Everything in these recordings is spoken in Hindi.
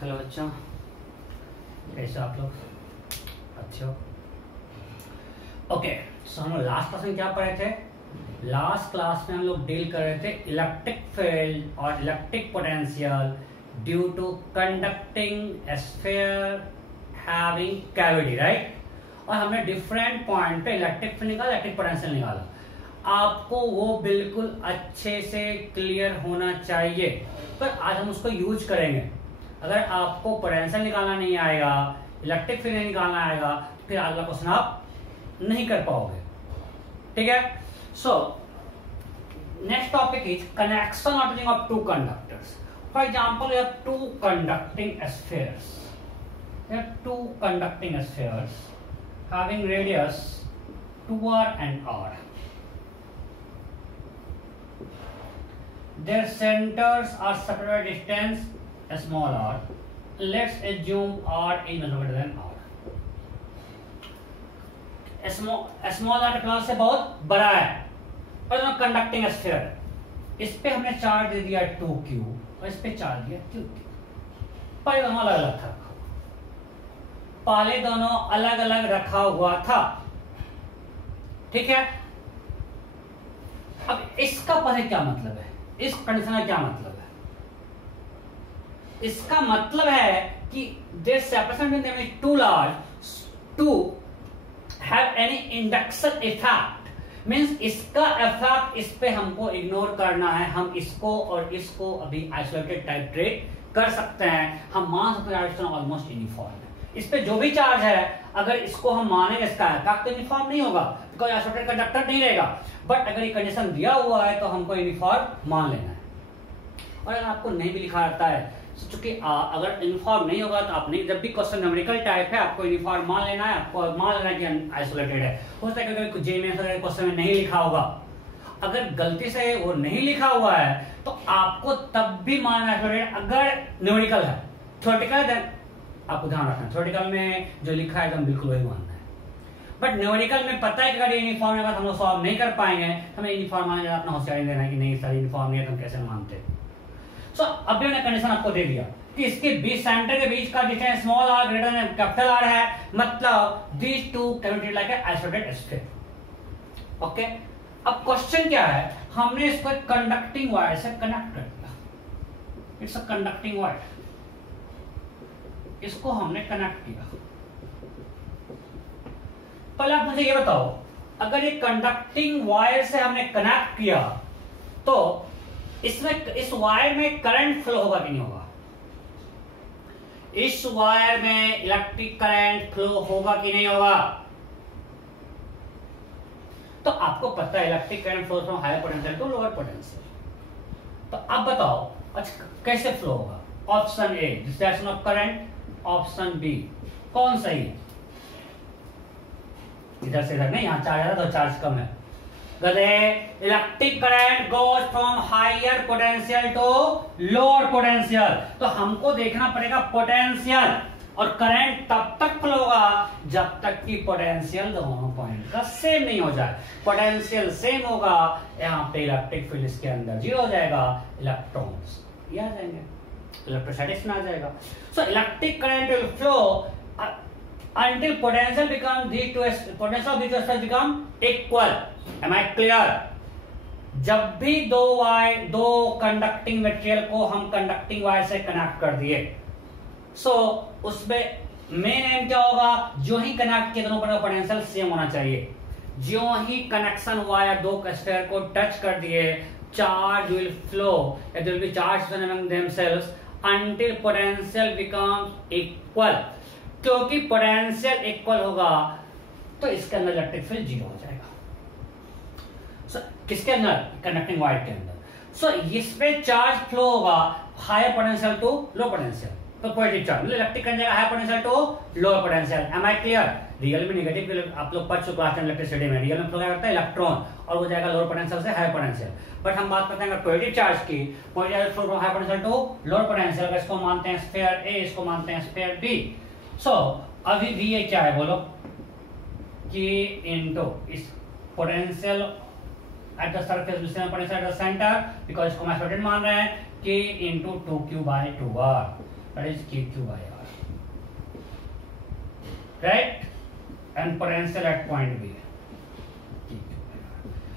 हेलो बच्चों, कैसे आप लोग? अच्छे हो? ओके, सो हम लास्ट क्लास में क्या पढ़े थे? लास्ट क्लास में हम लोग डील कर रहे थे इलेक्ट्रिक फील्ड और electric potential due to conducting sphere having cavity, right? और हमने डिफरेंट पॉइंट पे इलेक्ट्रिक फील्ड निकाला, इलेक्ट्रिक पोटेंशियल निकाला। आपको वो बिल्कुल अच्छे से क्लियर होना चाहिए, पर आज हम उसको यूज करेंगे। अगर आपको पोटेंशियल निकालना नहीं आएगा, इलेक्ट्रिक फील्ड नहीं निकालना आएगा, फिर अगला क्वेश्चन आप नहीं कर पाओगे। ठीक है? So next topic is connection of two conductors. For example, you have two conducting spheres. You have two conducting spheres having radius 2r and r. Their centers are separated by distance small r. Let's assume r is much greater than r. Small r class से बहुत बड़ा है और कंडक्टिंग स्फीयर है। इस पे हमने चार्ज दे दिया 2q और इस पे चार्ज दिया 2q। पर दोनों अलग अलग था, पहले दोनों अलग अलग रखा हुआ था। ठीक है? अब इसका पहले क्या मतलब है, इस कंडीशन का क्या मतलब है? इसका मतलब है कि this separation between them is too large to have any induction effect, means इसका इफेक्ट इस पे हमको इग्नोर करना है। हम इसको और इसको अभी आइसोलेटेड टाइप ट्रीट कर सकते हैं। हम मान सकते हैं ऑलमोस्ट यूनिफॉर्म है। इस पे जो भी चार्ज है, अगर इसको हम मानेंगे, इसका इफेक्ट तो यूनिफॉर्म नहीं होगा, बिकॉज आइसोलेटेड कंडक्टर नहीं रहेगा। बट अगर ये कंडीशन दिया हुआ है तो हमको यूनिफॉर्म मान लेना है। और अगर आपको नहीं भी लिखा रहता है, चूंकि अगर यूनिफॉर्म नहीं होगा तो आप नहीं, जब भी क्वेश्चन न्यूमेरिकल टाइप है आपको यूनिफॉर्म मान लेना है, आपको मान लेना है कि आइसोलेटेड है। हो सकता है कि जे में क्वेश्चन में नहीं लिखा होगा। अगर गलती से वो नहीं लिखा हुआ है तो आपको तब भी मानना है अगर न्यूमेरिकल है। थ्योरेटिकल देन आपको ध्यान रखना, थ्योरेटिकल में जो लिखा है एकदम बिल्कुल वही मानना है। बट न्यूमेरिकल में पता है कि अगर यूनिफॉर्म है तो हम लोग सॉल्व नहीं कर पाएंगे। हमें यूनिफॉर्म मानने अपना होशियारी देना है कि नहीं सर यूनिफॉर्म नहीं है तो हम कैसे मानते। सो अभी मैंने कंडीशन आपको दे दिया कि इसके बीच, सेंटर के बीच का distance small r greater than capital R है, मतलब these two can like a isolated sphere. Okay, अब क्वेश्चन क्या है? हमने इसको कंडक्टिंग वायर से कनेक्ट कर दिया। इट्स अ कंडक्टिंग वायर, इसको हमने कनेक्ट किया। पहले आप मुझे ये बताओ, अगर ये कंडक्टिंग वायर से हमने कनेक्ट किया तो इसमें, इस वायर में करंट फ्लो होगा कि नहीं होगा? इस वायर में इलेक्ट्रिक करंट फ्लो होगा कि नहीं होगा? तो आपको पता है electric current flow from higher potential to lower potential. तो अब बताओ अच्छा कैसे फ्लो होगा? Option A direction of current, option B कौन सही है? इधर से इधर नहीं, यहां चार्ज है तो चार्ज कम है। गधे, electric current goes from higher potential to lower potential. तो हमको देखना पड़ेगा पोटेंशियल, और करंट तब तक फ्लो होगा जब तक कि पोटेंशियल दोनों पॉइंट का सेम नहीं हो जाए। पोटेंशियल सेम होगा, यहाँ पे इलेक्ट्रिक फील्ड इसके अंदर 0 हो जाएगा, इलेक्ट्रॉन्स ये आ जाएंगे, इलेक्ट्रोस्टैटिक्स में आ जाएगा। So electric current will flow until potential become these two, potential of these two spheres become equal. Am I clear? जब भी दो कंडक्टिंग मटेरियल को हम कंडक्टिंग वायर से कनेक्ट कर दिए, सो उसमें मेन एम क्या होगा? जो ही कनेक्ट किए दोनों का पोटेंशियल सेम होना चाहिए। जो ही कनेक्शन वायर दो स्फीयर को टच कर दिए, charge will flow, there will be charge among themselves until potential becomes equal. क्योंकि पोटेंशियल इक्वल होगा तो इसके अंदर इलेक्ट्रिक फील्ड 0 हो जाएगा। किसके अंदर? कंडक्टिंग वायर के अंदर। सो इस पे चार्ज फ्लो होगा higher potential to low potential, तो पॉजिटिव चार्ज इलेक्ट्रिक करने जाएगा higher potential to lower potential. Am I clear? Real में नेगेटिव आप लोग पढ़ चुके हैं इलेक्ट्रिसिटी में। रियल में फ्लो क्या करता है? इलेक्ट्रॉन, और वो जाएगा लोअर पोटेंशियल से हायर पोटेंशियल। बट हम बात करते हैं पॉजिटिव चार्ज की, positive flow from higher potential to lower potential. इसको मानते हैं स्फीयर ए, इसको मानते हैं स्फीयर बी। सो अभी भी ये क्या है बोलो? कि इनटू इस potential at the surface, potential at the centre, because इसको हम आइसोलेटेड मान रहे हैं, k into 2q by 2r। that is KQ by R, right? And potential at point B.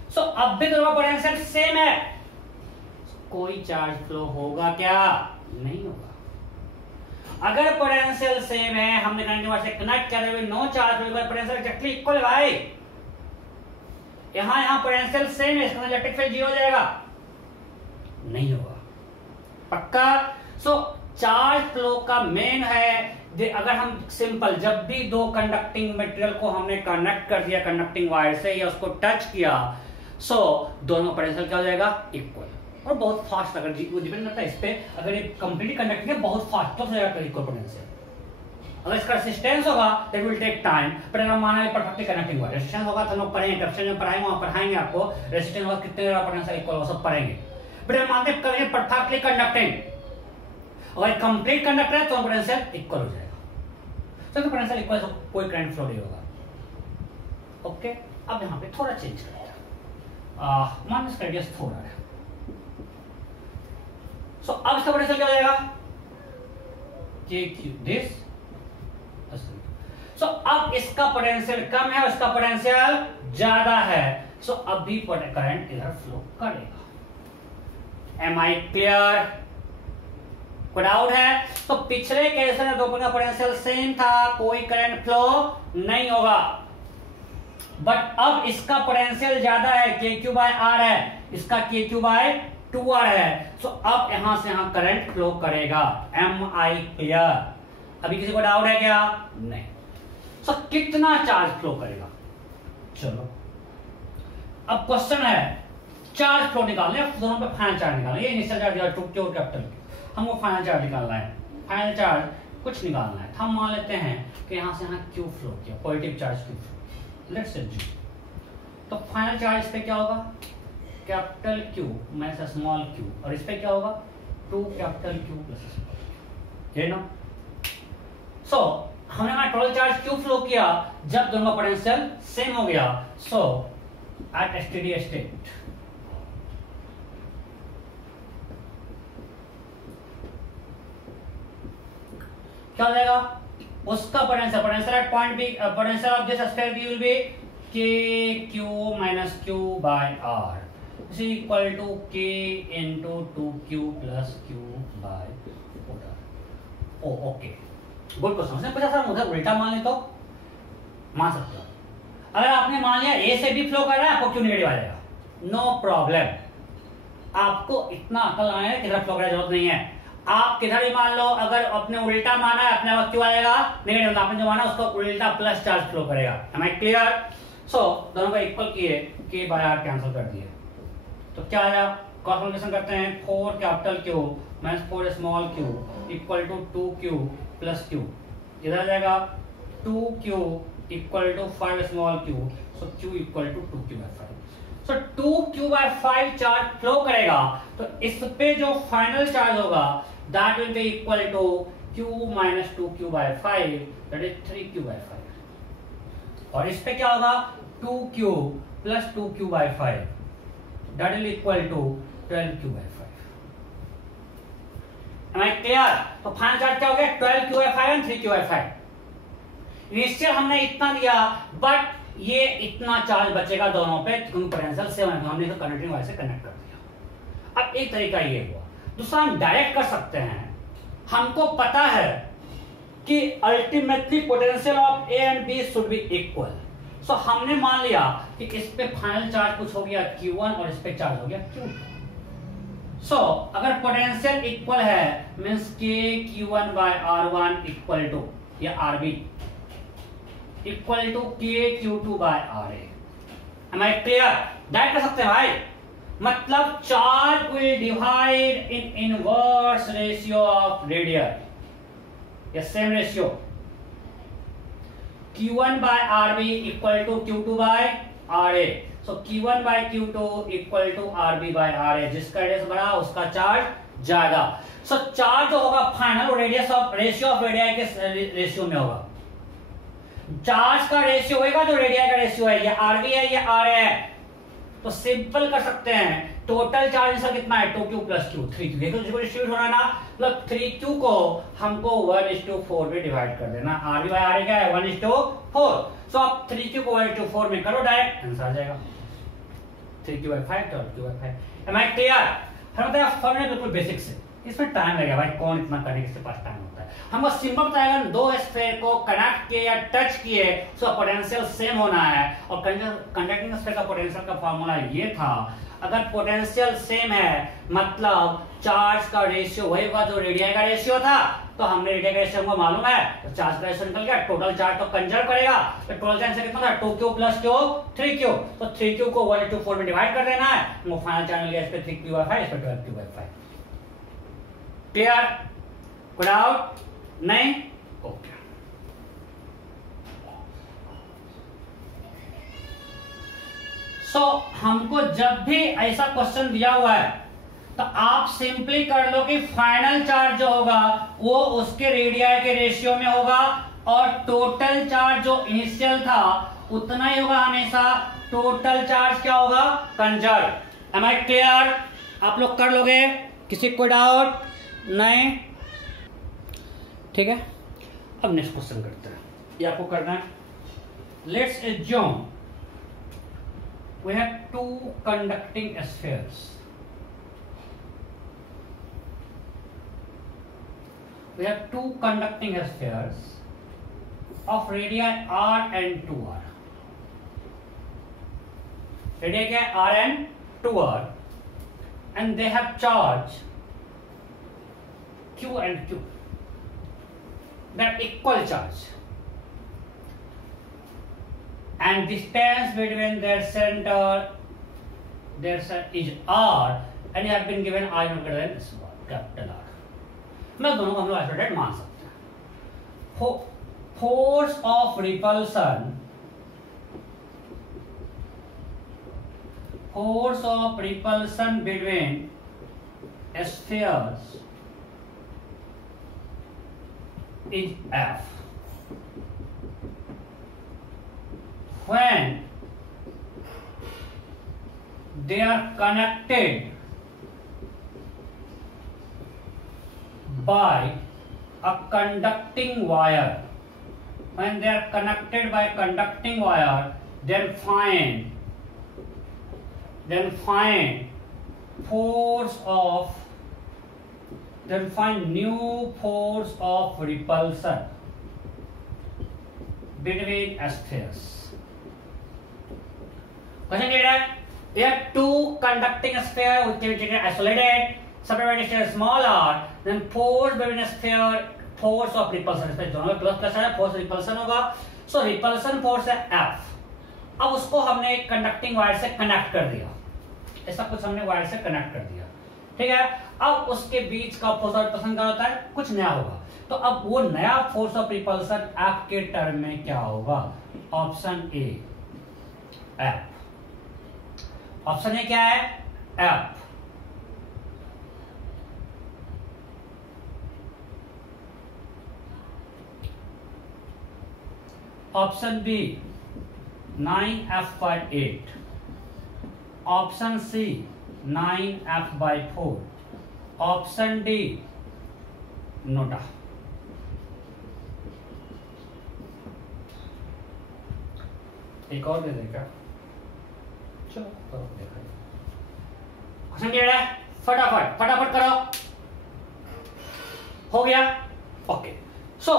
So अब भी दोनों का पोटेंशियल सेम है, कोई चार्ज फ्लो होगा क्या? नहीं होगा। अगर पोटेंशियल सेम है, हमने कंडक्टिंग वायर से कनेक्ट करे हुए no charge flow, potential exactly equal है भाई। यहां पोटेंशियल सेम है, इसका इलेक्ट्रिक फील्ड 0 हो जाएगा? नहीं होगा, पक्का। सो चार्ज फ्लो का मेन है, अगर हम सिंपल जब भी दो कंडक्टिंग मटेरियल को हमने कनेक्ट कर दिया कंडक्टिंग वायर से या उसको टच किया, सो दोनों पोटेंशियल क्या हो जाएगा? इक्वल। और बहुत फास्ट, अगर वो डिपेंड करता है इस पे, अगर ये कंप्लीटली कंडक्टिंग है बहुत फास्ट तो हो जाएगा इक्वल पोटेंशियल। अगर इसका रेजिस्टेंस होगा दैट विल टेक टाइम, पर अगर माना है परफेक्टली कनेक्टिंग हुआ, रेजिस्टेंस होगा तो हम लोग पढ़ेंगे, कैप्शन में पढ़ाएंगे, वहां पढ़ाएंगे आपको रेजिस्टेंस होगा कितने का पोटेंशियल इक्वल, वो सब पढ़ेंगे। बट हम मानते हैं करेंगे परफेक्टली कंडक्टिंग, अगर कंप्लीट कंडक्टर है तो पोटेंशियल इक्वल हो जाएगा। तो पोटेंशियल इक्वल, कोई करंट फ्लो नहीं होगा। ओके, अब यहां पे थोड़ा चेंज करते हैं, मान इसका रेडियस थोड़ा है। सो अब इसका पोटेंशियल क्या हो जाएगा? KQ this. सो अब इसका पोटेंशियल कम है और इसका पोटेंशियल ज्यादा है, सो अब भी करंट इधर फ्लो करेगा। Am I clear? कोई डाउट है? तो पिछले केस में दोनों का पोटेंशियल सेम था, कोई करंट फ्लो नहीं होगा। बट अब इसका पोटेंशियल ज्यादा है, KQ बाय R है, इसका KQ बाय 2R है। सो अब यहां से यहां करंट फ्लो करेगा। Am I clear? अभी किसी को डाउट है क्या? नहीं। सो कितना चार्ज फ्लो करेगा? चलो अब क्वेश्चन है चार्ज फ्लो निकालने, दोनों पे फाइनल चार्ज निकालना। ये इनिशियल चार्ज दिया टू क्यू कैपिटल, हमको फाइनल चार्ज निकालना है। फाइनल चार्ज कुछ निकालना है, हम मान लेते हैं कि यहां से यहां क्यू फ्लो किया, positive charge Q flow, let's assume. तो फाइनल चार्ज इस पे क्या होगा? Capital Q minus small q, और इस पे क्या होगा? 2 capital Q plus small q, ये ना। सो हमने हमारा टोटल चार्ज Q फ्लो किया जब दोनों का पोटेंशियल सेम हो गया। सो एट स्टेडी स्टेट क्या हो जाएगा? उसका potential at point B, potential of this sphere B will be KQ minus Q by R is equal to K into 2Q plus Q by 4R। Oh okay, good question. उसने पूछा सर मुझे उल्टा मान ले तो मान सकते हो। अगर आपने मान लिया A से B फ्लो कर रहा है, आपको क्यों नेगेटिव आ जाएगा? नो प्रॉब्लम, आपको इतना अकल आना है, किधर फ्लो करने की जरूरत नहीं है। आप किधर भी मान लो, अगर अपने उल्टा माना है अपने वक्त क्यों आएगा? नेगेटिव। आपने जो माना उसका उल्टा प्लस चार्ज फ्लो करेगा। Am I clear? सो दोनों का इक्वल किए, K बाय R कैंसिल कर दिए, तो क्या आया? क्रॉस मल्टीप्लिकेशन करते हैं, 4 capital Q minus 4 small q equal to 2Q plus Q, इधर आ जाएगा 2Q equal to 5 small q, so Q equal to 2Q by 5। So 2Q by 5 charge flow करेगा, तो इस पे जो फाइनल चार्ज होगा that will be equal to Q minus 2Q by 5, that is 3Q by 5। और इस पे क्या होगा? 2Q plus 2Q by 5, that will equal to 12Q by 5। Am I clear? तो फाइनल चार्ज क्या हो गया? 12Q by 5 and 3Q by 5। Initial हमने इतना दिया, बट ये इतना चार्ज बचेगा दोनों पे, क्योंकि पोटेंशियल सेम है, हमने तो कंडक्टिंग वायर से कनेक्ट कर दिया। अब एक तरीका ये हुआ, दूसरा हम डायरेक्ट कर सकते हैं। हमको पता है कि ultimately potential of A and B should be equal. So हमने मान लिया कि इस पे फाइनल चार्ज कुछ हो गया Q1 और इस पे चार्ज हो गया Q2। सो अगर पोटेंशियल इक्वल है means K Q1 by R1 equal to, या RB equal to K Q2 by RA। Am I clear? Direct कर सकते हैं भाई, मतलब charge will divide in inverse ratio of radius, या same ratio. Q1 by RB equal to Q2 by RA, so Q1 by Q2 equal to RB by RA, जिसका रेडियस बड़ा उसका चार्ज ज्यादा। सो चार्ज जो होगा final radius of ratio of radii के रेशियो में होगा। चार्ज का रेशियो होगा जो रेडियाई का रेशियो है, ये RB है ये RA है। तो सिंपल कर सकते हैं, टोटल चार्ज इसका कितना है 2q प्लस q 3q, देखो जिसको डिस्ट्रीब्यूट होना है ना, मतलब 3q को हमको 1:4 में डिवाइड कर देना, r by r क्या है 1:4, सो आप 3q को 1:4 में करो डायरेक्ट आंसर आ जाएगा 3q/5 और q/5। Am I clear? हम बताया फॉर्मूला बिल्कुल बेसिक से, इसमें टाइम लगेगा भाई, कौन इतना करेगा, किसके पास टाइम होता है। हमको सिंपल बताएगा, दो स्फीयर को कनेक्ट किए या टच किए सो पोटेंशियल सेम होना है, और कंडक्टिंग स्फीयर का पोटेंशियल का फार्मूला ये था, अगर पोटेंशियल सेम है मतलब चार्ज का रेशियो वही होगा जो रेडियस का रेशियो था, तो हमने रेडियस का रेशियो हमको मालूम है, तो चार्ज का रेशियो निकल गया, टोटल चार्ज तो कंजर्व करेगा, तो टोटल चार्ज कितना था 2q प्लस q 3q, तो 3q को 1:4 में डिवाइड कर देना है, हमको फाइनल चार्ज मिल गया इस पे 3q/5, इस पे 12q/5। क्लियर? कोई डाउट नहीं? ओके। सो हमको जब भी ऐसा क्वेश्चन दिया हुआ है तो आप सिंपली कर लो कि फाइनल चार्ज जो होगा वो उसके रेडियस के रेशियो में होगा, और टोटल चार्ज जो इनिशियल था उतना ही होगा हमेशा, टोटल चार्ज क्या होगा कंजर्व। M I clear? आप लोग कर लोगे, किसी कोई डाउट नहीं? ठीक है, अब नेक्स्ट क्वेश्चन करते हैं, ये आपको करना है। Let's assume we have two conducting spheres. We have two conducting spheres of radii r and 2r. Radii क्या है r and 2r, and they have charge q and q. That equal charge. And distance between their center is r, and you have been given r greater than capital R. मैं दोनों को हम लोग आइसोलेटेड मान सकते हैं। Force of repulsion between spheres is F when they are connected by a conducting wire. When they are connected by conducting wire, then find new force of repulsion between spheres. Question clear है? We have two conducting sphere which can be isolated, separated by distance small r. Then force between sphere, force of repulsion. इसमें दोनों में प्लस है, force repulsion होगा. So repulsion force है F. अब उसको हमने एक कंडक्टिंग वायर से कनेक्ट कर दिया, ऐसा कुछ हमने वायर से कनेक्ट कर दिया, ठीक है। अब उसके बीच का फोर्स ऑफ रिपल्सन क्या होता है, कुछ नया होगा। तो अब वो नया फोर्स ऑफ रिपल्सन F के टर्म में क्या होगा? Option A F। Option A क्या है? F। Option B 9F/8, option C 9F/4, option D NOTA. एक और दे देगा, चलो क्वेश्चन क्या है, फटाफट करो। हो गया, okay. So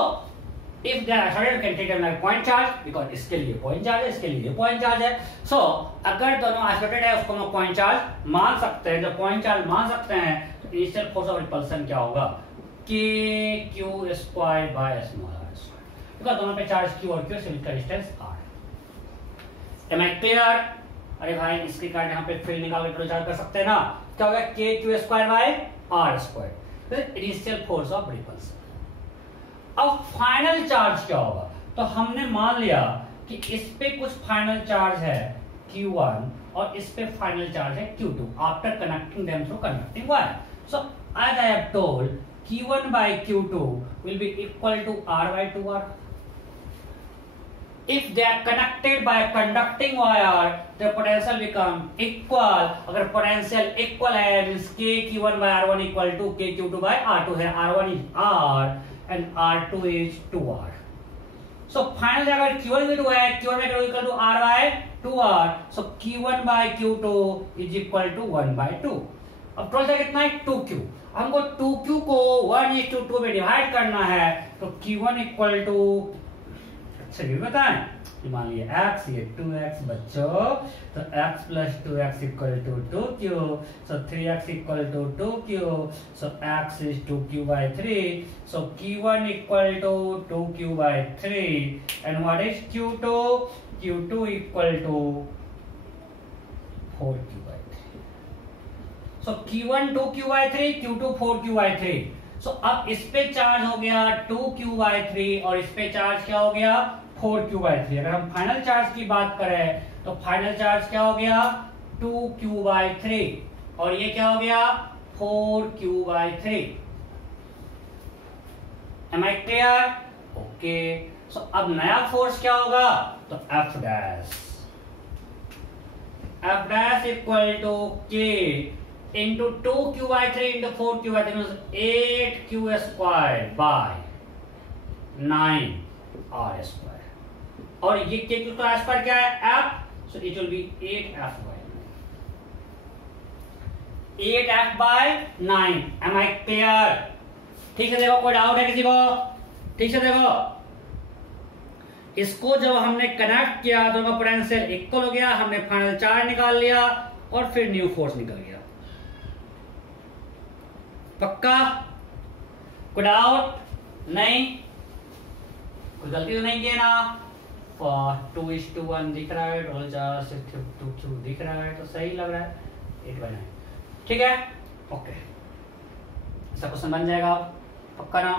if they are isolated, we can take them like point charge, because इसके लिए point charge है, इसके लिए point charge है। So अगर दोनों isolated है उसको हम point charge मान सकते हैं। जब point charge मान सकते हैं तो initial force of repulsion क्या होगा? kq² by r², because दोनों पे चार्ज q और q से इसका डिस्टेंस r है। Am I clear? अरे भाई इसके कारण यहाँ पे फील्ड निकाल के चार्ज कर सकते हैं ना, क्या होगा? kq² by r², initial force of repulsion. अब फाइनल चार्ज क्या होगा? तो हमने मान लिया कि इस पे कुछ फाइनल चार्ज है Q1 और इस पे फाइनल चार्ज है Q2 after connecting them through conducting wire. So as I have told Q1 by Q2 will be equal to R by 2R। if they are connected by a conducting wire the potential become equal. अगर potential equal है means k q1 by r1 equal to k q2 by r2 है. r1 is r and r2 is 2r. So final अगर q1 by 2 है, q1 by 2 equal to r by 2r. So q1 by q2 is equal to 1 by 2. अब टोटल कितना है 2q. हमको 2q को 1:2 में डिवाइड करना है तो q1 इक्वल टू चलिए बताएं मान लिया x ये 2x बच्चों तो x plus 2x equal to 2q so 3x equal to 2q so x is 2q by 3 so q1 equal to 2q by 3 and what is q2 q2 equal to 4q by 3 so q1 2q by 3 q2 4q by 3 so अब इस पे चार्ज हो गया 2q by 3 और इस पे चार्ज क्या हो गया 4q by 3. अगर हम फाइनल चार्ज की बात करें तो फाइनल चार्ज क्या हो गया 2q by 3 और ये क्या हो गया 4q by 3. Am I clear? Okay. So अब नया फोर्स क्या होगा तो F dash equal to K into 2q by 3 into 4q by 3 means 8q squared by 9r squared. और ये k का स्क्वायर क्या है f so it will be 8f by 9. Am I clear? ठीक है देखो कोई डाउट है किसी को? ठीक है देखो इसको जब हमने कनेक्ट किया तो पोटेंशियल इक्वल हो गया हमने फाइनल चार्ज निकाल लिया और फिर न्यू फोर्स निकल गया. पक्का? कोई डाउट नहीं? कोई गलती तो नहीं किया ना? 2:1 दिख रहा है टोटल चार्ज 2q दिख रहा है तो सही लग रहा है 8 by 9. ठीक है ओके ऐसा क्वेश्चन बन जाएगा पक्का ना?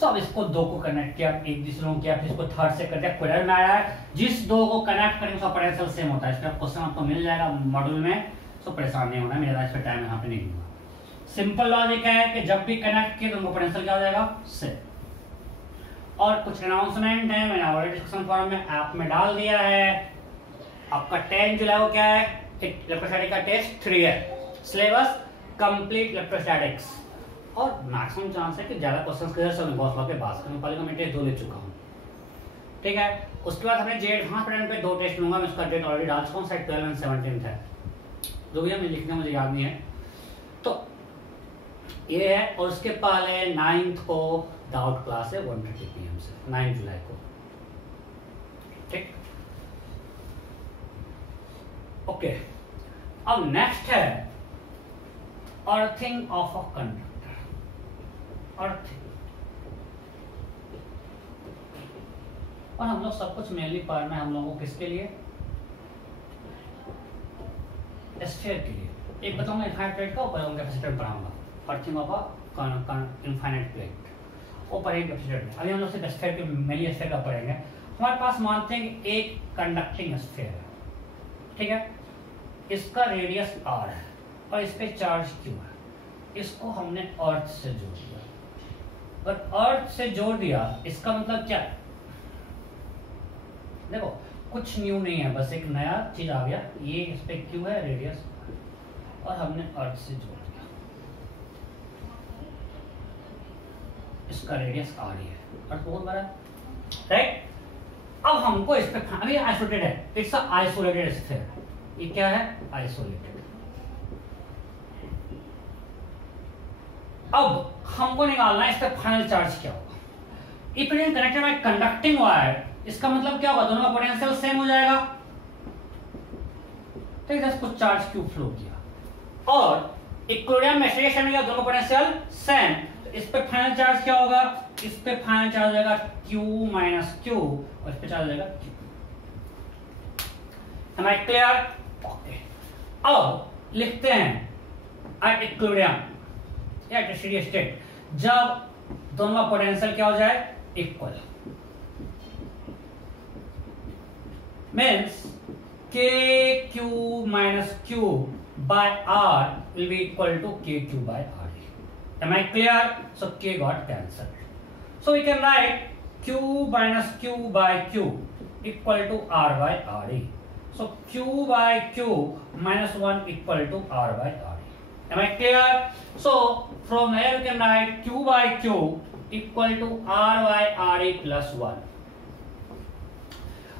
तो अब इसको दो को कनेक्ट किया एक दूसरे को किया फिर इसको थर्ड से कर दिया क्वेश्चन में आया है जिस दो को कनेक्ट करेंगे उसका पोटेंशियल सेम होता है. इसका क्वेश्चन आपको मिल जाएगा मॉड्यूल में तो परेशान नहीं होना मेरा इस पे टाइम यहाँ पे नहीं हुआ. सिंपल लॉजिक है कि जब भी कनेक्ट किए तो उनको पोटेंशियल क्या हो जाएगा सेम. और कुछ अनाउंसमेंट है मैंने ऑलरेडी डिस्कशन फॉरम में ऐप में डाल दिया है. आपका 10 जुलाई को क्या है इलेक्ट्रोस्टैटिक का टेस्ट 3 है सिलेबस कंप्लीट इलेक्ट्रोस्टैटिक्स और मैक्सिमम चांस है कि ज्यादा क्वेश्चंस क्लियर से बहुत के पास पहले का मैं टेस्ट 2 ले चुका हूँ. ठीक है उसके बाद हमने जे एडवांस पैटर्न पे 2 टेस्ट लूंगा. मैं उसका डेट ऑलरेडी डाल चुका हूँ शायद 12 और 17 है जो भी मैं लिखना मुझे याद नहीं है. तो ये है और उसके पहले 9th को डाउट क्लास है 1:30 PM से 9 जुलाई को. ठीक ओके अब नेक्स्ट है earthing of a conductor. Earthing और हम लोग सब कुछ मेनली पढ़ना है हम लोगों को किसके लिए स्फीयर के लिए. एक बताऊंगा इनफाइनाइट प्लेट का ऊपर कैपेसिटर पढ़ाऊंगा earthing of a infinite plate वो पढ़ेंगे कैपेसिटर में. अभी हम लोग सिर्फ स्फीयर के मेनली स्फीयर का पढ़ेंगे. हमारे पास मानते हैं कि एक कंडक्टिंग स्फीयर है. ठीक है इसका रेडियस r है और इस पे चार्ज q है. इसको हमने अर्थ से जोड़ दिया. और अर्थ से जोड़ दिया इसका मतलब क्या है देखो कुछ न्यू नहीं है बस एक नया चीज आ गया. ये इस पे q है रेडियस और हमने अर्थ से जोड़ दिया. इसका रेडियस r ही है अर्थ बहुत बड़ा है राइट. अब हमको इस पे अभी आइसोलेटेड है इट्स अ आइसोलेटेड स्फीयर. ये क्या है आइसोलेटेड. अब हमको निकालना है इस पे फाइनल चार्ज क्या होगा. If it is connected by conducting wire इसका मतलब क्या होगा दोनों का पोटेंशियल सेम हो जाएगा. तो इधर कुछ चार्ज क्यू फ्लो किया और इक्विलिब्रियम में स्टेडी स्टेट में क्या दोनों पोटेंशियल सेम. तो इस पे फाइनल चार्ज क्या होगा इस पे फाइनल चार्ज हो जाएगा q माइनस q और इस पे चार्ज हो जाएगा q. Am I clear? Okay. अब लिखते हैं एट इक्विलिब्रियम या स्टेडी स्टेट जब दोनों का पोटेंशियल क्या हो जाए equal means kq minus q by r will be equal to kq by r. Am I clear? So K got cancelled. So we can write Q minus Q by Q equal to R by RE. So Q by Q minus 1 equal to R by RE. Am I clear? So from here we can write Q by Q equal to R by RE plus 1.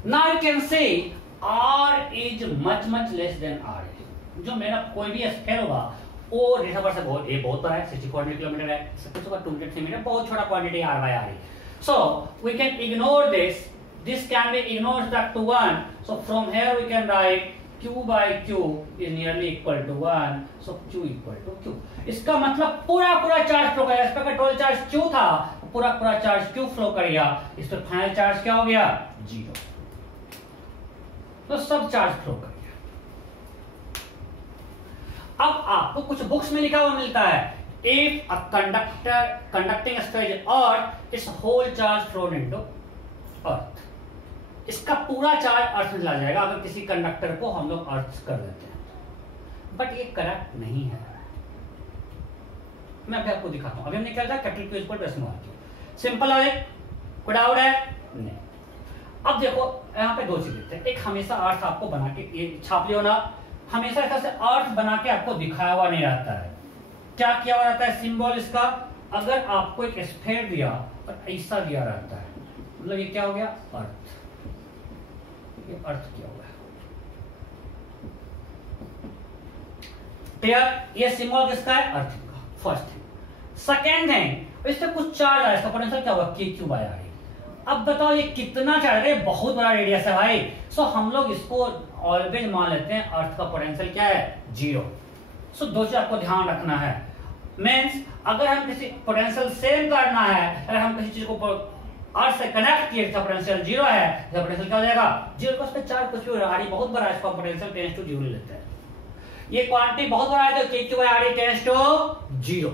Now you can see R is much less than RE. जो मेरा कोई भी स्फीयर होगा वो रेखा पर से बहुत बड़ा है, 64 किलोमीटर है, 203 मीटर, बहुत छोटा quantity R by RE. So we can ignore this. This can be ignored back to 1. So from here we can write Q by Q is nearly equal to 1. So Q equal to Q. इसका मतलब पूरा चार्ज फ्लो करेगा. इस पर टोटल चार्ज Q था, पूरा चार्ज Q फ्लो करेगा. इस पर फाइनल चार्ज क्या हो गया? 0. तो सब चार्ज फ्लो करेगा. अब आपको कुछ बुक्स में लिखा हुआ मिलता है, if a conducting stage earth is whole charge flowed into earth. इसका पूरा चार्ज अर्थ में चला जाएगा अगर किसी कंडक्टर को हम लोग अर्थ कर देते हैं. बट ये करेक्ट नहीं है. मैं अभी आपको दिखाता हूं. अभी हमने क्या था, capital Q equal to small q. Simple है, कोई डाउट है? नहीं. अब देखो यहाँ पे दो चीज देखते हैं. एक हमेशा अर्थ आपको बना के ये छाप लियो ना, हमेशा ऐसा से अर्थ बना के आपको दिखाया हुआ नहीं रहता है. क्या किया हुआ रहता है सिंबल इसका? अगर आपको एक स्फीयर दिया और ऐसा दिया रहता है, मतलब ये क्या हो गया? अर्थ. ये अर्थ किया हुआ है. क्लियर? ये सिंबल किसका है? अर्थ का. First thing. सेकेंड थिंग, इससे कुछ चार्ज आया, इसका पोटेंशियल क्या हुआ? K क्यूब आया. अब बताओ ये कितना चार्ज है? बहुत बड़ा रेडियस है भाई. सो हम लोग इसको ऑलवेज मान लेते हैं अर्थ का पोटेंशियल क्या है? 0. सो दो चीज आपको ध्यान रखना है. मींस अगर हम किसी पोटेंशियल सेम करना है, अगर हम किसी चीज को अर्थ से कनेक्ट किए, इसका पोटेंशियल 0 है, इसका पोटेंशियल क्या हो जाएगा? 0. का उसका चार्ज कुछ भी RE बहुत बड़ा है, इसका पोटेंशियल टेंड्स टू 0 लेते हैं. ये क्वांटिटी बहुत बड़ा है तो K cube RE tends to 0.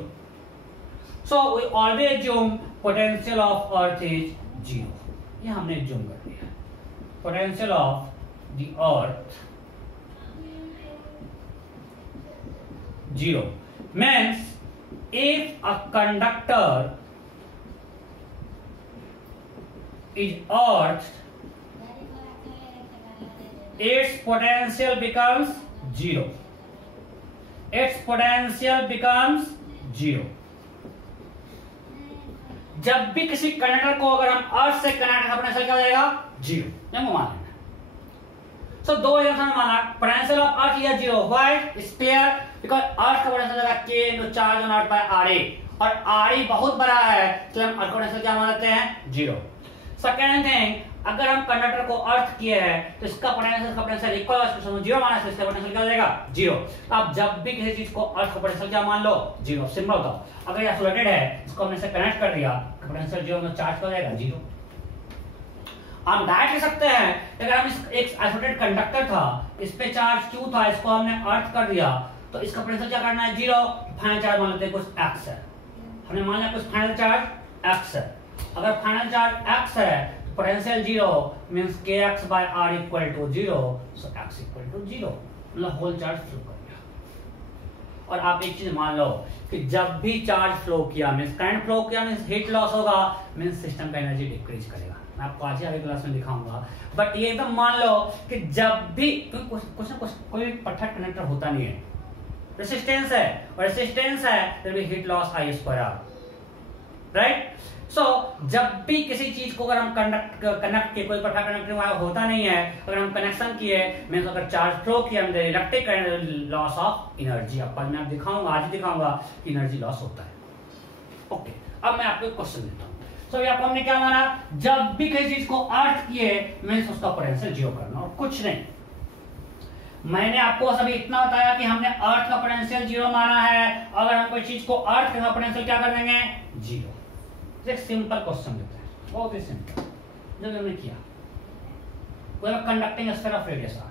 So we always assume potential of earth is 0. ये हमने जूम कर दिया. Potential of the earth 0 means if a conductor is earthed, its potential becomes 0. Its potential becomes 0. जब भी किसी कंडक्टर को अगर हम अर्थ से कनेक्ट करना क्या हो जाएगा? 0. ये मान लेना. सो दो एग्जांपल माना, पोटेंशियल ऑफ अर्थ या 0. व्हाई? स्फीयर, बिकॉज़ अर्थ का पोटेंशियल होगा K into charge on earth by RE, और RE बहुत बड़ा है तो हम अर्थ का पोटेंशियल क्या मान लेते हैं? 0. सेकंड थिंग, अगर हम कंडक्टर को अर्थ किए हैं तो इसका पोटेंशियल इक्वल है, इसको 0 माना तो इसका पोटेंशियल क्या हो जाएगा? 0. अब जब भी किसी चीज को अर्थ का पोटेंशियल क्या मान लो? 0. सिंपल होता. अगर ये आइसोलेटेड है, इसको हमने से कनेक्ट कर दिया, पोटेंशियल 0 में चार्ज हो जाएगा 0. हम डायरेक्ट लिख सकते हैं, अगर हम एक आइसोलेटेड कंडक्टर था, इस पे चार्ज Q था, इसको हमने अर्थ कर दिया तो इसका पोटेंशियल क्या करना है? 0. फाइनल चार्ज मान लेते हैं कुछ x है. हमने मान लिया कुछ फाइनल चार्ज x है. अगर फाइनल चार्ज x है तो potential 0 means kx by r equal to 0. So x equal to 0, मतलब होल चार्ज फ्लो कर गया. और आप एक चीज मान लो कि जब भी चार्ज फ्लो किया मींस करंट फ्लो किया मींस हीट लॉस होगा, मींस सिस्टम का एनर्जी डिक्रीज करेगा. मैं आपको आज ही आगे क्लास में दिखाऊंगा. बट ये एकदम मान लो कि जब भी कुछ ना कुछ कोई परफेक्ट कंडक्टर होता नहीं है, रेसिस्टेंस है, और रेसिस्टेंस है तो भी heat loss I square. Right? So जब भी किसी चीज को अगर हम कनेक्ट किए, कोई परफेक्ट कंडक्टर होता नहीं है, अगर हम कनेक्शन किए मींस अगर चार्ज फ्लो किया electric current, loss of energy. आपको मैं दिखाऊंगा, आज ही दिखाऊंगा कि एनर्जी लॉस होता है. ओके, अब मैं आपको एक क्वेश्चन देता हूं. सो ये आपको हमने क्या माना? जब भी किसी चीज को अर्थ किए मींस उसका पोटेंशियल 0 करना, और कुछ नहीं. मैंने आपको अभी इतना बताया कि हमने अर्थ का पोटेंशियल 0 माना है. अगर हम कोई चीज को अर्थ का पोटेंशियल क्या कर देंगे? 0. एक सिंपल क्वेश्चन देते हैं, बहुत ही सिंपल, जो हमने किया. कोई conducting sphere of radius r,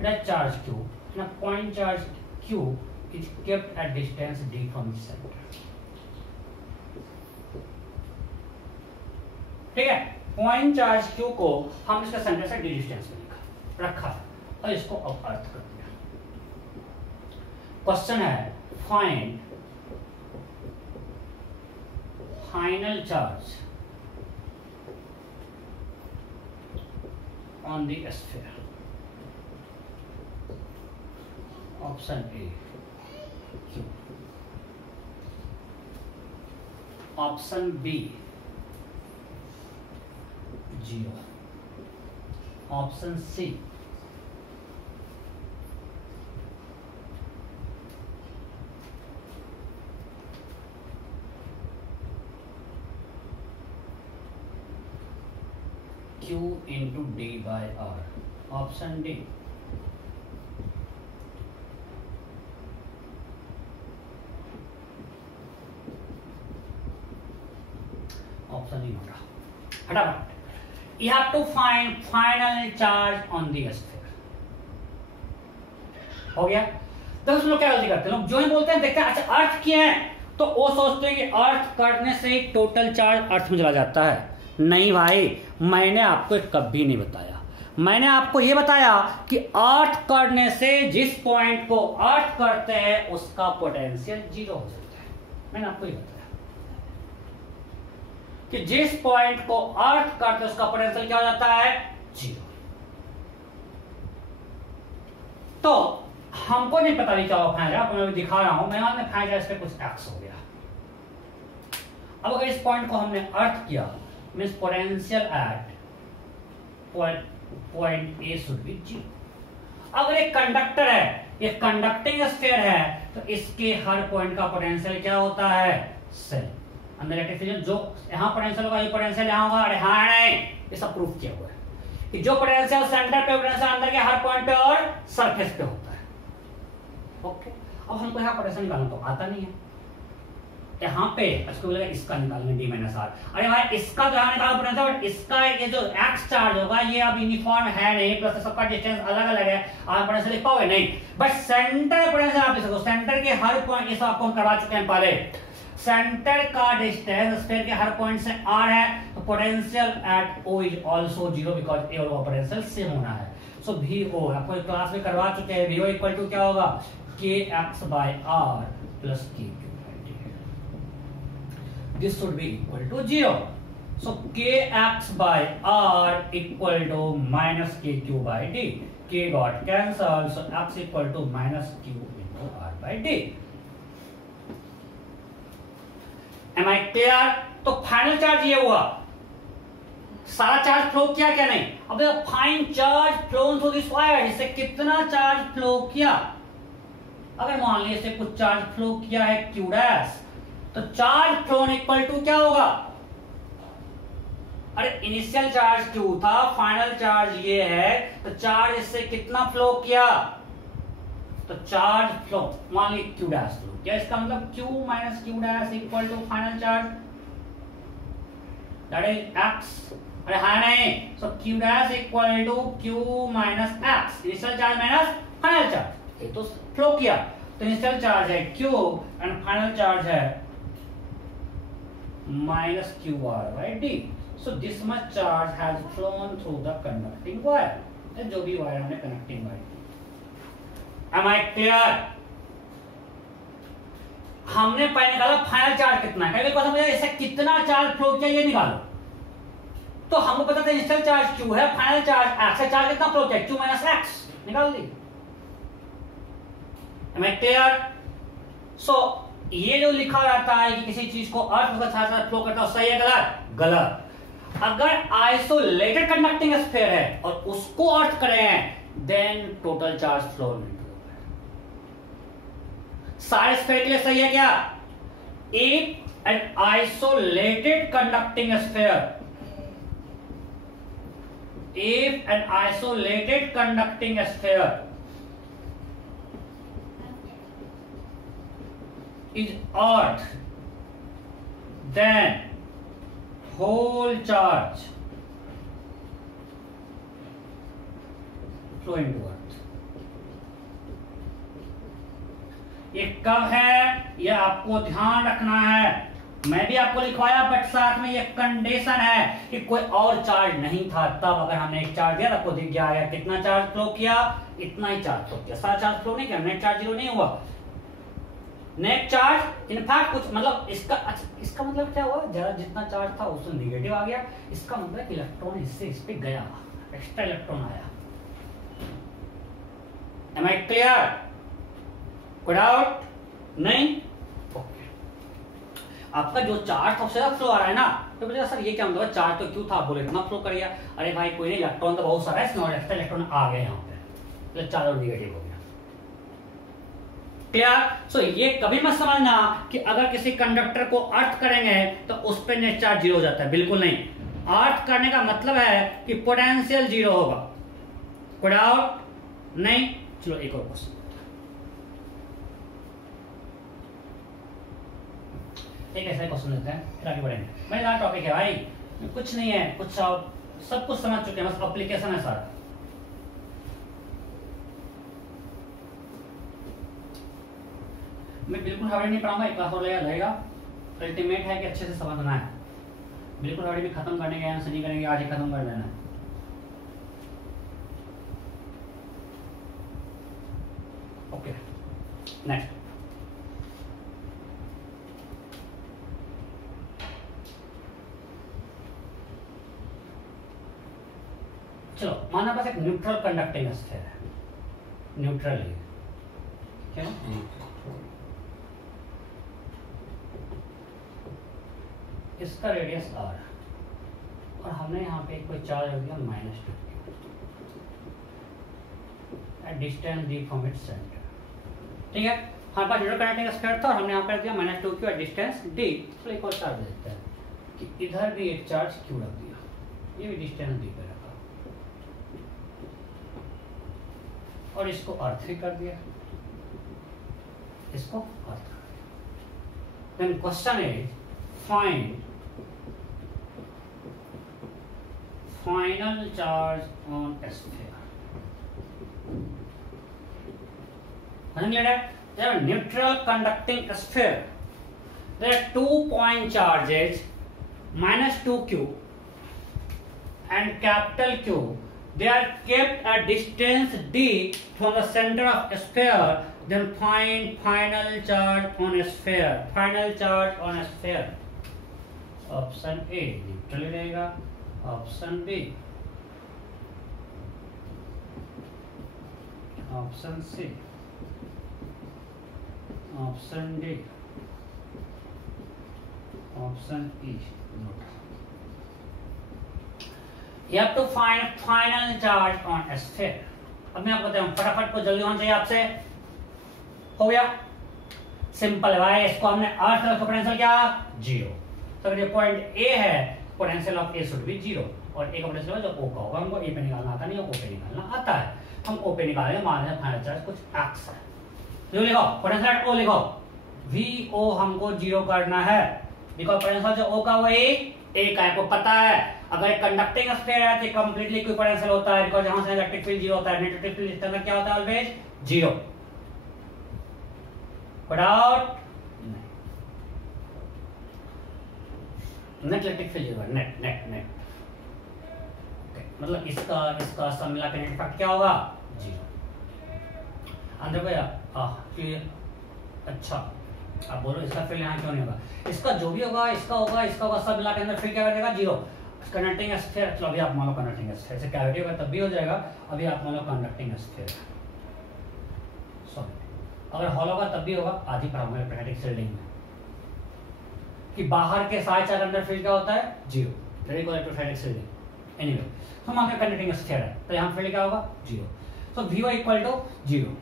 it has charge q, and a point charge q is kept at distance d from the center. ठीक है, पॉइंट चार्ज q को हम इसका सेंटर से d डिस्टेंस में रखा और इसको अब अर्थ कर दिया. क्वेश्चन है find final charge on the sphere. Option A Q, option B 0, option C Q into D by R, option D option नहीं होगा। फटाफट, you have to find final charge on the sphere। हो गया। तो हम लोग क्या गलती करते हैं, लोग जो ही बोलते हैं देखते हैं अच्छा अर्थ क्या है, तो वो सोचते हैं कि अर्थ करने से टोटल चार्ज अर्थ में चला जाता है। नहीं भाई, मैंने आपको कभी नहीं बताया। मैंने आपको ये बताया कि अर्थ करने से जिस पॉइंट को अर्थ करते हैं उसका पोटेंशियल 0 हो जाता है। मैंने आपको ये बताया कि जिस पॉइंट को अर्थ करते हैं उसका पोटेंशियल क्या हो जाता है, 0। तो हमको नहीं पता नहीं क्या होगा, मैं दिखा रहा हूं, मैं आपने फाइंड इस पे कुछ एक्स हो गया। अब अगर इस पॉइंट को हमने अर्थ किया means potential at point A should B 0। अगर एक कंडक्टर है, ये कंडक्टिंग स्फीयर है, तो इसके हर पॉइंट का पोटेंशियल क्या होता है, सेम। अंदर इलेक्ट्रिक फील्ड जो यहां पोटेंशियल होगा, ये पोटेंशियल यहां होगा। अरे हाँ नहीं, ये सब प्रूफ किया हुआ है कि जो पोटेंशियल सेंटर पे, पोटेंशियल अंदर के हर पॉइंट पे और सरफेस पे होता है। ओके, अब हमको यहाँ पोटेंशियल निकालना तो आता नहीं है। यहाँ पे इसको बोलेगा इसका निकालना डी माइनस आर। अरे भाई इसका जो निकालो पोटेंशियल, बट इसका ये जो एक्स चार्ज होगा ये अब यूनिफॉर्म है नहीं, प्लस सबका डिस्टेंस अलग अलग है, आप पोटेंशियल लिख पाओगे नहीं। बट सेंटर पोटेंशियल आप लिख सकते हो, सेंटर के हर पॉइंट, ये सब आपको हम करवा चुके हैं पहले। सेंटर का डिस्टेंस स्फीयर के हर पॉइंट से r है, तो potential at O is also 0 because A और O पोटेंशियल सेम होना है। सो VO आपको क्लास में करवा चुके हैं, VO इक्वल टू क्या होगा, kx/r plus kq। This should be equal to 0. So kx/r equal to minus kq by d. K got cancelled, so x equal to minus q into r by d. Am I clear? तो फाइनल चार्ज ये हुआ, सारा चार्ज फ्लो किया क्या नहीं। अब देखो fine charge flown through this wire, इससे कितना चार्ज फ्लो किया। अगर मान लीजिए इससे कुछ चार्ज फ्लो किया है q डैश, तो चार्ज फ्लोन इक्वल टू क्या होगा, अरे इनिशियल चार्ज q था, फाइनल चार्ज ये है, तो चार्ज इससे कितना फ्लो किया, तो चार्ज फ्लो मान ली q डैश फ्लो किया, इसका मतलब q minus q dash equal to final charge that is x। अरे हाँ नहीं, so q dash equal to q minus x, initial charge minus final charge. ये तो फ्लो किया, तो इनिशियल चार्ज है q एंड फाइनल चार्ज है minus qr by d. So this much charge has flown through the conducting wire. जो भी वायर हमने connecting wire. Am I clear? हमने पहले निकाला फाइनल चार्ज कितना है, कभी मुझे ऐसा कितना चार्ज फ्लो किया ये निकालो। तो हमको पता था इनिशियल चार्ज q है, फाइनल चार्ज x है, चार्ज कितना फ्लो किया, q माइनस x निकाल दी। Am I clear? So ये जो लिखा रहता है कि किसी चीज को अर्थ के साथ फ्लो करता है, सही है गलत, गलत। अगर आइसोलेटेड कंडक्टिंग स्फीयर है और उसको अर्थ करे हैं, देन टोटल चार्ज फ्लो नहीं होगा। सारे स्फीयर के लिए सही है क्या, if an isolated conducting sphere, if an isolated conducting sphere is earth, then whole charge flow into earth। ये कब है, ये आपको ध्यान रखना है। मैं भी आपको लिखवाया, बट साथ में ये कंडीशन है कि कोई और चार्ज नहीं था, तब अगर हमने एक चार्ज दिया आपको दिख गया कितना चार्ज फ्लो किया, इतना ही चार्ज फ्लो किया, सारा चार्ज फ्लो नहीं किया, नेट चार्ज 0 नहीं हुआ। नेट चार्ज इनफैक्ट कुछ मतलब इसका मतलब क्या हुआ, ज्यादा जितना चार्ज था उससे निगेटिव आ गया, इसका मतलब इलेक्ट्रॉन इससे इस पे गया, एक्स्ट्रा इलेक्ट्रॉन आया। Am I clear? कोई डाउट नहीं? ओके। आपका जो चार्ज सबसे ज्यादा फ्लो आ रहा है ना, तो बोले सर ये क्या मतलब चार्ज तो क्यों था, बोले इतना फ्लो कर गया। अरे भाई कोई नहीं, इलेक्ट्रॉन तो बहुत सारा है, इसमें एक्स्ट्रा इलेक्ट्रॉन आ गए यहाँ पे, चार्ज और निगेटिव हो गया। क्लियर? सो ये कभी मत समझना कि अगर किसी कंडक्टर को अर्थ करेंगे तो उस पर नेट चार्ज जीरो हो जाता है, बिल्कुल नहीं। अर्थ करने का मतलब है कि पोटेंशियल जीरो होगा। कोई डाउट नहीं? चलो एक और क्वेश्चन, एक ऐसा क्वेश्चन लेते हैं फिर आगे बढ़ेंगे। मेरा टॉपिक है भाई, कुछ नहीं है, कुछ सब कुछ समझ चुके हैं, बस एप्लीकेशन है सारा। मैं बिल्कुल हवाई नहीं पढ़ाऊंगा, एक क्लास और याद रहेगा। अल्टीमेट है कि अच्छे से समझना है, बिल्कुल हवाई में खत्म करने के आंसर नहीं करेंगे, आज ही खत्म कर देना है। ओके नेक्स्ट, चलो माना पास एक न्यूट्रल कंडक्टिंग स्फीयर है, न्यूट्रल है क्या, इसका रेडियस r और हमने यहाँ पे कोई चार्ज रख दिया -2 at distance d from its centre. ठीक है, हमारे पास न्यूट्रल कंडक्टिंग स्फीयर था और हमने यहाँ पे रख दिया -2 एट डिस्टेंस d। तो एक और चार्ज देते हैं कि इधर भी एक चार्ज q रख दिया, ये भी डिस्टेंस d पे रखा और इसको अर्थ भी कर दिया, इसको earth. Then question is find final charge on sphere. There are neutral conducting sphere. There are 2 point charges -2q and capital Q. They are kept at distance d from the center of sphere. Then find final charge on sphere. Final charge on sphere. Option A neutral रहेगा, option B, option C, option D, option E. You have to find final charge on sphere. अब मैं आपको बताऊं, फटाफट को जल्दी होना चाहिए आपसे। हो गया, सिंपल है भाई। इसको हमने अर्थ का पोटेंशियल क्या, जीरो। तो ये पॉइंट ए है, potential of A should be zero, और ए का पोटेंशियल जो ओ का होगा, हमको ए पे निकालना आता नहीं है, ओ पे निकालना आता है। हम ओ पे निकालेंगे, मान लें फाइनल चार्ज कुछ एक्स है, जो लिखो पोटेंशियल एट ओ लिखो, वी ओ हमको जीरो करना है, बिकॉज़ पोटेंशियल जो ओ का वो ए का आपको पता है। अगर कंडक्टिंग स्फीयर है तो कंप्लीटली कोई पोटेंशियल होता है, बिकॉज़ यहां से इलेक्ट्रिक फील्ड जीरो होता है, नेट इलेक्ट्रिक फील्ड इसका क्या होता है, always zero. Without net electric field zero, net net net, okay, मतलब इसका सब मिला के नेट इफेक्ट क्या होगा, जीरो। अंदर भैया क्लियर? अच्छा, आप बोलो इसका फील्ड यहाँ क्यों नहीं होगा, इसका जो भी होगा, इसका होगा, इसका होगा, सब मिला के अंदर फील्ड क्या कर देगा, जीरो। कंडक्टिंग स्फीयर, चलो अभी आप मान लो कंडक्टिंग स्फीयर से कैविटी होगा तब भी हो जाएगा, अभी आप मान लो कंडक्टिंग स्फीयर, सॉरी अगर हॉल होगा तब भी होगा, आधी पढ़ाऊंगा इलेक्ट्रोस्टैटिक शील्डिंग में कि बाहर के सारे चार्ज अंदर फील्ड क्या होता है, zero, very good electrostatic shielding. Anyway तो मान लो कंडक्टिंग स्फीयर है तो यहाँ फील्ड क्या होगा, zero. So VO equal to zero.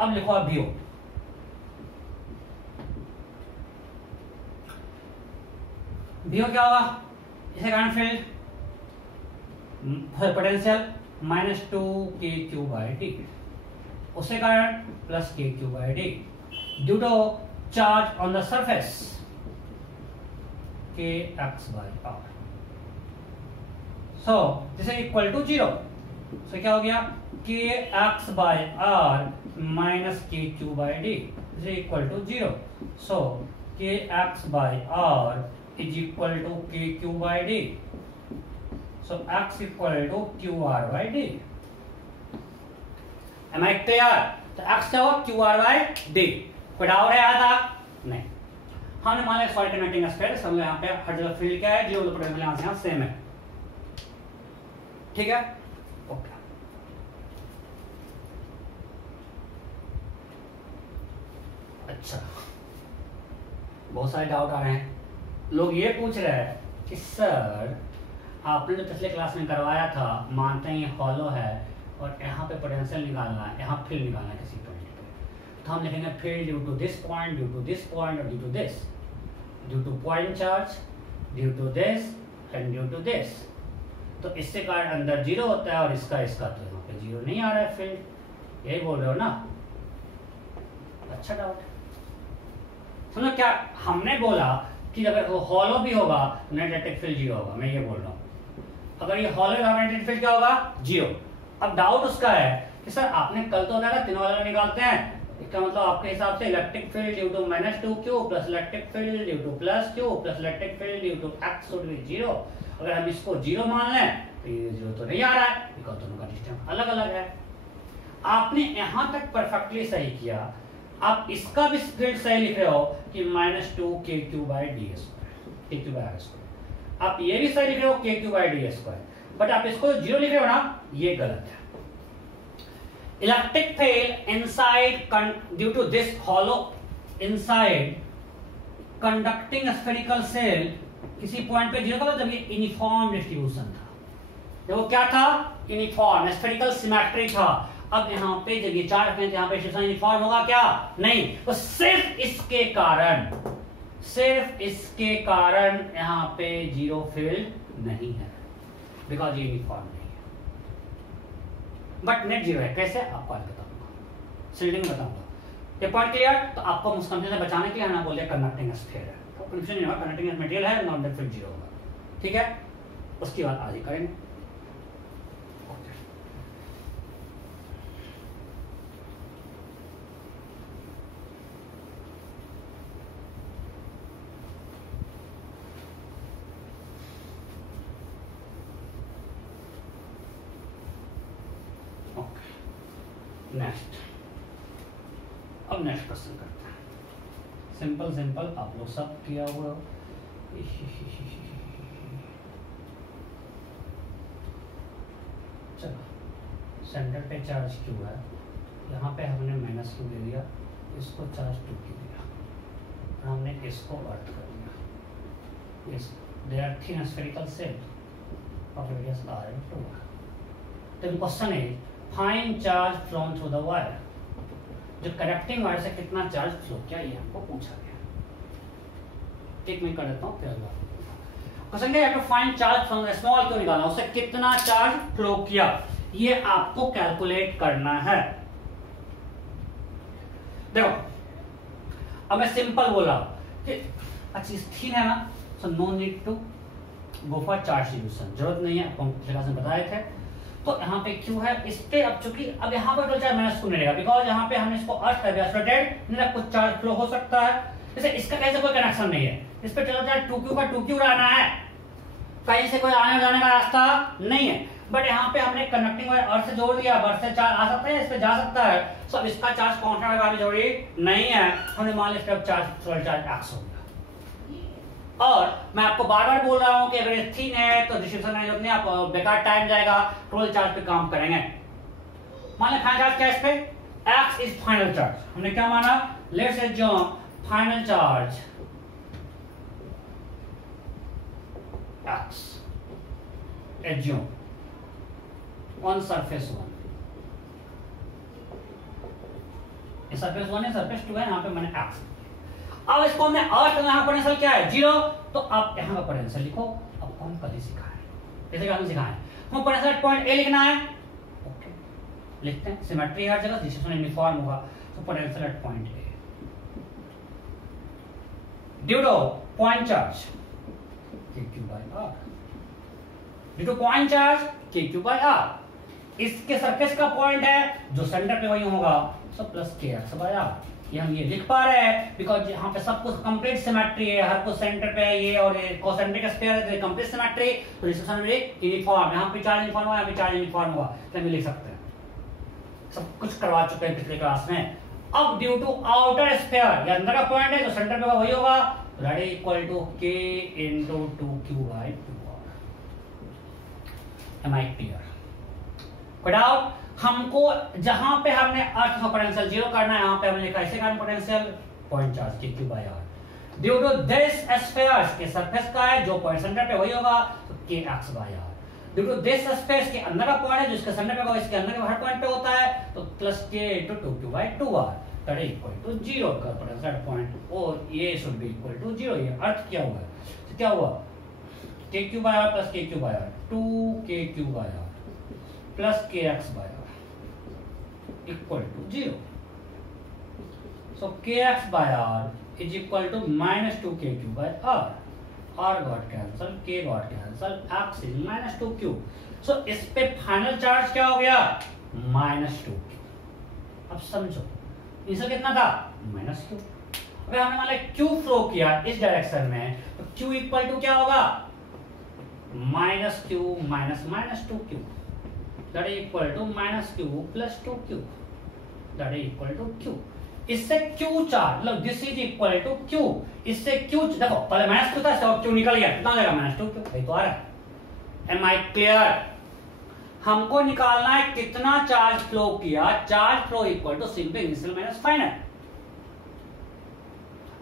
अब लिखो आप वीओ, वीओ क्या होगा, इसे कारण फील्ड पोटेंशियल -2kq/d, उससे कारण +kq/d due to charge on the surface kx/r। So this is equal to zero. So क्या हो गया, kx/r -kq/d is equal to zero. So kx/r is equal to kq/d. So x equal to qr/d. Am I clear? तो x क्या होगा, qr/d। कोई डाउट है यहाँ तक? नहीं। हमने मान लिया सॉलिड कंडक्टिंग स्फीयर, समझो यहाँ पे हर जगह फील्ड क्या है, जो पोटेंशियल यहाँ सेम है, ठीक है, ओके। अच्छा, बहुत सारे डाउट आ रहे हैं। लोग ये पूछ रहे हैं कि सर आपने जो पिछले क्लास में करवाया था, मानते हैं ये हॉलो है और यहाँ पे पोटेंशियल निकालना है, यहाँ फील्ड निकालना है किसी पॉइंट पे, तो हम लिखेंगे field due to this point, due to this point और due to this, due to point charge, due to this and due to this. तो इससे कारण अंदर जीरो होता है और इसका तो यहाँ पे जीरो नहीं आ रहा है फील्ड, यही बोल रहे हो ना? अच्छा डाउट है। समझो क्या हमने बोला कि अगर वो हॉलो भी होगा तो नेट इलेक्ट्रिक फील्ड जीरो होगा, मैं ये बोल रहा हूँ। अगर ये हॉलो होगा नेट इलेक्ट्रिक फील्ड क्या होगा? जीरो। अब डाउट उसका है कि सर आपने कल तो बताया तीनों वाले निकालते हैं, इसका मतलब आपके हिसाब से electric field due to -2q plus electric field due to +q plus electric field due to x should be zero. अगर हम इसको जीरो मान लें तो ये जीरो तो नहीं आ रहा है, बिकॉज़ दोनों का डिस्टेंस अलग अलग है। आपने यहां तक परफेक्टली सही किया। आप इसका भी फील्ड सही लिख रहे हो कि -2kq/d², kq/r²। आप ये भी सही लिख रहे हो kq/d², बट आप इसको जीरो लिख रहे हो ना, ये गलत है। Electric field inside due to this hollow inside conducting spherical shell किसी पॉइंट पे जीरो था जब ये यूनिफॉर्म डिस्ट्रीब्यूशन था, जब वो क्या था? यूनिफॉर्म स्फेरिकल सिमेट्री था। अब यहाँ पे जब ये चार रखते हैं यहाँ पे डिस्ट्रीब्यूशन यूनिफॉर्म होगा क्या? नहीं। तो सिर्फ इसके कारण यहाँ पे जीरो फील्ड नहीं है, बिकॉज ये यूनिफॉर्म नहीं है, बट नेट जीरो है। कैसे? आपको आज बताऊंगा, सील्डिंग बताऊंगा। ये पॉइंट क्लियर? तो आपको कंफ्यूजन से बचाने के लिए हमने बोल दिया कंडक्टिंग स्फीयर है, तो कंफ्यूजन नहीं होगा, कंडक्टिंग मटेरियल है, नॉन नेट फील्ड जीरो होगा, ठीक है? उसकी बात आज ही करेंगे। नेक्स्ट, अब नेक्स्ट क्वेश्चन करते हैं। सिंपल आप लोग सब किया हुआ हो। चलो, सेंटर पे चार्ज क्यू है, यहाँ पे हमने -2 दे दिया, इसको चार्ज 2 की दिया और हमने इसको अर्थ कर दिया। There are thin spherical shell of radius r and 2। तो क्वेश्चन है find charge flown through the wire, जो कनेक्टिंग वायर से कितना चार्ज फ्लो किया, ये हमको पूछा गया। एक मिनट कर देता हूँ, फिर क्वेश्चन है to find charge from small क्यों निकालना, उससे कितना चार्ज फ्लो किया, ये आपको कैलकुलेट करना है। देखो, अब मैं सिंपल बोला कि अच्छी थिन है ना, so no need to go for charge distribution, जरूरत नहीं है, आपको जगह से बताए थे। तो यहाँ पे क्यू है, इस पे अब चूंकि अब यहाँ पर चार्ज -2 मिलेगा, बिकॉज यहाँ पे हमने इसको अर्थ कर दिया, डेड कुछ चार्ज फ्लो हो सकता है। जैसे इसका कहीं से कोई कनेक्शन नहीं है, इस पे चलो चार्ज 2q का 2q रहना है, कहीं से कोई आने जाने का रास्ता नहीं है। बट यहाँ पे हमने कंडक्टिंग वायर अर्थ से जोड़ दिया, अर्थ से चार्ज आ सकता है, इस पे जा सकता है, सो अब इसका चार्ज कांस्टेंट लगानी जरूरी नहीं है। हमने मान लिया इसका चार्ज x हो गया। और मैं आपको बार बार बोल रहा हूं कि अगर ये थिन है तो डिस्ट्रीब्यूशन में अपने आप बेकार टाइम जाएगा, टोटल चार्ज पे काम करेंगे। मान लें फाइनल चार्ज क्या है इस पे? x is final charge. हमने क्या माना? Let's assume final charge x assume on surface 1, ये सरफेस 1 है, सरफेस 2 है, यहाँ पे मैंने x। अब इसको हमने अर्थ में यहाँ पोटेंशियल क्या है? 0, तो आप यहाँ का पोटेंशियल लिखो। आपको हम कल ही सिखाए, जैसे कि हमने सिखाया हम पोटेंशियल पॉइंट ए लिखना है, ओके लिखते हैं। सिमेट्री हर जगह डिस्ट्रीब्यूशन यूनिफॉर्म होगा, तो potential at point A due to point charge kq/r, due to point charge kq/r। इसके सरफेस का पॉइंट है जो सेंटर पे वही होगा, सब प्लस kx/r। ये हम ये लिख पा रहे हैं बिकॉज यहाँ पे सब कुछ कंप्लीट सिमेट्री है, हर कुछ सेंटर पे है, ये और ये कोसेंट्रिक स्फीयर है, तो कंप्लीट सिमेट्री, तो डिस्ट्रीब्यूशन में यूनिफॉर्म, यहाँ पे चार्ज यूनिफॉर्म हुआ, यहाँ पे चार्ज यूनिफॉर्म हुआ, तो हम लिख सकते हैं। सब कुछ करवा चुके हैं पिछले क्लास में। अब ड्यू टू आउटर स्फीयर, ये अंदर का पॉइंट है, जो सेंटर पे वही होगा, that is equal to k into 2q by 2r। Am I clear? Doubt? हमको जहां पे हमने अर्थ का पोटेंशियल जीरो करना है, यहां पे हमने लिखा इसे का potential point charge k Q by R due to this sphere के सरफेस का है, जो पॉइंट सेंटर पे वही होगा, तो k x by R due to this space के अंदर का पॉइंट है, जिसके सेंटर पे होगा, इसके अंदर के हर पॉइंट पे होता है, तो plus k into 2q by 2r that is equal to 0 का पोटेंशियल पॉइंट, और ये शुड बी इक्वल टू 0। ये अर्थ क्या हुआ? तो क्या हुआ? kq by r plus kq by r 2kq by r plus kx by r equal to 0. So kx by r is equal to minus 2kq by r. R got cancel, k got cancel, x is minus 2q. So इस पे फाइनल चार्ज क्या हो गया? minus 2q. अब समझो इसे कितना था? minus q. अगर हमने मान लिया q फ्लो किया इस डायरेक्शन में, तो q इक्वल टू क्या होगा? minus q minus 2q. That is equal to minus q plus 2q. That is equal to q. इससे q चार्ज मतलब this is equal to q, इससे q देखो पहले माइनस q था, इससे q निकल गया, कितना लगेगा? Minus 2q। भाई तो आ रहा है। Am I clear? हमको निकालना है कितना चार्ज फ्लो किया। Charge flow equal to simple initial minus final.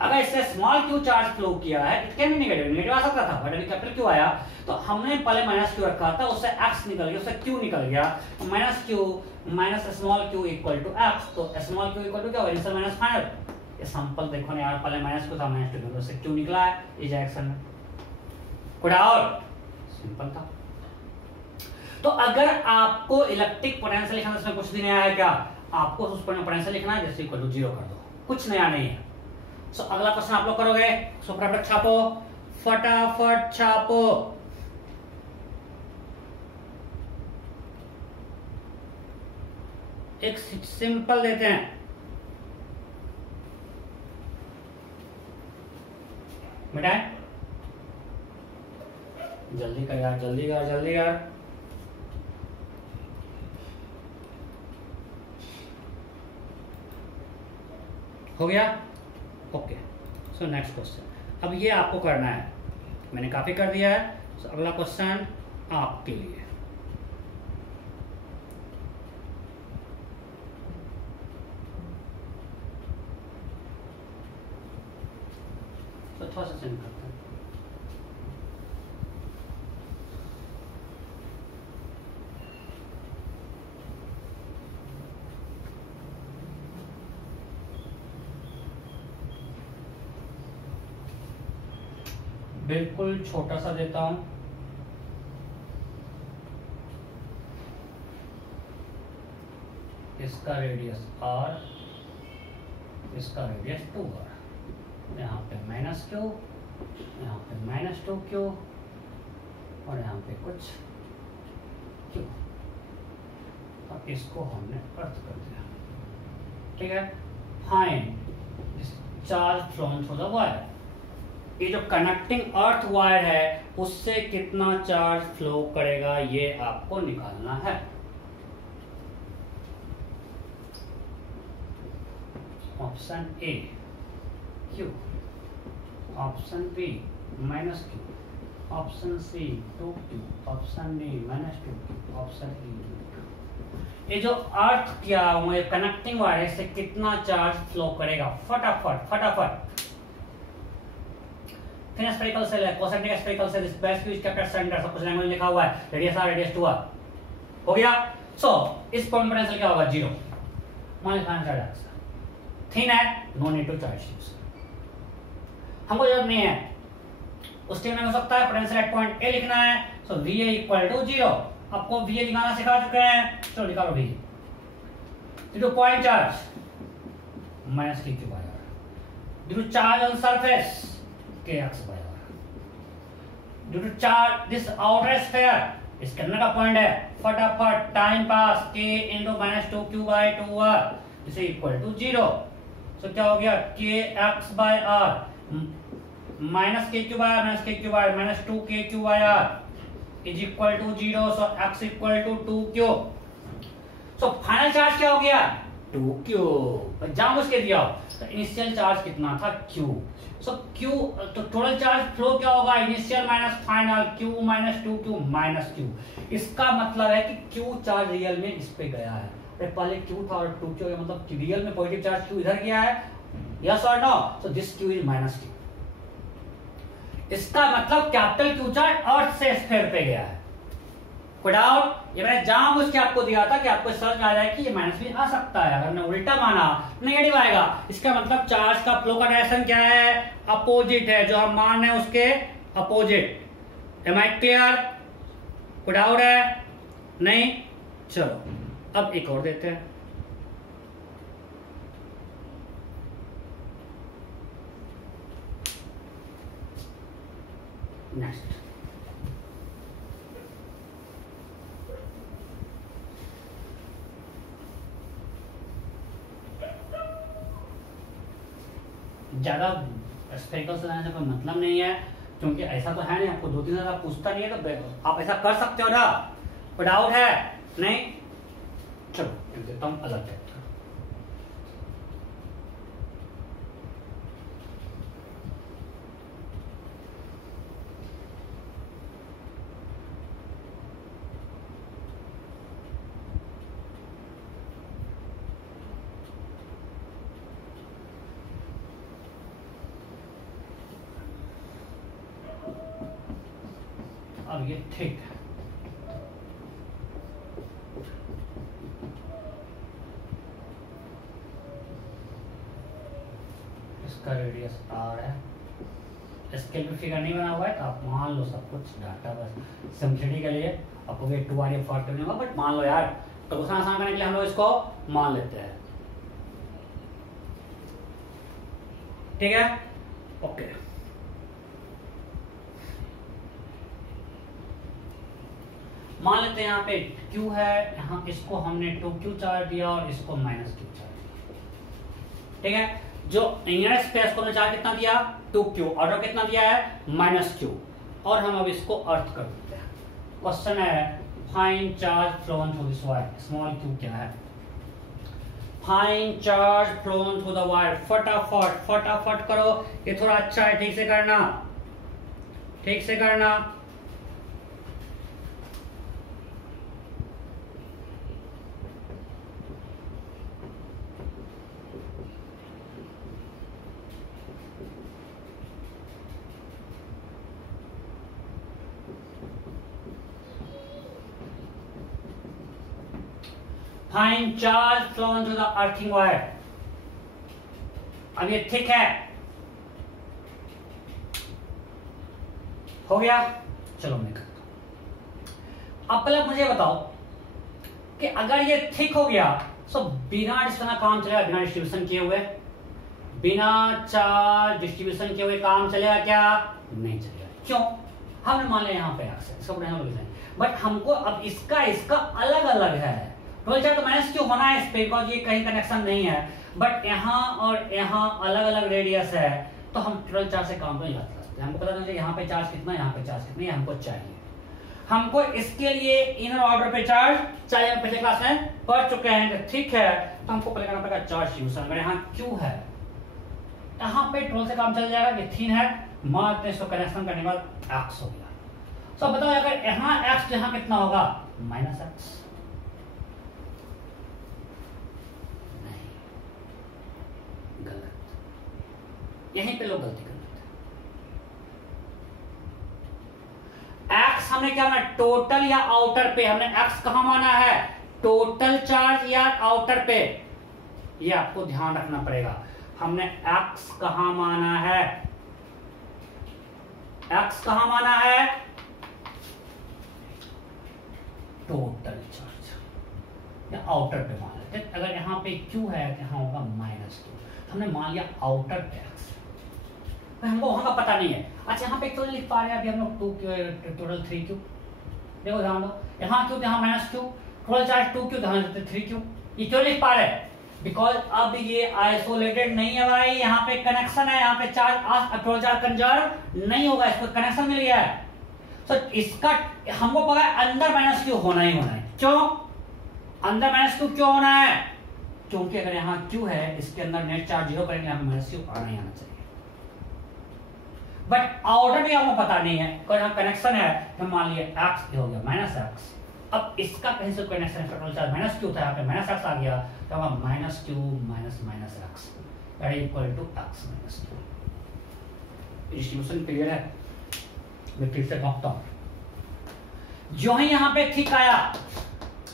अगर इससे स्मॉल q चार्ज फ्लो किया है, it can be negative, negative आ सकता था, बट अभी कैपिटल q आया, तो हमने पहले माइनस q रखा था, उससे x निकल गया, उससे q निकल गया, तो minus q minus small q equal to x, तो स्मॉल q इक्वल टू क्या होगा? Initial minus final. ये सैंपल देखो ना यार, पहले माइनस q था, माइनस 2 उससे q निकला है इस डायरेक्शन में। कोई डाउट? सिंपल था। तो अगर आपको इलेक्ट्रिक पोटेंशियल लिखना, इसमें कुछ भी नया है क्या? आपको उस पोटेंशियल लिखना है, जैसे इक्वल टू 0 कर दो, कुछ नया नहीं है। सो अगला क्वेश्चन आप लोग करोगे, सो फटाफट छापो, फटाफट छापो। एक सिंपल देते हैं, बेटा जल्दी कर यार, जल्दी कर, जल्दी कर। हो गया? ओके। सो नेक्स्ट क्वेश्चन, अब ये आपको करना है, मैंने काफी कर दिया है। सो अगला क्वेश्चन आपके लिए, तो थोड़ा सा चेंज करते हैं। बिल्कुल छोटा सा देता हूं, इसका रेडियस r, इसका रेडियस 2r, यहाँ पे माइनस q, यहाँ पे माइनस 2q, और यहाँ पे कुछ q, और इसको हमने अर्थ कर दिया। ठीक है? Find charge from through the wire. ये जो कनेक्टिंग अर्थ वायर है, उससे कितना चार्ज फ्लो करेगा, ये आपको निकालना है। Option A q, option B minus q, option C 2q, option D minus 2q, option E. ये जो अर्थ क्या हुआ कनेक्टिंग वायर है, इससे कितना चार्ज फ्लो करेगा? फटाफट फटाफट। थिन स्फेरिकल सेल है, concentric spherical shell, this best cues capture centre, सब कुछ लैंग्वेज लिखा हुआ है, रेडियस r रेडियस 2r। हो गया? सो इस पॉइंट पोटेंशियल क्या होगा? 0। मान लीजिए आंसर आंसर थिन है, no need to charge use, हमको जरूरत नहीं है। उस टाइम में हो सकता है पोटेंशियल एट पॉइंट ए लिखना है, सो VA इक्वल टू 0। आपको VA निकालना सिखा चुके हैं, चलो निकालो VA। Due to point charge minus q by r, due to charge on surface kx by r, due to charge this outer sphere, इसके अंदर का पॉइंट है, फटाफट time pass k into minus 2q by 2r इसे इक्वल टू 0। सो क्या हो गया? kx by r minus kq by r minus kq by r minus 2kq by r is equal to 0। So x equal to 2q। So final charge क्या हो गया? 2q। जानबूझ के दिया तो इनिशियल चार्ज कितना था q। सो q तो टोटल चार्ज फ्लो क्या होगा, initial minus final, q minus 2q minus q। इसका मतलब है कि q चार्ज रियल में इस पे गया है। पहले q था और 2q मतलब रियल में पॉजिटिव चार्ज q इधर गया है, यस और no. So this q is minus q। इसका मतलब कैपिटल Q चार्ज अर्थ से स्फीयर पे गया है। कोई डाउट? ये मैंने जानबूझ के आपको दिया था कि आपको समझ में आ जाए कि ये माइनस भी आ सकता है। अगर मैं उल्टा माना नेगेटिव आएगा, इसका मतलब चार्ज का फ्लो का डायरेक्शन क्या है, अपोजिट है, जो हम मान रहे हैं उसके अपोजिट। Am I clear? कोई डाउट है? नहीं? चलो अब एक और देते हैं। नेक्स्ट ज्यादा स्पेरिकल से लाने का कोई मतलब नहीं है, क्योंकि ऐसा तो है नहीं, आपको 2-3 हजार पूछता नहीं है तो आप ऐसा कर सकते हो ना। कोई डाउट है? नहीं? चलो देता हूं अलग है। अब ये ठीक है, इसका रेडियस r है। स्केल पे फिगर नहीं बना हुआ है तो आप मान लो सब कुछ डाटा, बस सिंपलिसिटी के लिए आपको ये 2r या 4 करना होगा, बट मान लो यार, तो क्वेश्चन आसान करने के लिए हम लोग इसको मान लेते हैं। ठीक है, ओके। मान लेते हैं यहाँ पे Q है, यहाँ इसको हमने 2Q चार्ज दिया और इसको माइनस Q चार्ज दिया। ठीक है, जो इनर स्पेस को चार्ज कितना दिया 2Q, ऑर्डर कितना दिया है माइनस Q, और हम अब इसको अर्थ कर देते हैं। क्वेश्चन है find charge flown through this wire, small q क्या है, find charge flown through the wire. फटाफट फटाफट करो, ये थोड़ा अच्छा है, ठीक से करना, ठीक से करना। Find charge flown through the earthing wire. अब ये ठीक है, हो गया। चलो मैं करता हूं। अब पहले मुझे बताओ कि अगर ये ठीक हो गया तो बिना डिस्ट्रीब्यूशन काम चलेगा, बिना डिस्ट्रीब्यूशन किए हुए, बिना चार्ज डिस्ट्रीब्यूशन किए हुए काम चलेगा क्या? नहीं चलेगा। क्यों? हमने मान लिया यहाँ पे बट हमको अब इसका इसका अलग अलग है। टोटल चार्ज तो माइनस क्यों होना है इस पे, बिकॉज ये कहीं कनेक्शन नहीं है, बट यहाँ और यहाँ अलग अलग रेडियस है, तो हम टोटल चार्ज से काम तो नहीं कर सकते। हमको पता नहीं यहाँ पे चार्ज कितना, यहाँ पे चार्ज कितना, हमको चाहिए। हमको इसके लिए इनर ऑर्डर पे चार्ज चाहिए, हम पिछले क्लास में पढ़ चुके हैं, ठीक है। तो हमको पहले करना पड़ेगा चार्ज डिस्ट्रीब्यूशन। अगर यहाँ Q है, यहाँ पे टोटल से काम चल जाएगा, ये 3 है, मात्र इसको कनेक्शन करने के बाद x हो गया। तो बताओ अगर यहाँ x, यहाँ कितना होगा माइनस x। गलत, यहीं पे लोग गलती कर लेते हैं। एक्स हमने क्या माना, टोटल या आउटर पे? हमने एक्स कहां माना है, टोटल चार्ज या आउटर पे? ये आपको ध्यान रखना पड़ेगा। हमने एक्स कहां माना है, एक्स कहां माना है, टोटल चार्ज या आउटर पे मान लेते। अगर यहाँ पे Q है तो यहाँ होगा माइनस Q, हमने मान लिया आउटर पे एक्स, हमको वहां का पता नहीं है। अच्छा यहाँ पे तो लिख पा रहे हैं अभी हम लोग 2Q टोटल 3Q। देखो ध्यान दो, यहाँ Q यहाँ minus Q, total charge 2Q ध्यान देते 3Q। ये क्यों लिख पा रहे हैं, बिकॉज अब ये आइसोलेटेड नहीं है भाई, यहाँ पे कनेक्शन है, यहाँ पे चार्ज टोटल चार्ज कंजर्व नहीं होगा, इसको कनेक्शन मिल गया है। तो इसका हमको पता है अंदर माइनस Q होना ही होना है। क्यों अंदर माइनस Q क्यों होना है, क्योंकि अगर यहाँ Q है, इसके अंदर नेट चार्ज 0 करेंगे, हमें माइनस Q आना ही आना चाहिए। बट ऑर्डर भी आपको पता नहीं है, कोई यहाँ कनेक्शन है, तो मान लिया x हो गया माइनस एक्स। अब इसका कहीं से connection total charge minus Q था, यहाँ पे माइनस एक्स आ गया, तो हम minus Q minus minus x equal to x minus Q। Distribution clear है? मैं फिर से कहता हूं, जो ही यहाँ पे ठीक आया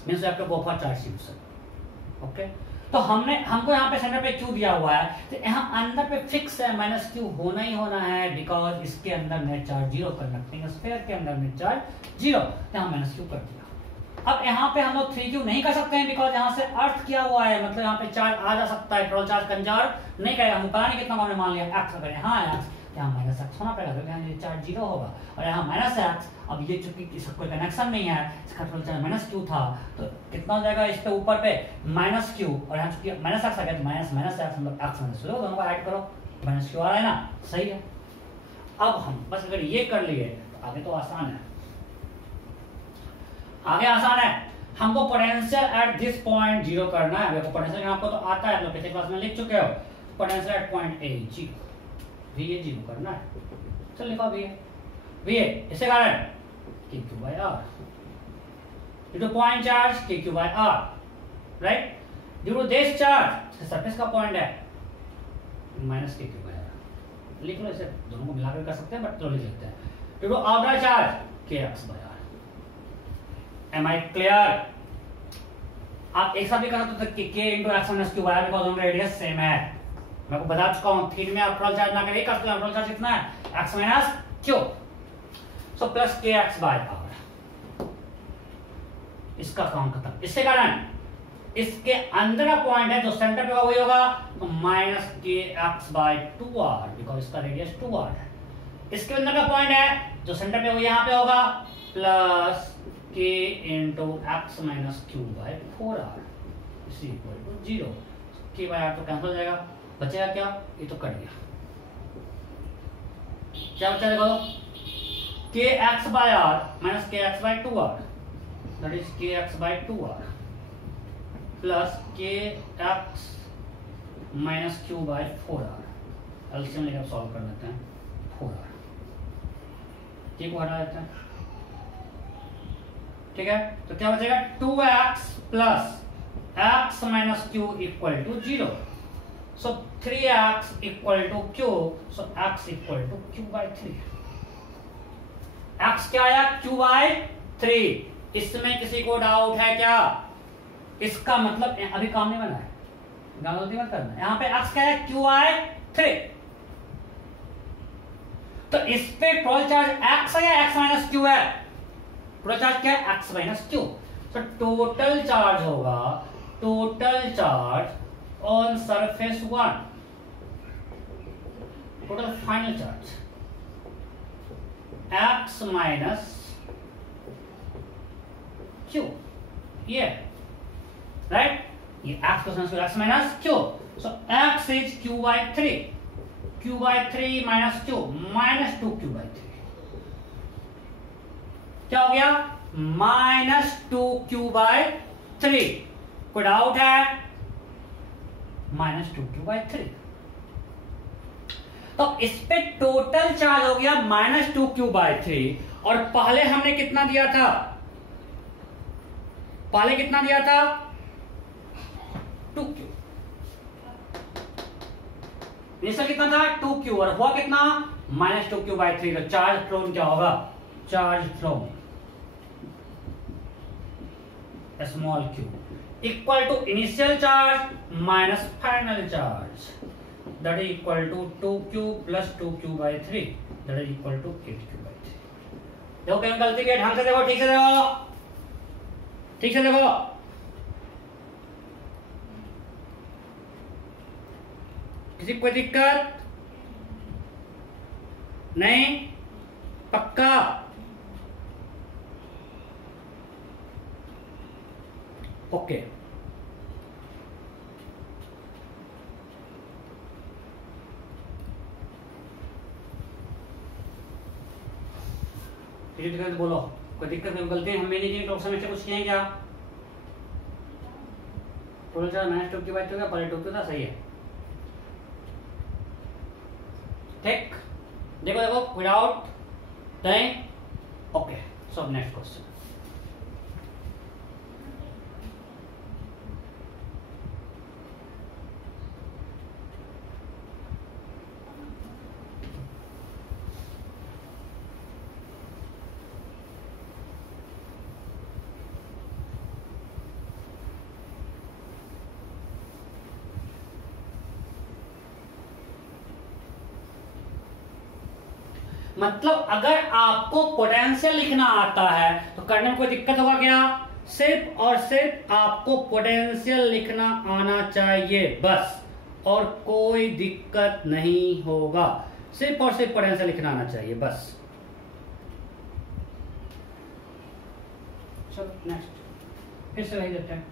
मींस आपका गो फॉर चार्ज डिस्ट्रीब्यूशन। ओके, तो हमको यहाँ पे सेंटर पे Q दिया हुआ है, तो यहाँ अंदर पे फिक्स है माइनस Q होना ही होना है, बिकॉज इसके अंदर नेट चार्ज 0 कंडक्टिंग स्फीयर के अंदर नेट चार्ज 0, तो यहाँ माइनस Q कर दिया। अब यहाँ पे हम लोग 3Q नहीं कर सकते हैं, बिकॉज यहाँ से अर्थ किया हुआ है, मतलब यहाँ पे चार्ज आ जा सकता है, टोटल चार्ज कंजर्व नहीं करेगा, हम पता नहीं कितना हमने मान लिया x, अगर यहाँ है x यहाँ माइनस एक्स होना पड़ेगा, क्योंकि यहाँ चार्ज 0 होगा, और यहाँ माइनस एक्स। अब ये चूंकि इसका कोई कनेक्शन नहीं है, इसका टोटल चार्ज माइनस Q था, तो कितना हो जाएगा इस पे ऊपर पे माइनस Q, और यहाँ चूंकि माइनस एक्स आ गया तो माइनस माइनस एक्स, मतलब एक्स माइनस लो, दोनों को ऐड करो, माइनस Q आ रहा है ना, सही है। अब हम बस अगर ये कर लिए तो आगे तो आसान है, आगे आसान है। हमको पोटेंशियल एट दिस पॉइंट 0 करना है। देखो पोटेंशियल आपको तो आता है, तो पिछले क्लास में लिख चुके हो, potential at point A 0, VA 0 करना है। चल लिखो VA इससे कारण KQ by R due to point charge KQ by R, right? due to this charge surface का पॉइंट है माइनस KQ by R। लिख लो, इसे दोनों को मिलाकर कर सकते हैं, बट तो लिख लेते हैं due to outer charge KX by R। Am I clear? आप एक साथ भी कर सकते हो K into X minus Q by R, because दोनों रेडियस सेम है। मैं आपको बता चुका हूं, थीटा में आप टोटल चार्ज ना करिए, करते हैं टोटल चार्ज कितना है x minus Q, so plus KX by R। इसका काम खत्म। इसके कारण इसके अंदर का पॉइंट है जो सेंटर पे वही होगा, तो minus KX by 2R, because इसका रेडियस 2R है। इसके अंदर का पॉइंट है जो सेंटर पे वो यहाँ पे होगा, plus K into X minus Q by 4R is equal to 0। K by R तो कैंसिल हो जाएगा, बचेगा क्या? ये तो कट गया, क्या बचा देखो, KX by R minus KX by 2R, that is KX by 2R plus KX minus Q by 4R। LCM लेकर सॉल्व कर लेते हैं, 4R K को हटा देते हैं, ठीक है। तो क्या बचेगा, 2x plus x minus Q equal to 0, so 3x equal to Q, so x equal to Q by 3। x क्या आया, Q by 3। इसमें किसी को डाउट है क्या? इसका मतलब अभी काम नहीं बना है, गलती मत करना। यहाँ पे x क्या है, Q by 3, तो इस पे टोटल चार्ज x है या x माइनस Q है? टोटल चार्ज क्या है, x माइनस Q। तो टोटल चार्ज होगा, total charge on surface 1, total final charge x minus Q, ये right, ये x plus x minus Q, so x is Q by 3, Q by 3 minus Q minus 2Q by 3, क्या हो गया, minus 2Q by 3। कोई डाउट है? Minus 2Q by 3। तो इस पे टोटल चार्ज हो गया माइनस 2Q by 3, और पहले हमने कितना दिया था, पहले कितना दिया था, 2Q। इसका कितना था, 2Q, और हुआ कितना, माइनस 2Q by 3। तो चार्ज फ्लोन क्या होगा, charge flown small q equal to initial charge minus final charge, that is equal to 2q plus 2q by 3, that is equal to 8q by 3। देखो क्या गलती की, ढंग से देखो, ठीक से देखो, ठीक से देखो। किसी कोई दिक्कत नहीं? पक्का? ओके। किसी दिक्कत बोलो, कोई दिक्कत नहीं, गलती हम मैंने टॉप से कुछ किए क्या? टोटल चार्ज माइनस 2q/2 का पहले 2q था, सही है। ठीक, देखो देखो without time. Okay, so next question. मतलब अगर आपको पोटेंशियल लिखना आता है तो करने में कोई दिक्कत होगा क्या? सिर्फ और सिर्फ आपको पोटेंशियल लिखना आना चाहिए बस, और कोई दिक्कत नहीं होगा। सिर्फ और सिर्फ पोटेंशियल लिखना आना चाहिए बस। चलो नेक्स्ट, फिर से वही देते हैं।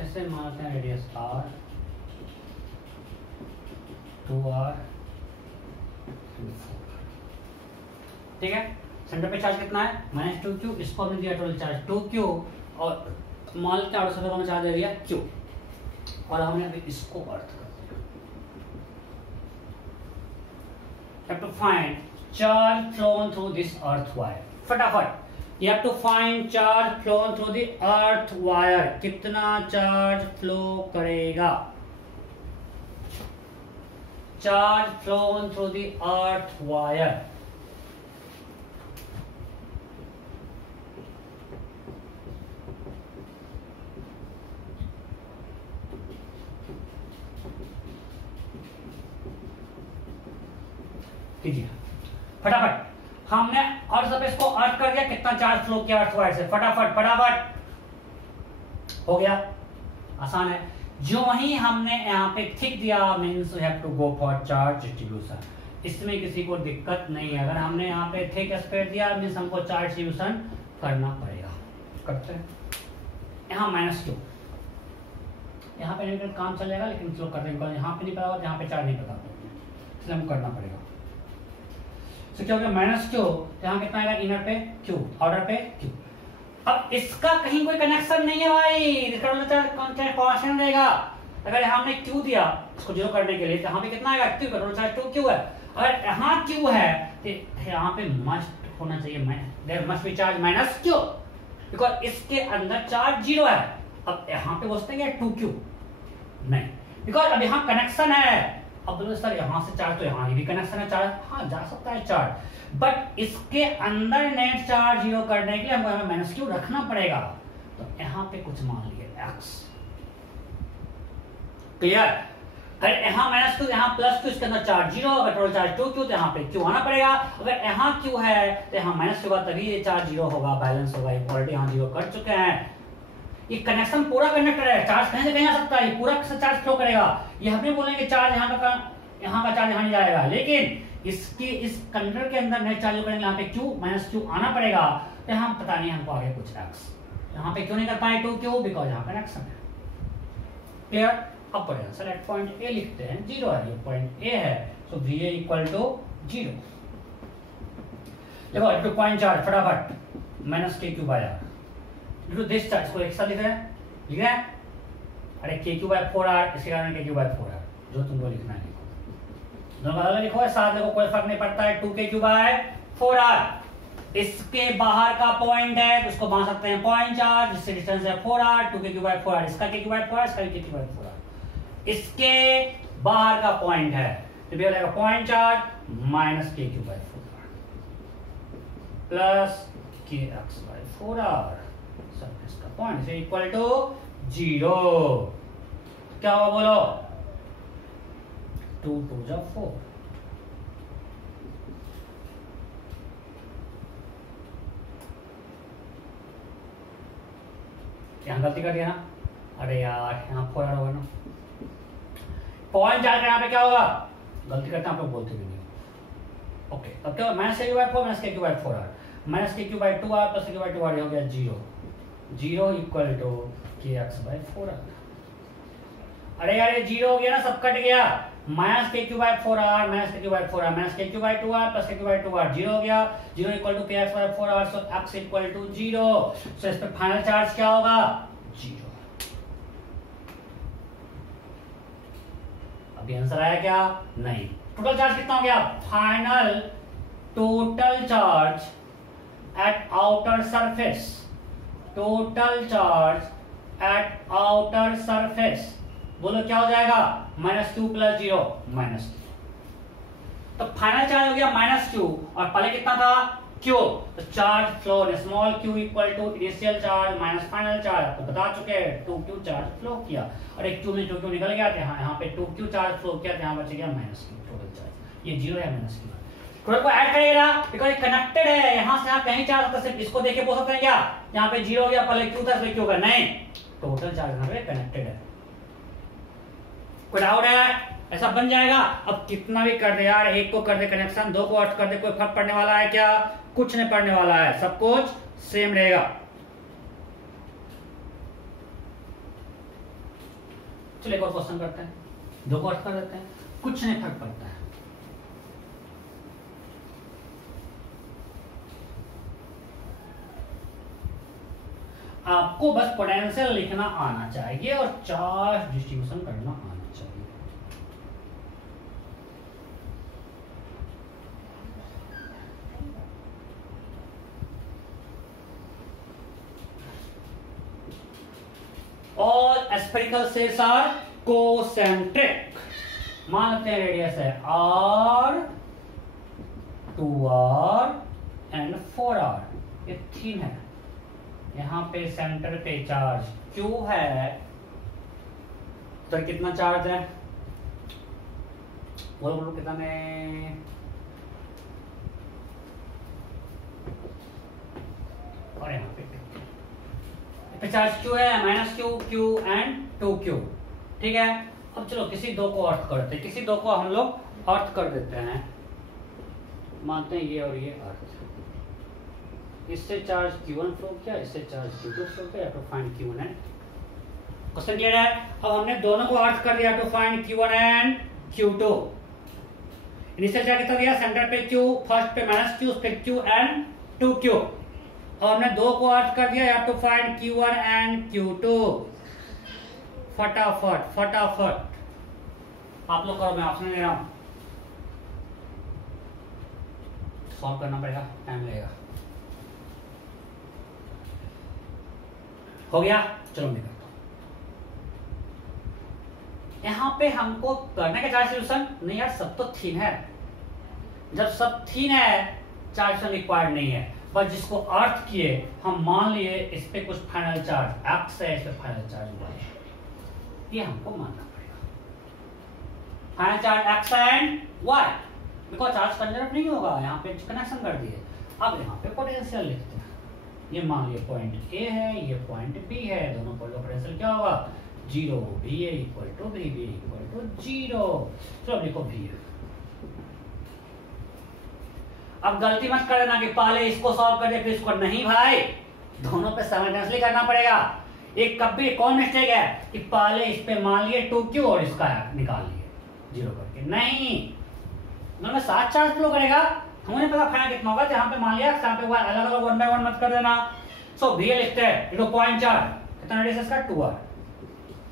ऐसे मानते हैं रेडियस r, 2r, 4। ठीक है, सेंटर पे चार्ज कितना है? -2q। इसको हमने दिया टोटल चार्ज 2q, और मान लेते हैं आउटर में चार्ज दे दिया q, और हमने अभी इसको अर्थ कर दिया। Have to find charge flown through this earth wire. फटाफट, you have to find charge flown through the earth wire। कितना चार्ज फ्लो करेगा? Charge flown through the earth wire। कीजिए फटाफट। हमने अर्थ सरफेस को अर्थ कर दिया, कितना चार्ज फ्लो किया अर्थ वायर से? फटाफट फटाफट हो गया, आसान है। जो ही हमने यहाँ पे थिक दिया means we have to go for charge distribution. इसमें किसी को दिक्कत नहीं है। अगर हमने यहाँ पे थिक स्पेयर दिया मींस हमको चार्ज डिस्ट्रीब्यूशन करना पड़ेगा। करते हैं। यहाँ -q, यहाँ पे नहीं काम चल जाएगा, लेकिन चलो करते हैं। यहाँ पे नहीं पता होगा, यहाँ पे चार्ज नहीं पता, इसलिए हमको करना पड़ेगा। तो क्या हो गया? -q, यहाँ कितना आएगा? इनर पे q, आउटर पे q। अब इसका कहीं कोई कनेक्शन नहीं है भाई, इसका कांस्टेंट रहेगा। अगर यहाँ हमने q दिया इसको 0 करने के लिए, तो यहाँ पे कितना आएगा? q, टोटल चार्ज 2q है। अगर यहाँ q है तो यहाँ पे मस्ट होना चाहिए, there must be charge -q, because इसके अंदर चार्ज 0 है। अब यहाँ पे बोलते हैं 2q नहीं, बिकॉज अब यहाँ कनेक्शन है। अब बोलो सर यहाँ से चार्ज, तो यहाँ भी कनेक्शन है चार्ज, हाँ जा सकता है चार्ज, बट इसके अंदर नेट चार्ज 0 करने के लिए हमको यहाँ -q रखना पड़ेगा। तो यहाँ पे कुछ मान लिए x। क्लियर? अगर यहाँ -q, यहाँ +q, इसके अंदर चार्ज 0, अगर टोटल चार्ज 2q, तो यहाँ पे q आना पड़ेगा। अगर यहाँ q है तो यहाँ -q होगा, तभी ये चार्ज 0 होगा, बैलेंस होगा। इक्वालिटी यहाँ 0 कर चुके हैं। ये कनेक्शन पूरा कंडक्टर है, चार्ज कहीं से कहीं आ सकता है, ये पूरा चार्ज फ्लो करेगा। ये हम भी बोलेंगे चार्ज यहाँ का चार्ज यहाँ नहीं जाएगा, लेकिन इसके इस कंडक्टर के अंदर नेट चार्ज करेंगे, यहाँ पे q -q आना पड़ेगा। तो यहाँ पता नहीं हमको आगे कुछ x, यहाँ पे क्यों नहीं कर पाए 2q, बिकॉज यहाँ कनेक्शन है। क्लियर? अब पोटेंशियल एट पॉइंट ए लिखते हैं, 0 है, ये पॉइंट ए है, सो VA = 0। देखो टू पॉइंट चार्ज फटाफट -kq/r टू दिस चार्ज को एक साथ लिख रहे हैं। अरे kq/4r, इसके कारण kq/4r, जो तुमको लिखना है लिखो, दोनों अलग लिखो, साथ लिखो, कोई फर्क नहीं पड़ता है। 2kq/4r इसके बाहर का पॉइंट है, तो उसको मान सकते हैं पॉइंट चार्ज, जिससे डिस्टेंस है 4r। 2kq/4r इसका kq/4r, इसका kq/4r, इसके बाहर का पॉइंट है, तो भी हो जाएगा point charge -kq/4r plus kx/4r surface का पॉइंट से इक्वल टू 0। क्या हुआ बोलो? 2 2 जा 4। यहाँ गलती कर दिया ना, अरे यार यहाँ 4r होगा ना, पॉइंट चार्ज यहाँ पे क्या होगा, गलती करते हैं आप लोग, बोलते भी नहीं। ओके, तब क्या minus K Q by 4 minus K Q by 4r minus K Q by 2r plus K Q by 2r हो गया 0, 0 equal to K x by 4r। अरे यार ये 0 हो गया ना, सब कट गया। Minus K Q by 4r minus K Q by 4r minus K Q by 2r plus K Q by 2r 0 हो गया, 0 equal to K x by 4r, so x equal to 0। So इस पे फाइनल चार्ज क्या होगा, 0। अभी आंसर आया क्या, नहीं। टोटल चार्ज कितना हो गया, final total charge at outer surface, total charge at outer surface, बोलो क्या हो जाएगा, -q प्लस 0 माइनस। तो फाइनल चार्ज हो गया -q, और पहले कितना था q, तो charge flow small q equal to initial charge minus final charge, आपको बता चुके हैं 2q चार्ज फ्लो किया, और एक q में 2q निकल गया था, यहाँ पे 2q चार्ज फ्लो किया था, यहाँ बच गया -q टोटल चार्ज, ये 0 है -q। टोटल को ऐड करिएगा बिकॉज़ कनेक्टेड है, यहाँ से यहाँ कहीं चार्ज होता, सिर्फ इसको देख के बोल सकते हैं क्या, यहाँ पे 0 हो गया, पहले q था इसलिए q होगा, नहीं, टोटल चार्ज यहाँ पे कनेक्टेड है। कोई डाउट है, ऐसा बन जाएगा। अब कितना भी कर दे यार, एक को कर दे कनेक्शन, दो को अर्थ कर दे, कोई फर्क पड़ने वाला है क्या, कुछ नहीं पड़ने वाला है, सब कुछ सेम रहेगा। चलिए एक और क्वेश्चन करते हैं, दो को अर्थ कर देते हैं, कुछ नहीं फर्क पड़ता है। आपको बस पोटेंशियल लिखना आना चाहिए और चार्ज डिस्ट्रीब्यूशन करना आना चाहिए। All spherical cells are concentric। मान लेते हैं रेडियस है r, 2r एंड 4r, ये 3 है। यहाँ पे सेंटर पे चार्ज Q है, तो कितना चार्ज है, बोलो बोलो कितना में, और यहाँ पे चार्ज Q है -q, Q एंड 2q, ठीक है। अब चलो किसी दो को अर्थ करते हैं, किसी दो को हम लोग अर्थ कर देते हैं, मानते हैं ये और ये अर्थ, इससे चार्ज Q1 फ्लो किया, इससे चार्ज Q2 फ्लो किया, to find Q1 and, question clear है। अब हमने दोनों को अर्थ कर दिया, to find Q1 and Q2। Initial charge कितना दिया, सेंटर पे Q, फर्स्ट पे -q, उस पे Q एंड 2q, और हमने दो को अर्थ कर दिया, to find Q1 and Q2। फटाफट फटाफट आप लोग करो, मैं ऑप्शन दे रहा हूं, सॉल्व करना पड़ेगा, टाइम लगेगा। हो गया, चलो मैं करता हूं। यहां पे हमको करने का चार्ज सोल्यूशन नहीं यार, सब तो थीन है, जब सब थीन है चार्ज सोल्यूशन रिक्वायर्ड नहीं है, बस जिसको अर्थ किए हम मान लिए इस पे कुछ फाइनल चार्ज x है, इस पे फाइनल चार्ज y है, ये हमको मानना पड़ेगा। Final charge x and y, because charge conserve नहीं होगा, यहाँ पे कनेक्शन कर दिए। अब यहाँ पे पोटेंशियल लिखते हैं, ये मान लिया पॉइंट A है, ये पॉइंट B है, दोनों पॉइंट का पोटेंशियल क्या होगा, 0, VA equal to VB equal to 0। चलो लिखो VA। अब गलती मत कर देना कि पहले इसको सॉल्व कर दे फिर इसको, नहीं भाई, दोनों पे साइमल्टेनियसली करना पड़ेगा। एक कभी कौन मिस्टेक है कि पहले इस पे मान लिए 2q और इसका निकाल लिए 0 करके, नहीं, दोनों में साथ चार्ज फ्लो करेगा, हमें पता फाइनल कितना होगा, यहाँ पे मान लिया यहाँ पे अलग अलग 1 बाय 1 मत कर देना। सो VA लिखते हैं, देखो पॉइंट चार्ज कितना रेडियस का 2r,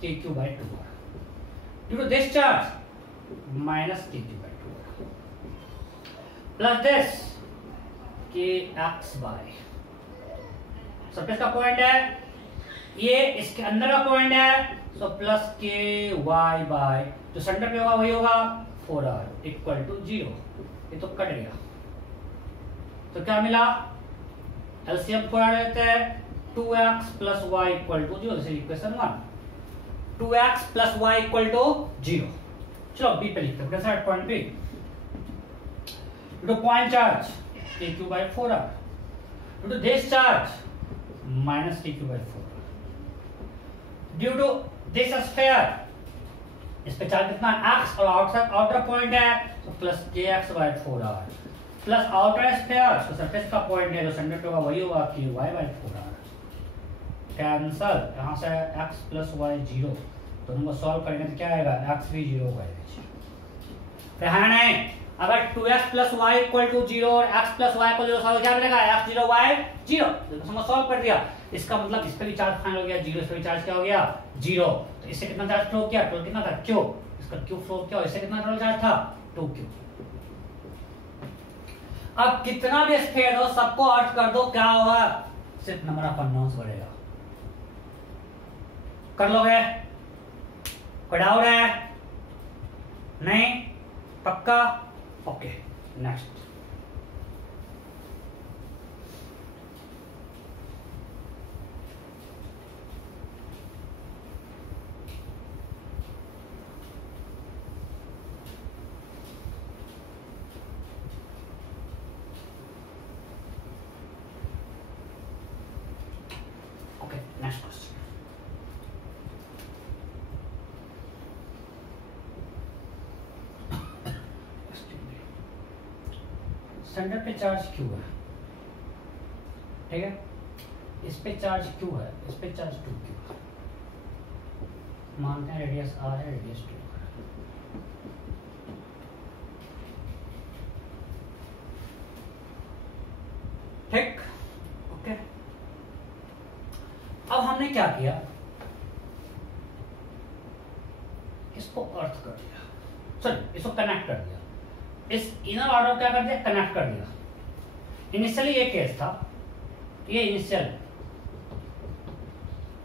kq by 2r, due to this charge -kq by 2r plus this kx by, surface का पॉइंट है, ये इसके अंदर का पॉइंट है, सो प्लस ky बाय जो सेंटर पे होगा वही होगा 4r इक्वल टू 0। ये तो कट गया, तो क्या मिला, एलसीएम 4r लेते हैं, 2x plus y equal to 0, this is equation 1, 2x plus y equal to 0। चलो बी पे लिखते हैं, साइड पॉइंट बी, तो point charge kq by 4r, to this charge minus kq by 4r, due to this sphere इस पे चार्ज कितना x और आउटर पॉइंट है तो plus kx/4r plus outer sphere तो सरफेस का पॉइंट है जो सेंटर पे होगा वही होगा ky/4r कैंसल, यहाँ से x प्लस y 0 दोनों को सॉल्व करेंगे तो क्या आएगा x भी 0 y भी 0। फिर है नहीं अगर 2x plus y equal to 0 और x plus y equal to 0 क्या मिलेगा x 0 y 0 तो सॉल्व कर दिया। इसका मतलब इस पे भी चार्ज फाइनल हो गया 0, इस पे भी चार्ज क्या हो गया 0। तो इससे कितना चार्ज फ्लो किया टोटल कितना था q, इसका q फ्लो किया और इससे कितना टोटल चार्ज था 2q। अब कितना भी स्फीयर हो सबको अर्थ कर दो क्या होगा सिर्फ नंबर ऑफ अननोन्स बढ़ेगा। कर लोगे? कोई डाउट है? नहीं? पक्का? Okay next. Okay next question. Centre पे चार्ज Q है, ठीक है, इस पे चार्ज Q है, इस पे चार्ज 2Q है, मानते हैं रेडियस R है, रेडियस 2 है। ठीक, ओके। अब हमने क्या किया, इसको अर्थ कर दिया, सॉरी इसको कनेक्ट कर दिया, इस इनर ऑर्डर क्या कर दिया कनेक्ट कर दिया। इनिशियली ये केस था, ये इनिशियल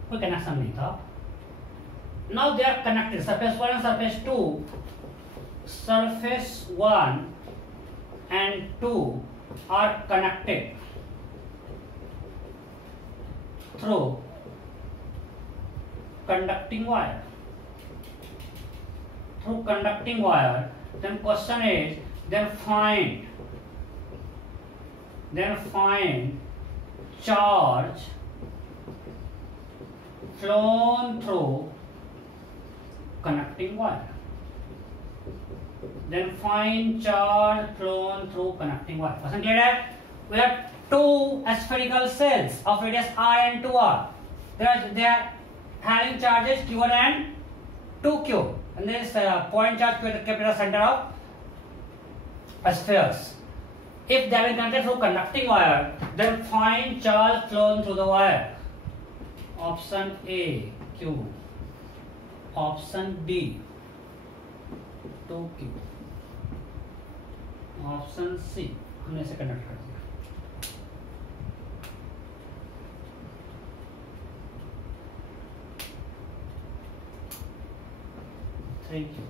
कोई कनेक्शन नहीं था। Now they are connected, surface 1 and surface 2, surface 1 and 2 are connected through conducting wire. Through conducting wire, then question is, then find charge flown through connecting wire. Then find charge flown through connecting wire. Question clear है? We have two spherical cells of radius r and 2r. They are having charges q1 and 2q, and there is point charge kept at the center of spheres. If they have been connected through conducting wire, then find charge flown through the wire. Option A q, option B 2q, option C हमने इसे कनेक्ट कर दिया। Thank you.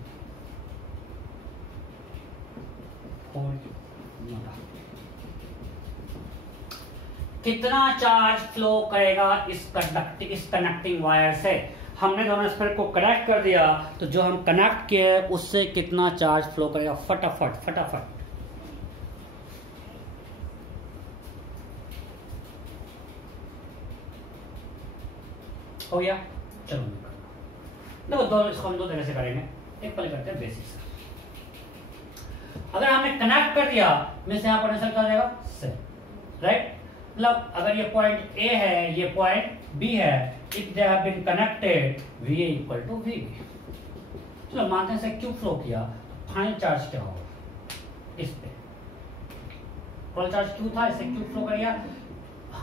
कितना चार्ज फ्लो करेगा इस कनेक्टिंग वायर से? हमने दोनों स्फीयर को कनेक्ट कर दिया, तो जो हम कनेक्ट किए उससे कितना चार्ज फ्लो करेगा? फटाफट हो गया। चलो देखो दो, इसको हम दो तरह से करेंगे। एक पहले करते हैं बेसिक से। अगर हमने कनेक्ट कर दिया मींस यहाँ पोटेंशियल क्या हो जाएगा से, राइट? मतलब अगर ये पॉइंट ए है, ये पॉइंट बी है, if they have been connected VA equal to VB। चलो मानते हैं से क्यू फ्लो किया, फाइनल चार्ज क्या होगा इस पे? टोटल चार्ज क्यू था, इससे क्यू फ्लो कर गया,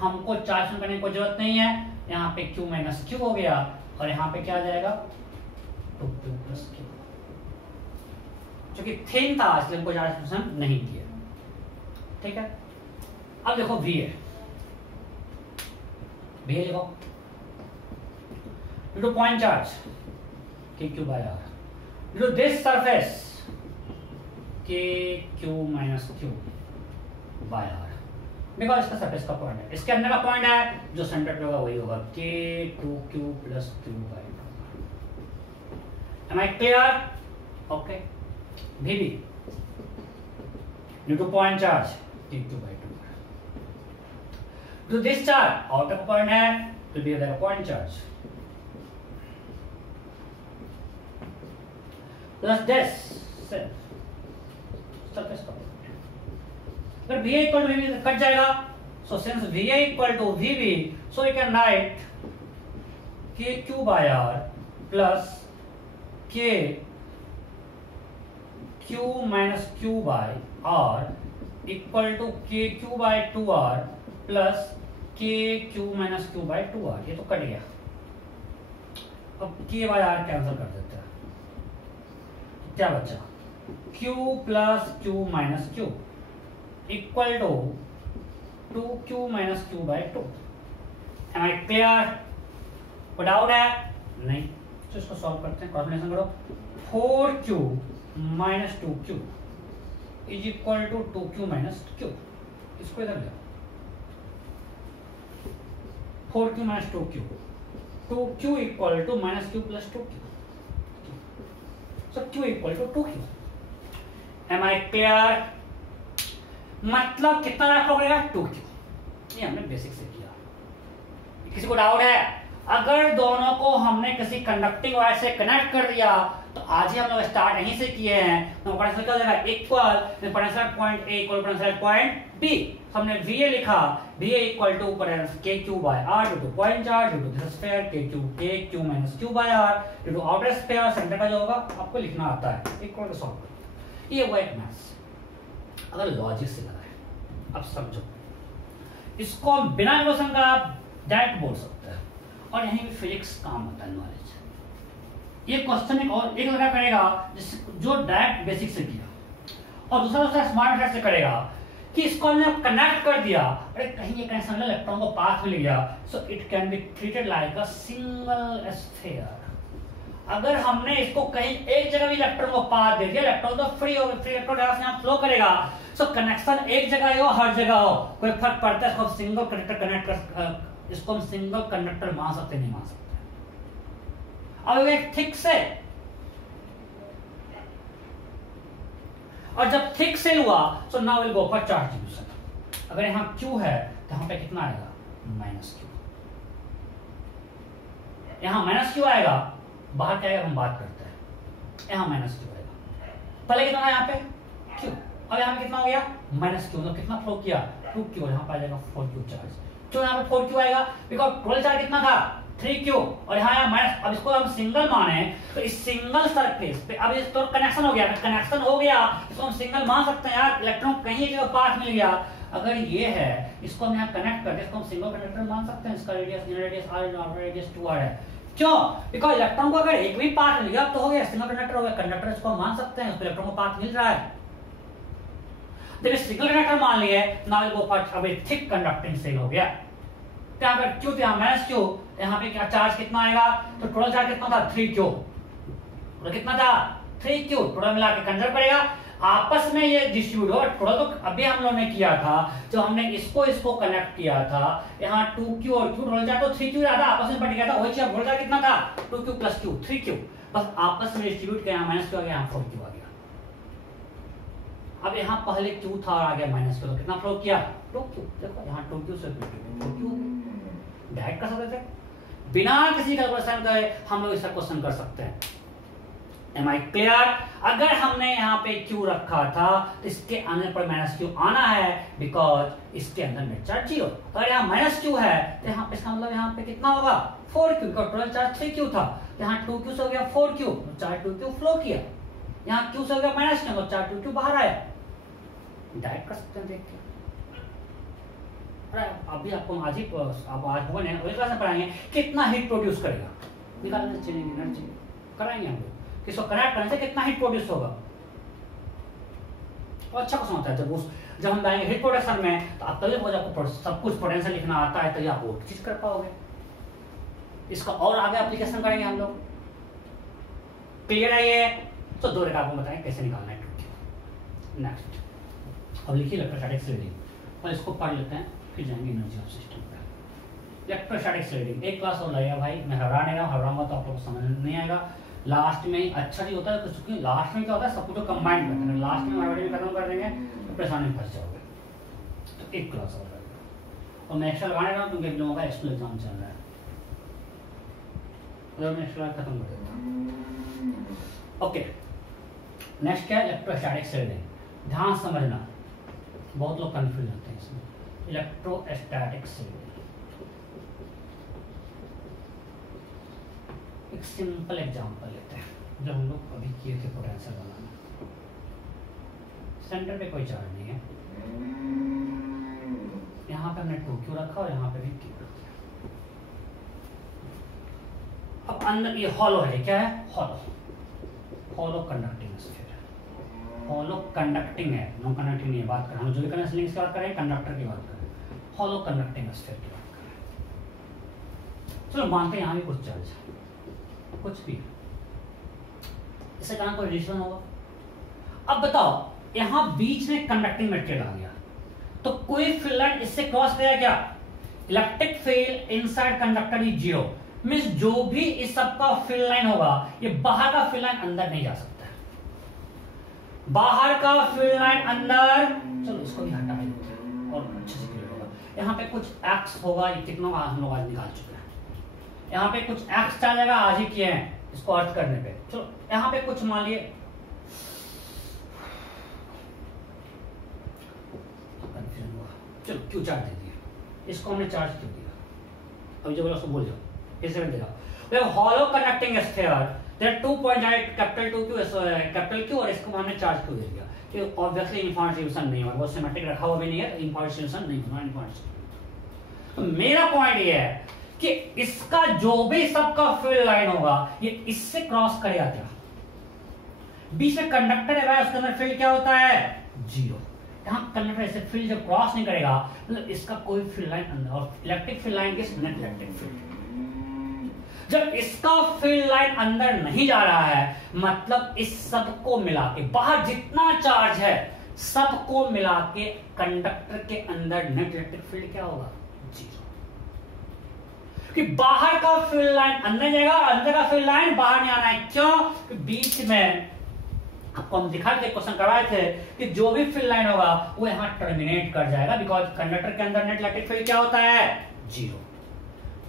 हमको चार्ज करने की कोई जरूरत नहीं है। यहाँ पे Q माइनस क्यू हो गया और यहाँ पे क्या आ जाएगा 2Q प्लस Q। क्योंकि थिन था इसलिए हमको चार्ज नहीं किया, ठीक है। अब देखो VA लिखो, due to point charge KQ by R, due to this surface KQ minus Q by R, because इसका सरफेस का पॉइंट है, इसके अंदर का पॉइंट है, जो सेंटर पे होगा वही होगा K2Q plus Q by 2। Am I clear? Okay. VB due to point charge KQ by 2। to this charge outer point है to be like a point charge, plus this surface का अगर VA equal to VB cut जाएगा, so since VA equal to VB, so you can write KQ by R plus KQ minus Q by R equal to KQ by 2R plus KQ minus Q by 2R। ये तो कट गया, अब K by R कैंसिल कर देते हैं, क्या बचा Q plus Q minus Q equal to 2Q minus Q by 2। Am I clear? कोई डाउट है? नहीं, तो इसको सॉल्व करते हैं, कॉम्बिनेशन करो। 4Q minus 2Q is equal to 2Q minus Q। इसको इधर ले, 4Q minus 2Q, 2Q equal to minus Q plus 2Q, so Q equal to 2Q। Am I clear? मतलब कितना रखा पड़ेगा 2Q। ये हमने बेसिक से किया। किसी को डाउट है? अगर दोनों को हमने किसी कंडक्टिंग वायर से कनेक्ट कर दिया तो आज ही हम लोग स्टार्ट यहीं से किए हैं, तो पोटेंशियल क्या हो जाएगा equal potential point A equal potential point B। हमने VA लिखा, VA equal to KQ by R due to point charge due to this sphere KQ minus Q by R due to outer sphere. Centre का जो होगा आपको लिखना आता है, इक्वल टू सॉल्व। ये वो एक मैथ्स अगर लॉजिक से लगा है, अब समझो इसको हम बिना इक्वेशन का डायरेक्ट बोल सकते हैं, और यहीं भी फिजिक्स काम होता है, नॉलेज। ये क्वेश्चन एक लड़का करेगा जो डायरेक्ट बेसिक से किया, और दूसरा स्मार्ट मेथड से करेगा कि इसको हमने कनेक्ट कर दिया, अरे कहीं ये कनेक्शन इलेक्ट्रॉन को पाथ में ले गया, so it can be treated like a single sphere. अगर हमने इसको कहीं एक जगह भी इलेक्ट्रॉन को पाथ दे दिया, इलेक्ट्रॉन तो फ्री हो, फ्री इलेक्ट्रॉन यहाँ फ्लो करेगा, सो कनेक्शन एक जगह हो हर जगह हो, कोई फर्क पड़ता है? इसको सिंगल कंडक्टर कनेक्ट कर, इसको हम सिंगल कंडक्टर मान सकते नहीं मान सकते। अब एक थिक से, और जब थिक से हुआ so now will go for charge distribution. अगर यहाँ Q है तो यहाँ पे कितना आएगा -Q, यहाँ -Q आएगा, बाहर क्या आएगा हम बात करते हैं, यहाँ -Q आएगा। पहले कितना है यहाँ पे Q, अब यहाँ पे कितना हो गया -Q, मतलब कितना फ्लो किया 2Q, और यहाँ पे आ जाएगा 4Q चार्ज। क्यों यहाँ पे 4Q आएगा? बिकॉज टोटल चार्ज कितना था 3Q, और यहाँ माइनस। अब इसको हम सिंगल माने तो इस सिंगल सरफेस पे अब इस तो कनेक्शन हो गया, कनेक्शन हो गया इसको हम सिंगल मान सकते हैं यार, इलेक्ट्रॉन कहीं एक जगह पाथ मिल गया। अगर ये है इसको हम यहाँ कनेक्ट करते हैं, इसको हम सिंगल कंडक्टर मान सकते हैं, इसका रेडियस इनर रेडियस r और आउटर रेडियस 2r है। क्यों? बिकॉज इलेक्ट्रॉन को अगर एक भी पाथ मिल गया तो हो गया सिंगल कंडक्टर हो गया, कंडक्टर इसको मान सकते हैं, उसको इलेक्ट्रॉन को पाथ मिल रहा है। जब सिंगल कंडक्टर मान लिए, नाउ विल गो फॉर अब थिक कंडक्टिंग सेल हो गया। क्या अगर Q यहाँ -Q, यहाँ पे क्या चार्ज कितना आएगा? तो टोटल चार्ज कितना था 3Q, तो कितना था 3Q, टोटल मिला के कंसिडर करेगा, आपस में ये डिस्ट्रीब्यूट हो। टोटल तो अभी हम लोगों ने किया था, जो हमने इसको कनेक्ट किया था, यहाँ 2Q और Q टोटल चार्ज तो 3Q ज्यादा आपस में बढ़ गया था, वही चीज टोटल चार्ज कितना था 2Q plus Q 3Q, बस आपस में डिस्ट्रीब्यूट किया, -Q आ गया, यहाँ 4Q आ गया। अब यहाँ पहले Q था और आ गया -Q, तो कितना फ्लो किया 2Q। देखो यहाँ 2Q से 2Q डायरेक्ट कर सकते थे, बिना किसी कैलकुलेशन करे हम लोग इसका क्वेश्चन कर सकते हैं। Am I clear? अगर हमने यहाँ पे Q रखा था तो इसके अंदर पर -Q आना है, बिकॉज इसके अंदर नेट चार्ज 0। अगर यहाँ -Q है तो यहाँ पे इसका मतलब यहाँ पे कितना होगा 4Q, का टोटल चार्ज 3Q था, तो यहाँ 2Q से हो गया 4Q, तो चार्ज 2Q फ्लो किया, यहाँ Q से हो गया -Q, तो चार्ज 2Q बाहर आया। डायरेक्ट कर सकते हैं देख के। अभी आपको आज ही आप आज हुआ नहीं, अगले क्लास में पढ़ाएंगे कितना हीट प्रोड्यूस करेगा, निकालना चाहिए एनर्जी कराएंगे हम लोग, किसको कनेक्ट करने से कितना हीट प्रोड्यूस होगा। और अच्छा क्वेश्चन होता है जब हम जाएंगे हीट प्रोडक्शन में, तो आप तभी आपको सब कुछ पोटेंशियल लिखना आता है, तभी आप वो चीज कर पाओगे। इसका और आगे एप्लीकेशन करेंगे हम लोग। क्लियर है ये? तो दो रेखा आपको बताएं कैसे निकालना है। नेक्स्ट अब लिखिए इलेक्ट्रोस्टैटिक स्लेडिंग, और इसको पढ़ लेते हैं, फिर जाएंगे एनर्जी ऑफ सिस्टम पर। इलेक्ट्रोस्टैटिक स्लेडिंग एक क्लास और लगेगा भाई, मैं हरा नहीं रहा हूँ, हराऊंगा तो आप लोग को समझ नहीं आएगा। लास्ट में अच्छा नहीं होता है, क्योंकि लास्ट में क्या होता है सब कुछ कंबाइन करते हैं, लास्ट में हमारे में खत्म कर देंगे तो परेशानी में फंस जाओगे। तो एक क्लास और लगेगा, और मैं एक्स्ट्रा लगाने रहा हूँ क्योंकि लोगों का एक्स्ट्रा एग्जाम चल रहा है, तो मैं एक्स्ट्रा खत्म कर देता हूँ। ओके, नेक्स्ट क्या है, इलेक्ट्रोस्टैटिक शिल्डिंग। ध्यान समझना, बहुत लोग कंफ्यूज होते हैं इसमें। इलेक्ट्रोस्टैटिक शिल्डिंग एक सिंपल एग्जांपल लेते हैं जो हम लोग अभी किए थे पोटेंशियल बनाना। सेंटर पे कोई चार्ज नहीं है, यहाँ पे हमने 2q रखा और यहाँ पे भी q रखा। अब अंदर ये हॉलो है, क्या है, hollow conducting sphere. Hollow conducting है, नो कंडक्टिंग नहीं है। बात करें हम जो भी कंडक्टिंग की बात करें, कंडक्टर की बात करें, हॉलो कंडक्टिंग स्फीयर की बात करें। चलो मानते हैं यहाँ भी कुछ चार्ज है, कुछ भी, इससे कहाँ कोई रिलेशन होगा। अब बताओ, यहाँ बीच में कंडक्टिंग मटेरियल आ गया, तो कोई फील्ड इससे क्रॉस करेगा क्या, electric field inside conductor is zero. Means जो भी इस सब का फील्ड लाइन होगा, ये बाहर का फील्ड लाइन अंदर नहीं जा सकता है। बाहर का फील्ड लाइन अंदर, चलो इसको भी हटा देते हैं और अच्छे से क्लियर होगा। यहाँ पे कुछ एक्स होगा, ये कितना हम लोग आज निकाल चुके हैं। यहाँ पे कुछ एक्स चलेगा, आज ही किए हैं इसको अर्थ करने पे। चलो यहाँ पे कुछ मान लिए कंफ्यूजन हुआ, चलो क्यों चार्ज दे दिया, इसको हमने चार्ज क्यों दिया, अभी जो बोला उसको बोल जाओ, कैसे बन जाएगा। Hollow conducting sphere, there 2 point capital 2q capital q, और इसको हमने चार्ज क्यों दे दिया, कि ऑब्वियसली इनफाइनाइट सॉल्यूशन नहीं होगा, वो सिमेट्रिक रखा हुआ भी नहीं है, इनफाइनाइट सॉल्यूशन नहीं होगा, इनफाइनाइट। तो मेरा पॉइंट ये है कि इसका जो भी सबका फील्ड लाइन होगा, ये इससे क्रॉस करेगा क्या, बीच में कंडक्टर है भाई, उसके अंदर फील्ड क्या होता है, जीरो। यहाँ कंडक्टर ऐसे फील्ड जब क्रॉस नहीं करेगा, मतलब इसका कोई फील्ड लाइन अंदर, और इलेक्ट्रिक फील्ड लाइन के नेट इलेक्ट्रिक फील्ड, जब इसका फील्ड लाइन अंदर नहीं जा रहा है, मतलब इस सब को मिला के बाहर जितना चार्ज है सबको मिला के कंडक्टर के अंदर नेट इलेक्ट्रिक फील्ड क्या होगा, जीरो। कि बाहर का फील्ड लाइन अंदर जाएगा, अंदर का फील्ड लाइन बाहर नहीं आना है। क्यों, कि बीच में आपको हम दिखा के क्वेश्चन करवाए थे कि जो भी फील्ड लाइन होगा वो यहां टर्मिनेट कर जाएगा, बिकॉज कंडक्टर के अंदर नेट इलेक्ट्रिक फील्ड क्या होता है, zero.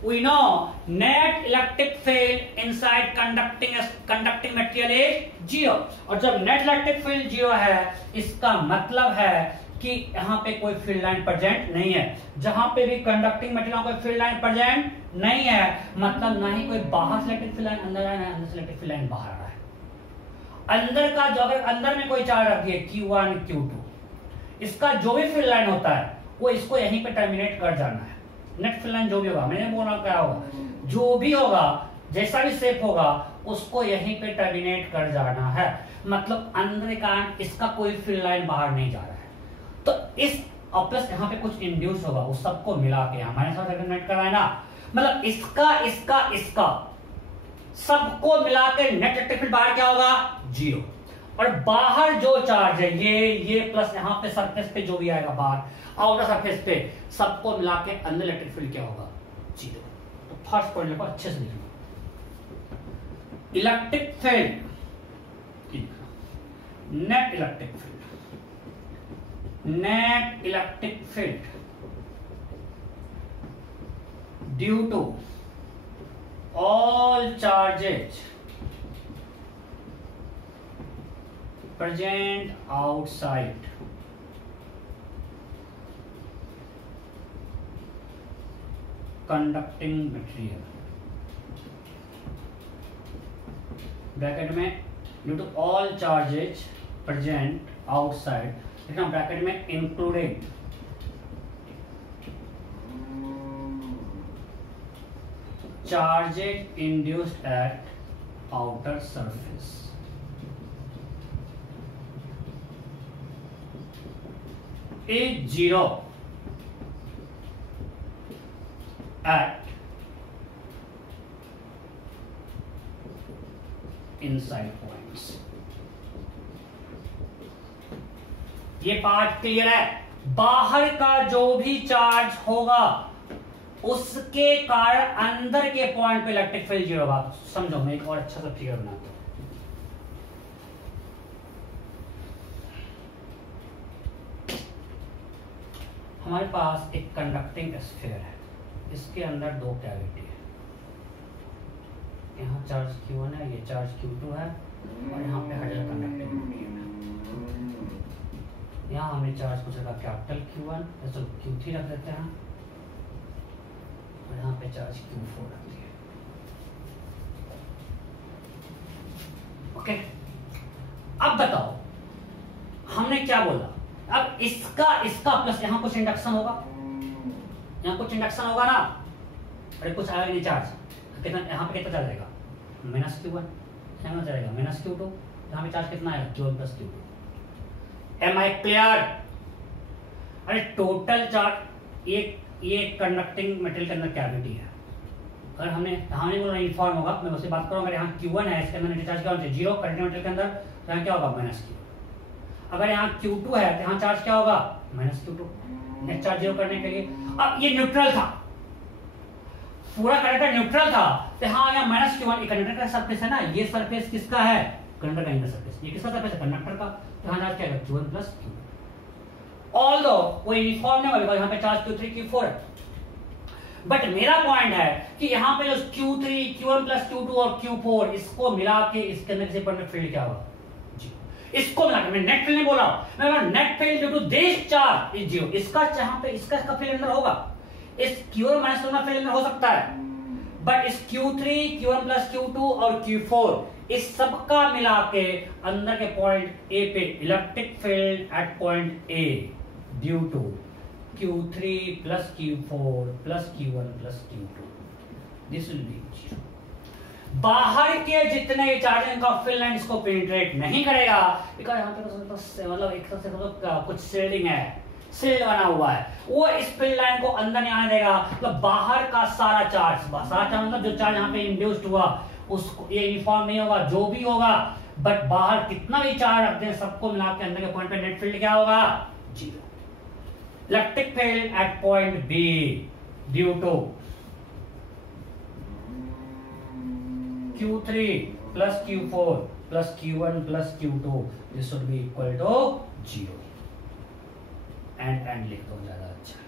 We know net electric field inside conducting material is zero, और जब net electric field zero है, इसका मतलब है कि यहाँ पे कोई फील्ड लाइन प्रेजेंट नहीं है। जहां पे भी कंडक्टिंग मटेरियल कोई फील्ड लाइन प्रेजेंट नहीं है, मतलब ना ही कोई बाहर से इलेक्ट्रिक फील्ड लाइन अंदर आ रहा है, अंदर से इलेक्ट्रिक फील्ड लाइन बाहर आ रहा है। अंदर का जो, अगर अंदर में कोई चार्ज रखिए Q1 Q2, इसका जो भी फील्ड लाइन होता है वो इसको यहीं पे टर्मिनेट कर जाना है। नेट फील्ड लाइन जो भी होगा, मैंने बोला क्या होगा, जो भी होगा, जैसा भी शेप होगा, उसको यहीं पे टर्मिनेट कर जाना है। मतलब अंदर का इसका कोई फील्ड लाइन बाहर नहीं जा रहा है, तो इस और प्लस यहाँ पे कुछ इंड्यूस होगा, उस सबको मिला के हमारे साथ टर्मिनेट कर रहा है ना, मतलब इसका इसका इसका सबको मिला के नेट इलेक्ट्रिक फील्ड बाहर क्या होगा, जीरो। और बाहर जो चार्ज है ये प्लस यहाँ पे सरफेस पे जो भी आएगा बाहर, आउटर सरफेस पे, सबको मिला के अंदर इलेक्ट्रिक फील्ड क्या होगा, जीरो। तो फर्स्ट पॉइंट को अच्छे से लिखना, electric field, net electric field, net electric field due to all charges present outside conducting material, bracket में due to all charges present outside, देखना ब्रैकेट में included charges induced at outer surface is zero at inside points। ये पार्ट क्लियर है। बाहर का जो भी चार्ज होगा उसके कारण अंदर के पॉइंट पे इलेक्ट्रिक फील्ड जीरो होगा। समझो, मैं एक और अच्छा सा फिगर बनाता हूं। हमारे पास एक कंडक्टिंग स्फीयर है, इसके अंदर दो कैविटी है, यहाँ चार्ज Q1 है, ये चार्ज Q2 है, और यहाँ पे हट जाएगा कंडक्टिंग मटेरियल। यहाँ हमें चार्ज पूछेगा कैपिटल Q1, चलो Q3 रख देते हैं और यहाँ पे चार्ज Q4 रख दिया। ओके, अब बताओ हमने क्या बोला। अब इसका प्लस यहाँ कुछ इंडक्शन होगा, यहाँ कुछ इंडक्शन होगा ना, अरे कुछ आएगा नहीं चार्ज, कितना यहाँ पे कितना चार्ज आएगा -Q1, यहाँ चलेगा -Q2, यहाँ पे चार्ज कितना आएगा Q1 + Q2। Am I clear? अरे टोटल चार्ज ये कंडक्टिंग मटेरियल के अंदर कैविटी है। अगर हमने बोला यूनिफॉर्म होगा, मैं उससे बात करूंगा। अगर यहाँ Q1 है, इसके अंदर नेट चार्ज क्या होना चाहिए 0 कंडक्टिंग मटेरियल के अंदर, तो यहाँ क्या होगा -Q। अगर यहाँ Q2 है तो यहाँ चार्ज क्या होगा -Q2, नेट चार्ज 0 करने के लिए। अब ये न्यूट्रल था, पूरा कंडक्टर न्यूट्रल था, तो यहाँ गया -Q1। कंडक्टर का सरफेस है ना, ये सरफेस किसका है, कंडक्टर का इनर सरफेस। ये किसका सरफेस है, कंडक्टर का। तो यहाँ चार्ज क्या है Q1 + Q2। ऑल्दो वो यूनिफॉर्म नहीं होगा, यहाँ पे चार्ज Q3 Q4 है। बट मेरा पॉइंट है कि यहाँ पे जो Q3 Q1 + Q2 और Q4 इसको मिला के इसके अंदर किसी पॉइंट फील्ड क्या होगा, इसको मिला के। मैं नेट फील्ड नहीं बोला, मैं बोला net field due to this charge is 0। इसका जहां पे इसका फील्ड अंदर होगा, इस Q1 - Q2 का फील्ड अंदर हो सकता है, बट इस Q3 Q1 + Q2 और Q4 इस सब का मिला के अंदर के पॉइंट ए पे electric field at point A due to Q3 + Q4 + Q1 + Q2 this will be 0। बाहर के जितने चार्ज इनका फील्ड लाइन इसको पेनिट्रेट नहीं करेगा, बिकॉज़ यहाँ पे तो मतलब एक तरह से कुछ शील्डिंग है, शील्ड बना हुआ है, वो इस फील्ड लाइन को अंदर नहीं आने देगा। मतलब बाहर का सारा चार्ज मतलब जो चार्ज यहाँ पे इंड्यूस्ड हुआ उसको ये यूनिफॉर्म नहीं होगा, जो भी होगा, बट बाहर कितना भी चार्ज रखते हैं सबको मिला के अंदर के पॉइंट पे नेट फील्ड क्या होगा 0। Electric field at point B due to Q3 + Q4 + Q1 + Q2 this should be equal to 0। And लिख दो, ज्यादा अच्छा।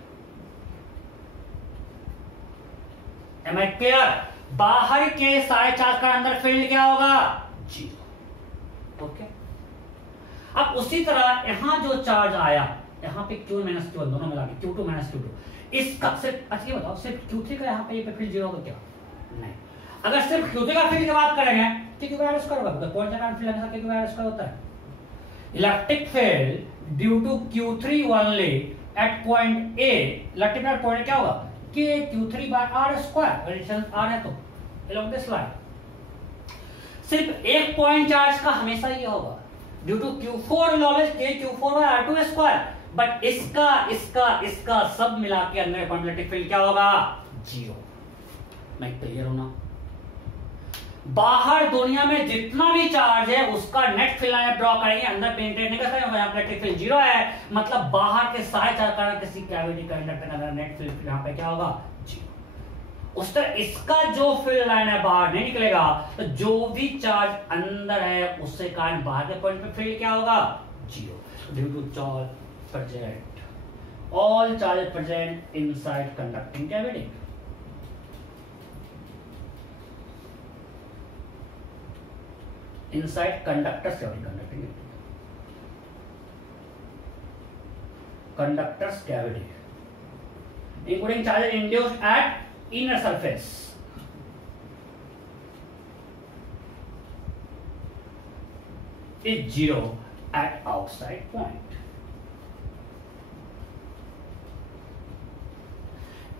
Am I clear? बाहर के सारे चार्ज का अंदर फील्ड क्या होगा 0। ओके, अब उसी तरह यहां जो चार्ज आया, यहाँ पे Q1 - Q1 दोनों मिला के Q2 - Q2, इसका सिर्फ अच्छा ये बताओ, सिर्फ Q3 का यहाँ पे ये फील्ड 0 होगा क्या? नहीं। अगर सिर्फ Q3 का फील्ड की बात करेंगे तो Q वायरस का होगा, तो कौन सा फील्ड हमेशा Q वायरस का होता है। Electric field due to Q3 only at point A, electric field point क्या होगा कि Q3/r², रेडिएशन r है तो along this line। सिर्फ एक पॉइंट चार्ज का हमेशा ये होगा due to Q4 will always take Q4/r2², but इसका सब मिला के अंदर पॉइंट इलेक्ट्रिक फील्ड क्या होगा 0। मैं क्लियर हूं ना? बाहर दुनिया में जितना भी चार्ज है उसका नेट फील्ड लाइन ड्रॉ करेंगे, अंदर पेनिट्रेट नहीं कर सकते, यहाँ पे इलेक्ट्रिक फील्ड 0 है, मतलब बाहर के सारे चार्ज का किसी कैविटी का इंडक्टर का नेट फील्ड यहाँ पे क्या होगा 0। उस तरह इसका जो फील्ड लाइन है बाहर नहीं निकलेगा, तो जो भी चार्ज अंदर है उससे कारण बाहर के पॉइंट पे फील्ड क्या होगा 0। Due to charge present, all charge present inside conducting cavity. inside conductors cavity, conductors cavity, including charges induced at inner surface, is 0 at outside point।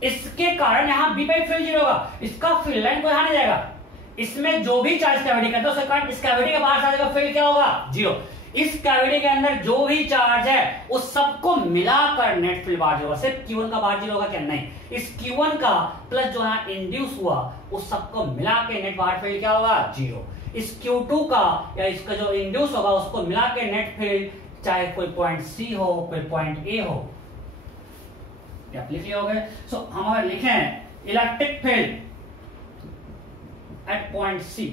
इसके कारण यहां बी पे फील्ड 0 होगा, इसका फील्ड लाइन को यहां नहीं जाएगा, इसमें जो भी चार्ज कैविटी करता है उसके कारण इस कैविटी के बाहर जाने का फील्ड क्या होगा 0। इस कैविटी के अंदर जो भी चार्ज है उस सबको मिलाकर नेट फील्ड बाहर होगा। सिर्फ Q1 का बाहर 0 होगा क्या? नहीं, इस Q1 का प्लस जो है इंड्यूस हुआ उस सबको मिला के नेट बाहर फील्ड क्या होगा 0। इस Q2 का या इसका जो इंड्यूस होगा उसको मिला के नेट फील्ड, चाहे कोई पॉइंट C हो कोई पॉइंट A हो, आप लिख लिया होगा। सो हम अगर लिखें electric field at point C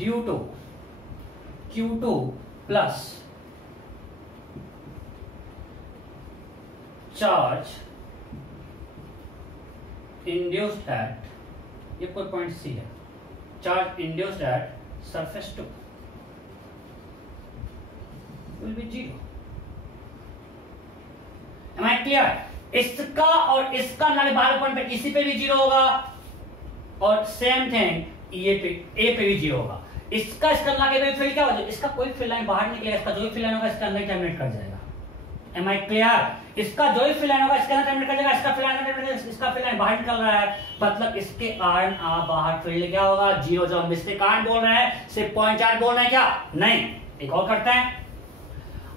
due to Q2 plus charge induced at, ये कोई पॉइंट C है, charge induced at surface 2 will be 0. Am I clear? इसका और इसका नाले बाहर पॉइंट पे इसी पे भी 0 होगा और सेम थिंग ए पे भी 0 होगा। इसका नाले पे फील्ड क्या होगा? इसका कोई फील्ड लाइन बाहर निकलेगा, इसका जो भी फील्ड लाइन होगा इसके अंदर टर्मिनेट कर जाएगा। Am I clear? इसका जो भी फील्ड लाइन होगा इसके अंदर टर्मिनेट कर जाएगा, इसका फील्ड लाइन बाहर निकल रहा है, मतलब इसके कारण बाहर फील्ड क्या होगा? 0। जो हम इसके कारण बोल रहे हैं सिर्फ पॉइंट चार्ज बोल रहे हैं क्या? नहीं। एक और करते हैं,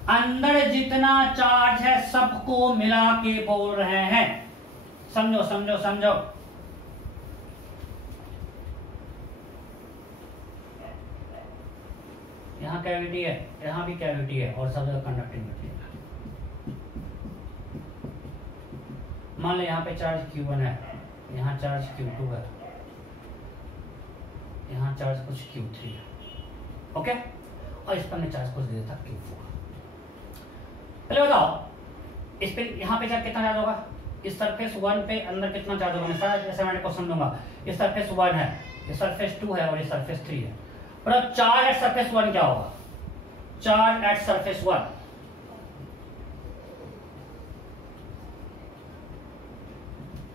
अंदर जितना चार्ज है सबको मिला के बोल रहे हैं। समझो समझो समझो। यहां कैविटी है, यहां भी कैविटी है और सब जगह कंडक्टिंग मटेरियल। मान लो यहाँ पे चार्ज Q1 है, यहाँ चार्ज Q2 है, यहाँ चार्ज कुछ Q3 है, ओके, और इस पर मैं चार्ज कुछ दे देता Q4। पहले बताओ इस पे यहाँ पे चार्ज कितना चार्ज होगा? इस सरफेस 1 पे अंदर कितना चार्ज होगा? मैं सारा जैसे मैंने क्वेश्चन दूंगा। ये सरफेस 1 है, ये सरफेस 2 है और ये सरफेस 3 है। पर चार्ज एट सरफेस 1 क्या होगा? चार्ज एट सरफेस 1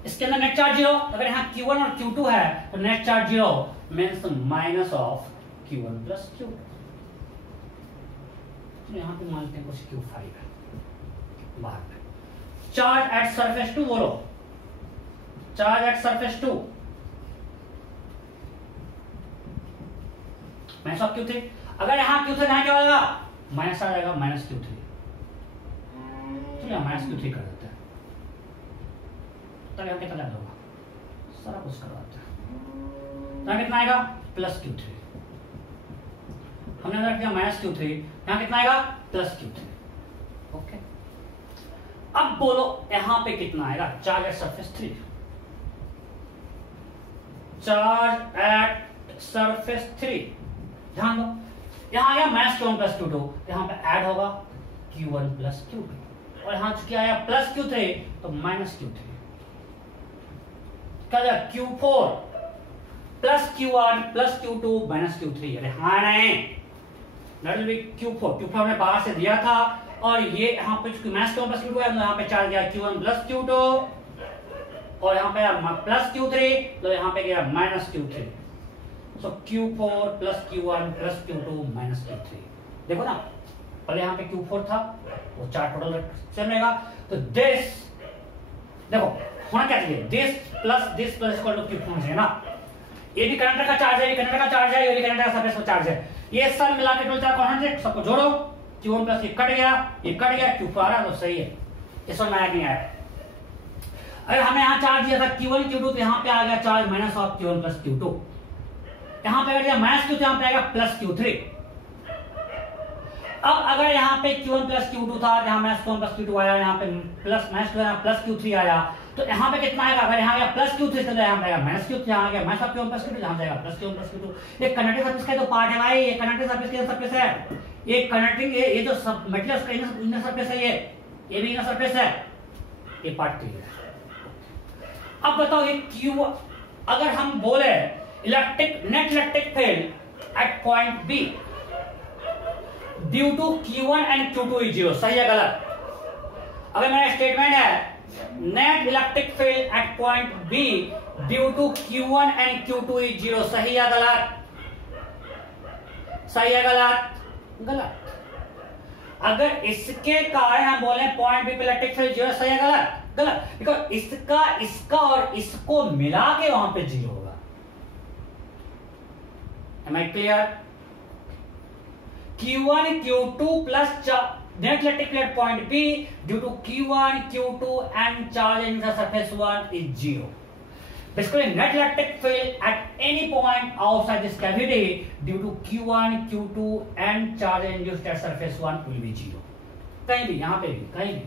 इसके अंदर नेट चार्ज 0। अगर यहाँ Q1 और Q2 है तो net charge 0 means minus of Q1 plus Q2। तो यहाँ पे मानते हैं कुछ Q5 है बाहर पे। चार्ज एट सरफेस 2 बोलो, charge at surface 2 minus of Q3। अगर यहाँ Q3 यहाँ क्या होगा? माइनस आ जाएगा, माइनस Q3। चलिए माइनस Q3 कर देते हैं, तब यहाँ कितना होगा? सारा कुछ करवाते हैं। यहाँ कितना आएगा? Plus Q3। हमने रख दिया माइनस Q3, यहाँ कितना आएगा? Plus Q3। ओके, अब बोलो यहाँ पे कितना आएगा? Charge at surface 3, charge at surface 3। ध्यान दो, यहाँ आ गया माइनस Q1 प्लस Q2, यहाँ पे ऐड होगा Q1 प्लस Q2, और यहाँ चुकी आया प्लस Q3 तो माइनस Q3। क्या जाएगा? Q4 plus Q1 plus Q2 minus Q3। अरे हाँ नहीं, दैट विल बी Q4 हमने बाहर से दिया था, और ये यहाँ पे माइनस Q1 प्लस Q2 है, यहाँ पे चार्ज गया Q1 प्लस Q2, और यहाँ पे प्लस Q3 तो यहाँ पे गया माइनस Q3। सो Q4 plus Q1 plus Q2 minus Q3। देखो ना, पहले यहाँ पे Q4 था, वो चार टोटल सेम रहेगा। तो दिस देखो होना क्या चाहिए? This plus equal to Q4 है ना। ये भी कंडक्टर का चार्ज है, ये कंडक्टर का चार्ज है, ये भी कंडक्टर का सरफेस का चार्ज है। ये सब मिला के टोटल चार्ज कौन है? सबको जोड़ो, Q1 प्लस ये कट गया, Q4 आ रहा तो सही है। इस पर आया नहीं आया? अगर हमें यहाँ चार्ज दिया था Q1 Q2 तो यहाँ पे आ गया charge minus of Q1 plus Q2। यहाँ पे अगर दिया माइनस Q2 यहाँ पे आएगा प्लस Q3। अब अगर यहाँ पे Q1 प्लस Q2 था, यहाँ माइनस Q1 प्लस Q2 आया, यहाँ पे प्लस माइनस प्लस Q3 आया, तो यहाँ पे कितना आएगा? अगर यहाँ गया प्लस Q3 तो यहाँ पे आएगा माइनस Q3, यहाँ गया माइनस Q1 प्लस Q2, यहाँ जाएगा प्लस Q1 प्लस Q2। ये कनेक्टिंग सरफेस का तो पार्ट है भाई, ये कनेक्टिंग सरफेस के सरफेस है, ये कनेक्टिंग ये जो सब मटेरियल का इनर सरफेस है, ये भी इनर सरफेस है, ये पार्ट क्लियर है। अब बताओ ये Q, अगर हम बोले net electric field at point B due to Q1 and Q2 is 0, सही है गलत? अगर मेरा स्टेटमेंट है net electric field at point B due to Q1 and Q2 is 0, सही है गलत? सही है गलत? गलत। अगर इसके कारण हम बोले पॉइंट बी पे इलेक्ट्रिक फील्ड 0, सही है गलत? गलत, बिकॉज इसका और इसको मिला के वहां पे 0 होगा। Am I clear? Q1 Q2 plus net electric field at point B due to Q1 Q2 and charge in the surface 1 is 0. Basically, net electric field at any point outside this cavity due to Q1 Q2 and charge induced at surface 1 will be 0. कहीं भी, यहाँ पे भी, कहीं भी।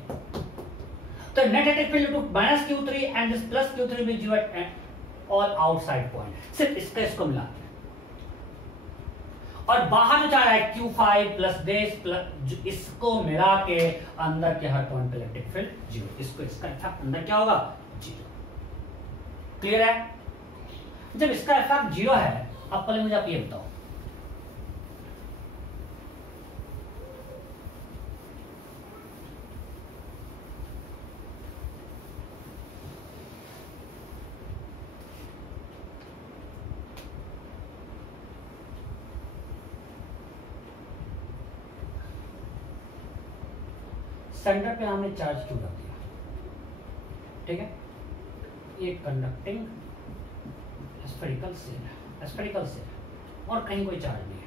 तो net electric field due to minus Q3 and this plus Q3 will be 0 at all outside point. सिर्फ इसको मिला और बाहर जो जा रहा है Q5 प्लस बेस प्लस, इसको मिला के अंदर के हर पॉइंट पे इलेक्ट्रिक फील्ड 0, इसको इसका इफेक्ट अंदर क्या होगा? 0। क्लियर है? जब इसका इफेक्ट 0 है, अब पहले मुझे आप ये बताओ, सेंटर पे हमने चार्ज क्यों रख दिया, ठीक है। ये कंडक्टिंग स्फेरिकल सेल है, स्फेरिकल सेल और कहीं कोई चार्ज नहीं है।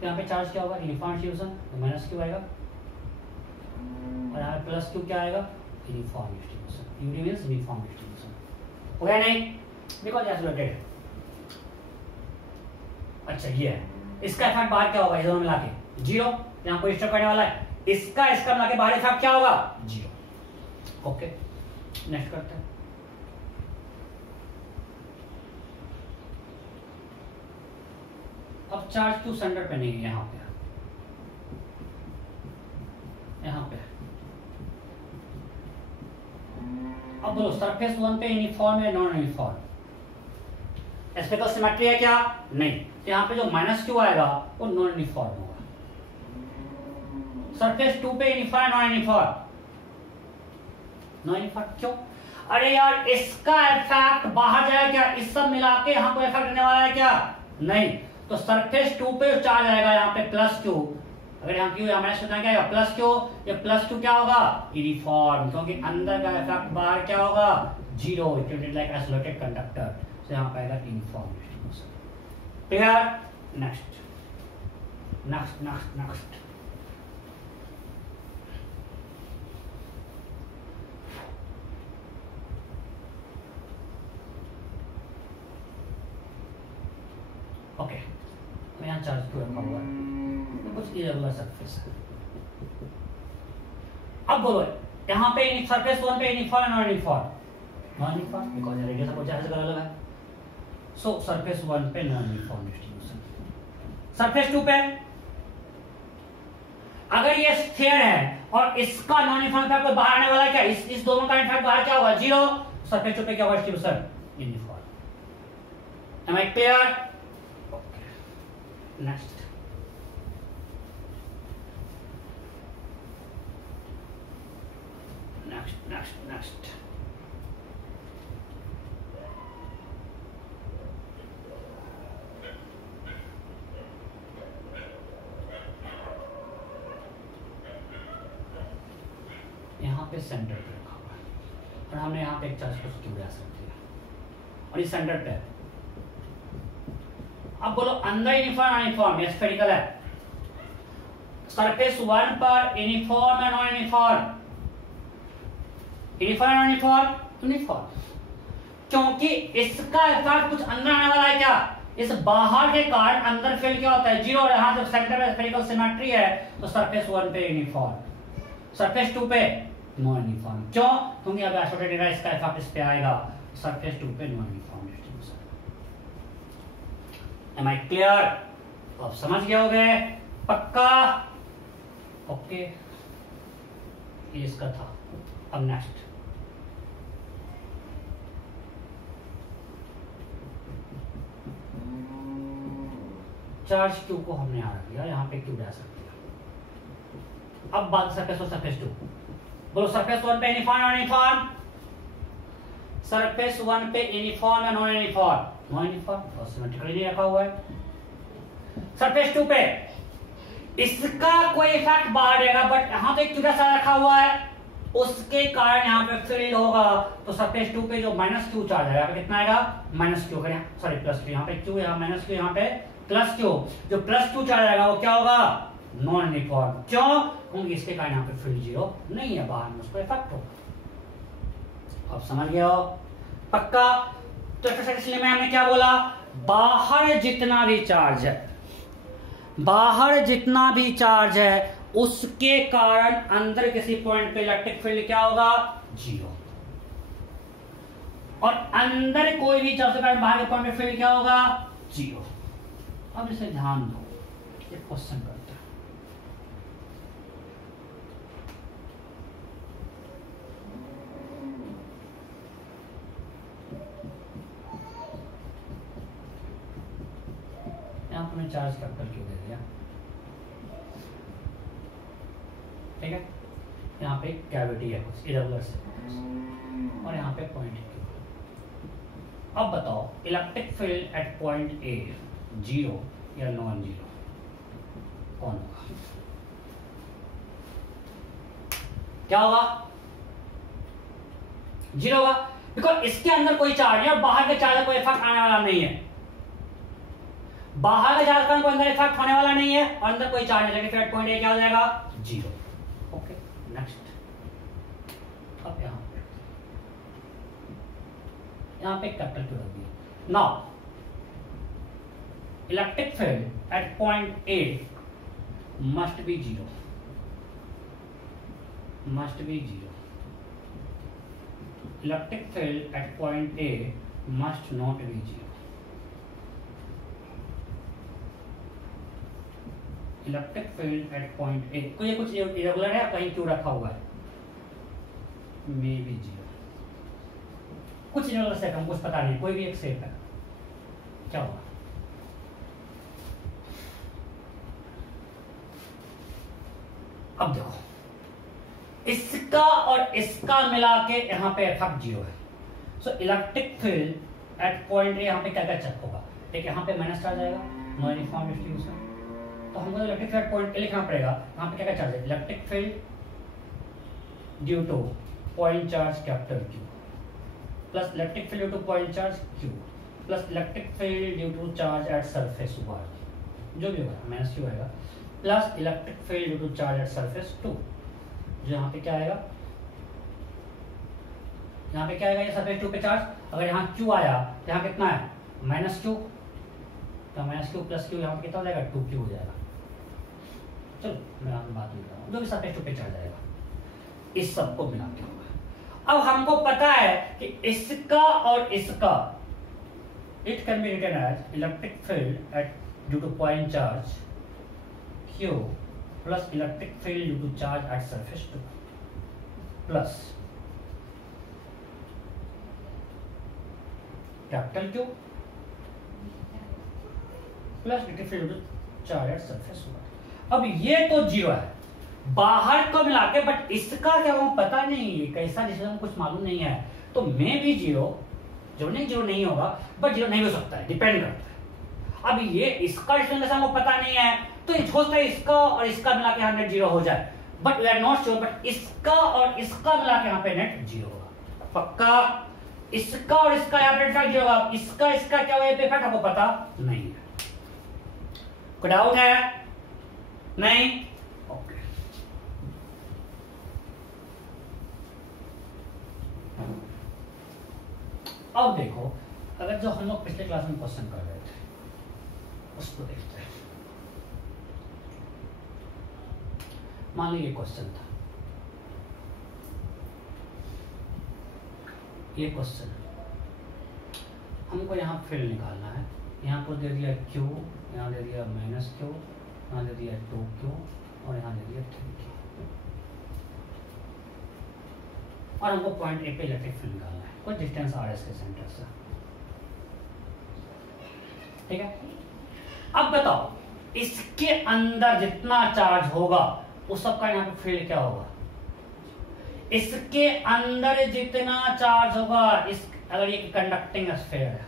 तो यहाँ पे चार्ज क्या होगा, यूनिफॉर्म डिस्ट्रीब्यूशन, तो माइनस क्यू आएगा और यहाँ पे प्लस क्यू क्या आएगा, uniform distribution. Uni means uniform distribution, हो गया नहीं, बिकॉज आइसोलेटेड है। अच्छा ये है, इसका इफेक्ट बाहर क्या होगा, इधर मिला के जीरो, यहाँ कोई डिस्टर्ब करने वाला है, इसका मिला के बाहर इफेक्ट क्या होगा, जीरो। ओके नेक्स्ट करते हैं। अब चार्ज क्यों सेंटर पे नहीं है, यहाँ पे अब बोलो सरफेस वन पे यूनिफॉर्म है नॉन यूनिफॉर्म, स्फेरिकल सिमेट्री है क्या, नहीं। तो यहाँ पे जो माइनस क्यू आएगा वो नॉन यूनिफॉर्म होगा। सरफेस टू पे uniform non uniform, non uniform क्यों, अरे यार इसका इफेक्ट बाहर जाएगा क्या, इस सब मिला के यहाँ को इफेक्ट देने वाला है क्या, नहीं। तो सरफेस टू पे चार्ज आएगा यहाँ पे प्लस क्यू, अगर यहाँ क्यू माइनस क्यू क्या आएगा प्लस क्यू, ये प्लस क्यू क्या होगा, यूनिफॉर्म, क्योंकि अंदर का इफेक्ट बाहर क्या होगा, zero, treated like isolated conductor. तो यहाँ पाएगा uniform distribution. Clear, next next next next. Okay यहाँ चार्ज क्यों रखा हुआ है, कुछ इरेगुलर सरफेस है। अब बोलो यहाँ पे सरफेस वन पे uniform non uniform, non uniform because radius of charge अलग है। सो सरफेस वन पे non uniform distribution, surface two पे अगर ये स्फीयर है और इसका नॉन यूनिफॉर्म इफेक्ट बाहर आने वाला है क्या, इस दोनों का इफेक्ट बाहर क्या होगा, जीरो। सरफेस टू पे क्या होगा distribution, uniform. Am I clear, next. Next next next. यहाँ पे सेंटर पे रखा हुआ है और हमने यहाँ पे एक चार्ज को क्यों रख दिया और ये सेंटर पे है। अब बोलो अंदर यूनिफॉर्म यूनिफॉर्म, ये स्फेरिकल है। सरफेस वन पर यूनिफॉर्म या non uniform, uniform non uniform, uniform, क्योंकि इसका इफेक्ट कुछ अंदर आने वाला है क्या, इस बाहर के कारण अंदर फील्ड क्या होता है, जीरो। और यहाँ जब सेंटर में स्फेरिकल सिमेट्री है तो सरफेस वन पे यूनिफॉर्म, सरफेस टू पे नॉन यूनिफॉर्म, क्यों, क्योंकि अब आइसोलेटेड है, इसका इफेक्ट इस पे आएगा, सरफेस टू पे non uniform distribution. Am I clear, अब समझ गए होगे पक्का, ओके ये इसका था। अब नेक्स्ट चार्ज क्यू को हमने यहाँ रख दिया, यहाँ पे क्यू डाल सकते हैं। अब बात सरफेस और सरफेस टू, बोलो सरफेस वन पे uniform non uniform, surface one पे यूनिफॉर्म या नॉन यूनिफॉर्म, नॉन यूनिफॉर्म और सिमेट्रिकली नहीं रखा हुआ है। सरफेस टू पे इसका कोई इफेक्ट बाहर रहेगा, बट यहाँ पे क्यू सा रखा हुआ है, उसके कारण यहाँ पे फील्ड होगा। तो सरफेस टू पे जो माइनस क्यू चार्ज आएगा, कितना आएगा, minus Q, sorry plus Q, यहाँ पे क्यू, यहाँ माइनस क्यू, यहाँ पे प्लस क्यू। जो प्लस क्यू चार्ज आएगा वो क्या होगा, नॉन यूनिफॉर्म, क्यों, क्योंकि इसके कारण यहाँ पे फील्ड जीरो नहीं है, बाहर में उसको इफेक्ट होगा। अब समझ गए हो पक्का। तो इसलिए हमने क्या बोला, बाहर जितना भी चार्ज है, बाहर जितना भी चार्ज है उसके कारण अंदर किसी पॉइंट पे इलेक्ट्रिक फील्ड क्या होगा, जीरो। और अंदर कोई भी चार्ज के कारण बाहर के पॉइंट पे फील्ड क्या होगा, जीरो। अब इसे ध्यान दो, एक क्वेश्चन करते हैं। यहां पर चार्ज कैपिटल क्यों दे दिया, ठीक है। यहाँ पे कैविटी है कुछ इरेगुलर से और यहाँ पे पॉइंट क्यू। अब बताओ electric field at point A zero या नॉन जीरो, कौन होगा। क्या होगा, 0 होगा, बिकॉज इसके अंदर कोई चार्ज है और बाहर के चार्ज कोई इफेक्ट आने वाला नहीं है। बाहर का चार्ज का अंदर इफेक्ट होने वाला नहीं है और अंदर कोई चार्ज नहीं, फिर पॉइंट ए क्या हो जाएगा, 0। Okay next. अब यहां पे कैपिटल क्यू रख दिया। Now electric field at point A must be 0, must be 0. Electric field at point A must not be 0. Electric field at point A, कोई कुछ इरेगुलर है, कहीं क्यों रखा हुआ है, मे बी 0, कुछ इरेगुलर सेट हमको कुछ पता नहीं, कोई भी एक सेट है, क्या होगा। अब देखो इसका और इसका मिला के यहाँ पे इफेक्ट 0 है। So electric field at point ए यहाँ पे क्या क्या चेक होगा, एक यहाँ पे माइनस चार्ज आएगा, नो यूनिफॉर्म डिस्ट्रीब्यूशन, तो हमको इलेक्ट्रिक फील्ड पॉइंट ए लिखना पड़ेगा। यहाँ पे क्या क्या चार्ज है, electric field due to point charge capital Q plus electric field due to point charge Q plus electric field due to charge at surface 1, जो भी होगा माइनस क्यू आएगा, plus electric field due to charge at surface 2, जो यहाँ पे क्या आएगा, यहाँ पे क्या आएगा, ये सरफेस 2 पे चार्ज, अगर यहाँ Q आया तो यहाँ कितना है, -Q, तो -Q प्लस Q यहाँ पे कितना हो जाएगा, 2Q हो जाएगा। चलो मैं यहाँ पे बात नहीं कर रहा हूँ, जो भी सरफेस 2 पे चार्ज आएगा, इस सबको मिला के होगा। अब हमको पता है कि इसका और इसका, it can be written as electric field at due to point charge Q plus electric field due to charge at surface 2 plus capital Q plus electric field due to charge at surface 1। अब ये तो 0 है बाहर को मिला के, बट इसका क्या हो पता नहीं, ये कैसा डिसीजन कुछ मालूम नहीं है, तो मे भी 0, जो नहीं होगा, बट 0 नहीं हो सकता है, डिपेंड करता है। अब ये इसका डिसीजन हमको पता नहीं है, तो ये हो सकता है इसका और इसका मिला के 100 0 हो जाए, but we are not sure, but इसका और इसका मिला के यहाँ पे नेट 0 होगा पक्का, इसका और इसका यहाँ पे नेट 0 होगा, इसका क्या होगा इफेक्ट हमको पता नहीं है। कोई डाउट है, नहीं, ओके। अब देखो, अगर जो हम लोग पिछले क्लास में क्वेश्चन कर रहे थे उसको देखते हैं। मान लीजिए क्वेश्चन था, ये क्वेश्चन हमको यहाँ फील्ड निकालना है, यहाँ को दे दिया Q, यहाँ दे दिया -Q, यहाँ दे दिया 2Q और यहाँ दे दिया 3Q, और हमको पॉइंट ए पे इलेक्ट्रिक फील्ड निकालना है, कोई डिस्टेंस RS के सेंटर से, ठीक है। अब बताओ इसके अंदर जितना चार्ज होगा उस सबका यहाँ पे फील्ड क्या होगा, इसके अंदर जितना चार्ज होगा, इस अगर ये कंडक्टिंग स्फीयर है,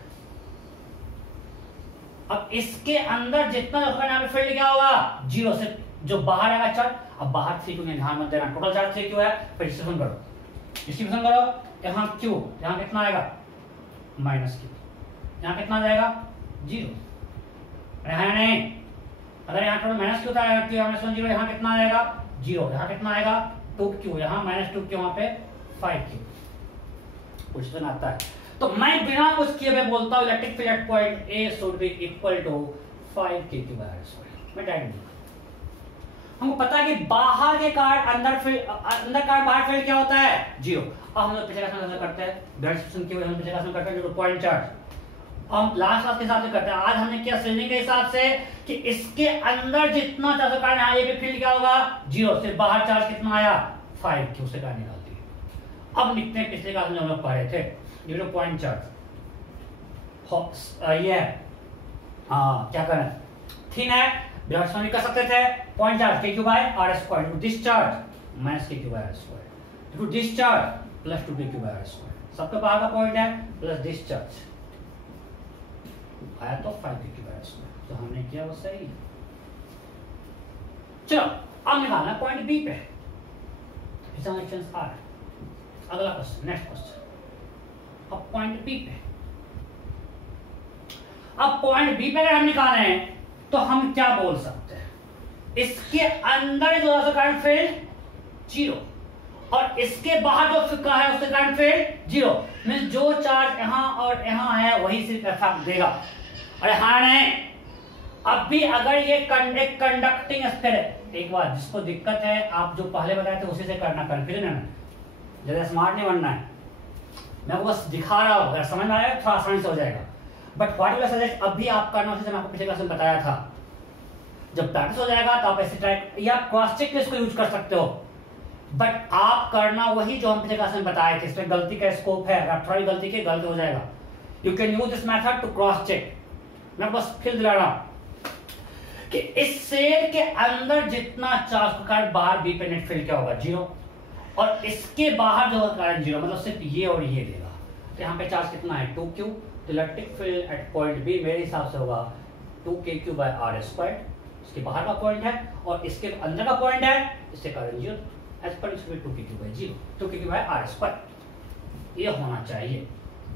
अब इसके अंदर जितना होगा यहाँ पे फील्ड क्या होगा, 0 से जो बाहर आएगा चार्ज, अब बाहर 3Q ध्यान मत देना, टोटल चार्ज 3Q है, फिर डिस्ट्रीब्यूशन करो, यहाँ Q, यहाँ कितना आएगा -Q, यहाँ कितना जाएगा 0, यहाँ नहीं, अगर यहाँ टोटल -Q था, यहाँ -0, यहाँ कितना आएगा 0, यहाँ कितना आएगा 2Q, यहाँ -2Q, यहाँ पे 5Q, क्वेश्चन आता है। तो मैं बिना कुछ किए मैं बोलता हूँ electric field at point A should be equal to 5kQ/r²। मैं डायरेक्ट हमको पता है कि बाहर के कार्ड अंदर कार्ड बाहर फील्ड क्या होता है 0। अब हम लोग पिछले क्लास में करते हैं, ग्रेजुएशन के हम पिछले क्लास में करते हैं जो पॉइंट चार्ज, हम लास्ट क्लास के हिसाब से करते हैं। आज हमने किया श्रेणी के हिसाब से कि इसके अंदर जितना चार्ज कार्ड है, ये भी फील्ड क्या होगा 0, सिर्फ बाहर चार्ज कितना आया 5Q से कार्ड निकालती है। अब लिखते हैं पिछले क्लास में हम लोग पढ़े थे जो पॉइंट चार्ज, ये क्या करें, थीन है, ब्लड कर सकते थे, point charge kQ/r², discharge -kQ/r², to discharge plus 2kQ/r², सबके बाहर का पॉइंट है प्लस डिस्चार्ज आया तो 5kQ/r², तो हमने किया वो सही। चलो अब निकालना पॉइंट बी पे, चांस आ रहा है। अगला क्वेश्चन, नेक्स्ट क्वेश्चन। अब पॉइंट बी पे, अब पॉइंट बी पे अगर हम निकाले हैं तो हम क्या बोल सकते हैं, इसके अंदर जो करंट फील्ड 0 और इसके बाहर जो फिका है उसके करंट फील्ड 0। मींस जो चार्ज यहां और यहां है वही सिर्फ इफेक्ट देगा और यहां नहीं। अब भी अगर ये कंडक्टिंग स्फीयर है, एक बात जिसको दिक्कत है आप जो पहले बताए थे उसी से करना, कंफ्यूजन है ना, ज्यादा स्मार्ट नहीं बनना है, मैं वो बस दिखा रहा हूं, अगर समझ में आया थोड़ा आसानी से हो जाएगा। बट व्हाट विल सजेस्ट अब भी आप करना, उसी से मैं आपको पिछले क्लास में बताया था। जब प्रैक्टिस हो जाएगा तो आप ऐसे ट्राई या क्रॉस चेक इसको यूज कर सकते हो, बट आप करना वही जो हम पिछले क्लास में बताए थे। इसमें गलती का स्कोप है, अगर थोड़ी गलती की गलत हो जाएगा। You can use this method to cross check. मैं बस फिर दिला रहा हूं कि इस सेल के अंदर जितना चार्ज का बाहर बी पे नेट फील्ड क्या होगा 0 और इसके बाहर जो करंट 0, मतलब सिर्फ ये और ये देगा। तो यहाँ पे चार्ज कितना है 2q, तो electric field at point B मेरे हिसाब से होगा 2kq/r²। इसके बाहर का पॉइंट है और इसके अंदर का पॉइंट है, इससे current 0 as per 2kq/0, 2kq/r²। ये होना चाहिए,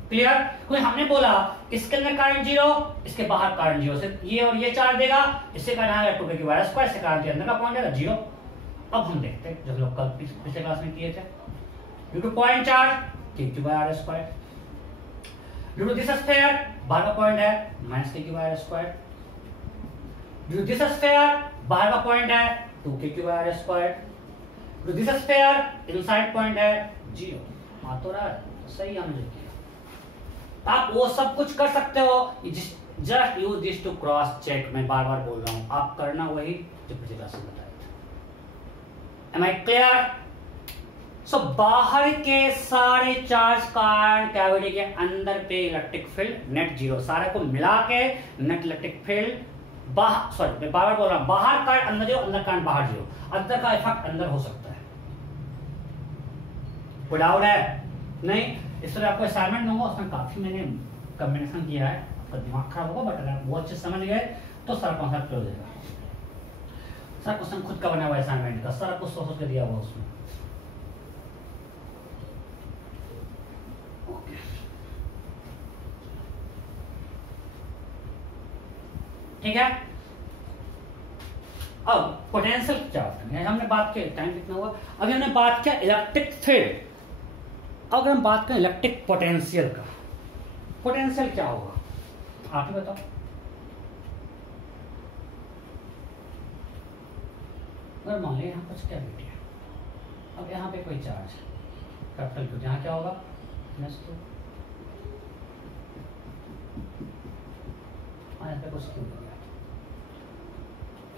क्लियर। कोई हमने बोला इसके अंदर करंट 0, इसके बाहर करंट 0, सिर्फ ये और ये चार्ज देगा, इससे करंट है 2kq/r², इससे करंट के अंदर का पॉइंट है 0। अब हम देखते हैं जो लोग कल पिछले क्लास में किए थे, due to point charge kq/r², due to this sphere बाहर का पॉइंट है -kq/r², due to this sphere बाहर का पॉइंट है 2kq/r², due to this sphere inside point है 0। आ तो रहा है, सही हमने किया। आप वो सब कुछ कर सकते हो, just use this to cross check. मैं बार बार बोल रहा हूं, आप करना वही जो पिछले क्लास में बताया था। M I clear? सो बाहर के सारे चार्ज कारण कैविटी के अंदर पे इलेक्ट्रिक फील्ड नेट 0, सारे को मिला के नेट इलेक्ट्रिक फील्ड बाहर, सॉरी मैं बार बार बोल रहा हूं, बाहर का अंदर 0, अंदर का बाहर 0, अंदर का इफेक्ट अंदर हो सकता है। कोई डाउट है? नहीं? इस तरह आपको असाइनमेंट दूंगा, उसमें काफी मैंने कॉम्बिनेशन किया है, आपका दिमाग खराब होगा, बट अगर वो अच्छे समझ गए तो सारा कॉन्सेप्ट क्लियर हो जाएगा। सारा क्वेश्चन खुद का बना हुआ असाइनमेंट का, सारा कुछ सोच के दिया हुआ उसमें। ठीक है, अब पोटेंशियल क्या होता है, हमने बात की, टाइम कितना हुआ, अभी हमने बात किया इलेक्ट्रिक फील्ड। अगर हम बात करें इलेक्ट्रिक पोटेंशियल का, पोटेंशियल क्या होगा आप ही बताओ। अगर मान लिया यहाँ कुछ कैविटी है, अब यहाँ पे कोई चार्ज है कैपिटल Q, यहाँ क्या होगा -2, और यहाँ पे कुछ Q हो गया,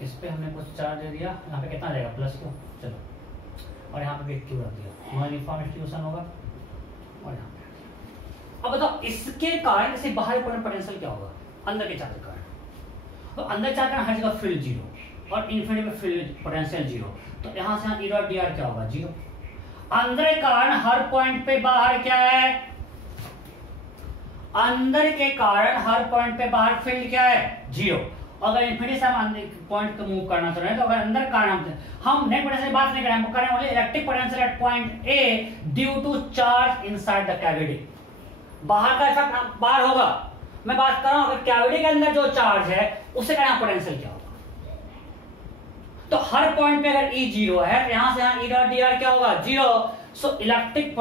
इस पे हमने कुछ चार्ज दे दिया, यहाँ पे कितना जाएगा +2, चलो, और यहाँ पे भी Q रख दिया, वहाँ यूनिफॉर्म डिस्ट्रीब्यूशन होगा। और यहाँ पे अब बताओ इसके कारण इसे बाहर पोटेंशियल क्या होगा, अंदर के चार्ज के कारण। तो अंदर चार्ज का हर जगह फील्ड 0 और इन्फिनिटी में फील्ड पोटेंशियल 0, तो यहाँ से यहाँ E.dr क्या होगा 0। अंदर के कारण हर पॉइंट पे बाहर क्या है, अंदर के कारण हर पॉइंट पे बाहर फील्ड क्या है 0। अगर इन्फिनिटी से हम पॉइंट को मूव करना चाह रहे हैं, तो अगर अंदर कारण हम नेट पोटेंशियल की बात नहीं करें, हम करें only electric potential at point A due to charge inside the cavity. बाहर का इफेक्ट बाहर होगा, मैं बात कर रहा हूं अगर कैविटी के अंदर जो चार्ज है उससे कहना पोटेंशियल क्या होगा। तो हर पॉइंट पे अगर E 0 है, तो यहां से यहां E.dr क्या होगा 0। सो इलेक्ट्रिक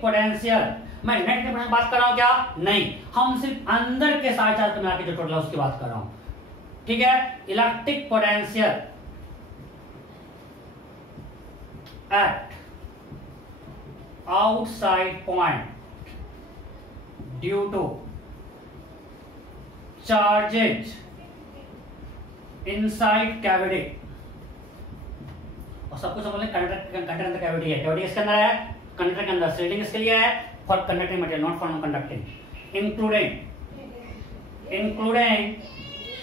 पोटेंशियल मैं नेट के बारे बात कर रहा हूं क्या, नहीं, हम सिर्फ अंदर के सारे चार्ज को मिला के जो टोटल है उसकी बात कर रहा हूं। ठीक है, electric potential eight outside point due two charges inside cavity. और सब कुछ समझ कंडक्टर अंदर कैविटी है, कैविटी किसके अंदर है, कंडक्टर के अंदर। शील्डिंग इसके लिए है for conducting material, not for non conducting, including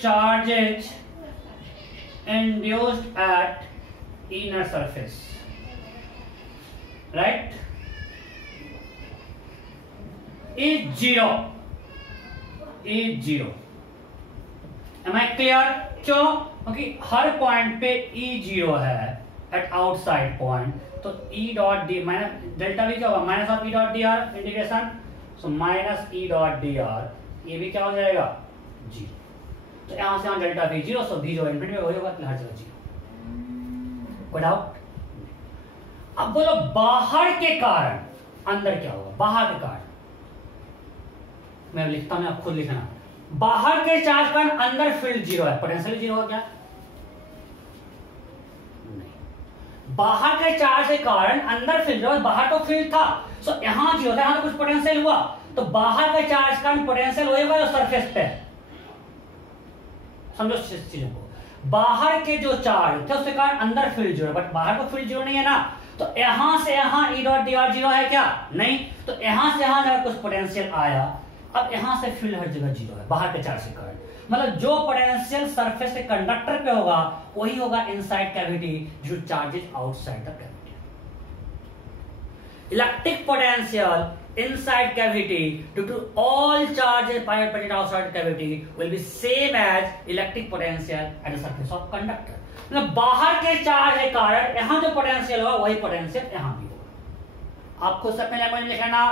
charges induced eight inner surface, right, is 0। Am I clear? क्यों? क्योंकि हर पॉइंट पे ई जीरो है एट आउटसाइड पॉइंट, तो E dot D minus delta we क्या होगा, minus of E dot D R integration, so minus E dot D R, ये भी क्या हो जाएगा जीरो। तो यहां से यहां delta V zero, so V जो इनफिनिटी में वही होगा, हर जगह जीरो। कोई डाउट? अब बोलो बाहर के कारण अंदर क्या होगा, बाहर के कारण मैं लिखता हूं, आप खुद लिखना। बाहर के चार्ज कारण अंदर फील्ड जीरो है, पोटेंशियल जीरो होगा क्या? नहीं। बाहर के चार्ज के कारण अंदर फील्ड जीरो, बाहर तो फील्ड था, सो यहां जीरो था, यहां तो कुछ पोटेंशियल हुआ, तो बाहर के चार्ज कारण पोटेंशियल होगा जो सरफेस पे है। समझो इस चीजों को, बाहर के जो चार्ज थे उसके कारण अंदर फील्ड जीरो, बट बाहर तो फील्ड जीरो नहीं है ना, तो यहां से यहां E dot D R zero है क्या? नहीं। तो यहां से यहां अगर कुछ पोटेंशियल आया, अब यहां से फील्ड हर जगह जीरो है बाहर के चार्ज के कारण, मतलब जो पोटेंशियल सरफेस के कंडक्टर पे होगा वही होगा इनसाइड कैविटी जो charges outside the cavity. Electric potential inside cavity due to all charges present outside cavity will be same as electric potential at the surface of conductor। मतलब बाहर के चार्ज के कारण यहां जो पोटेंशियल होगा वही पोटेंशियल यहां भी होगा। आपको सबसे लैंग्वेज में लिखना,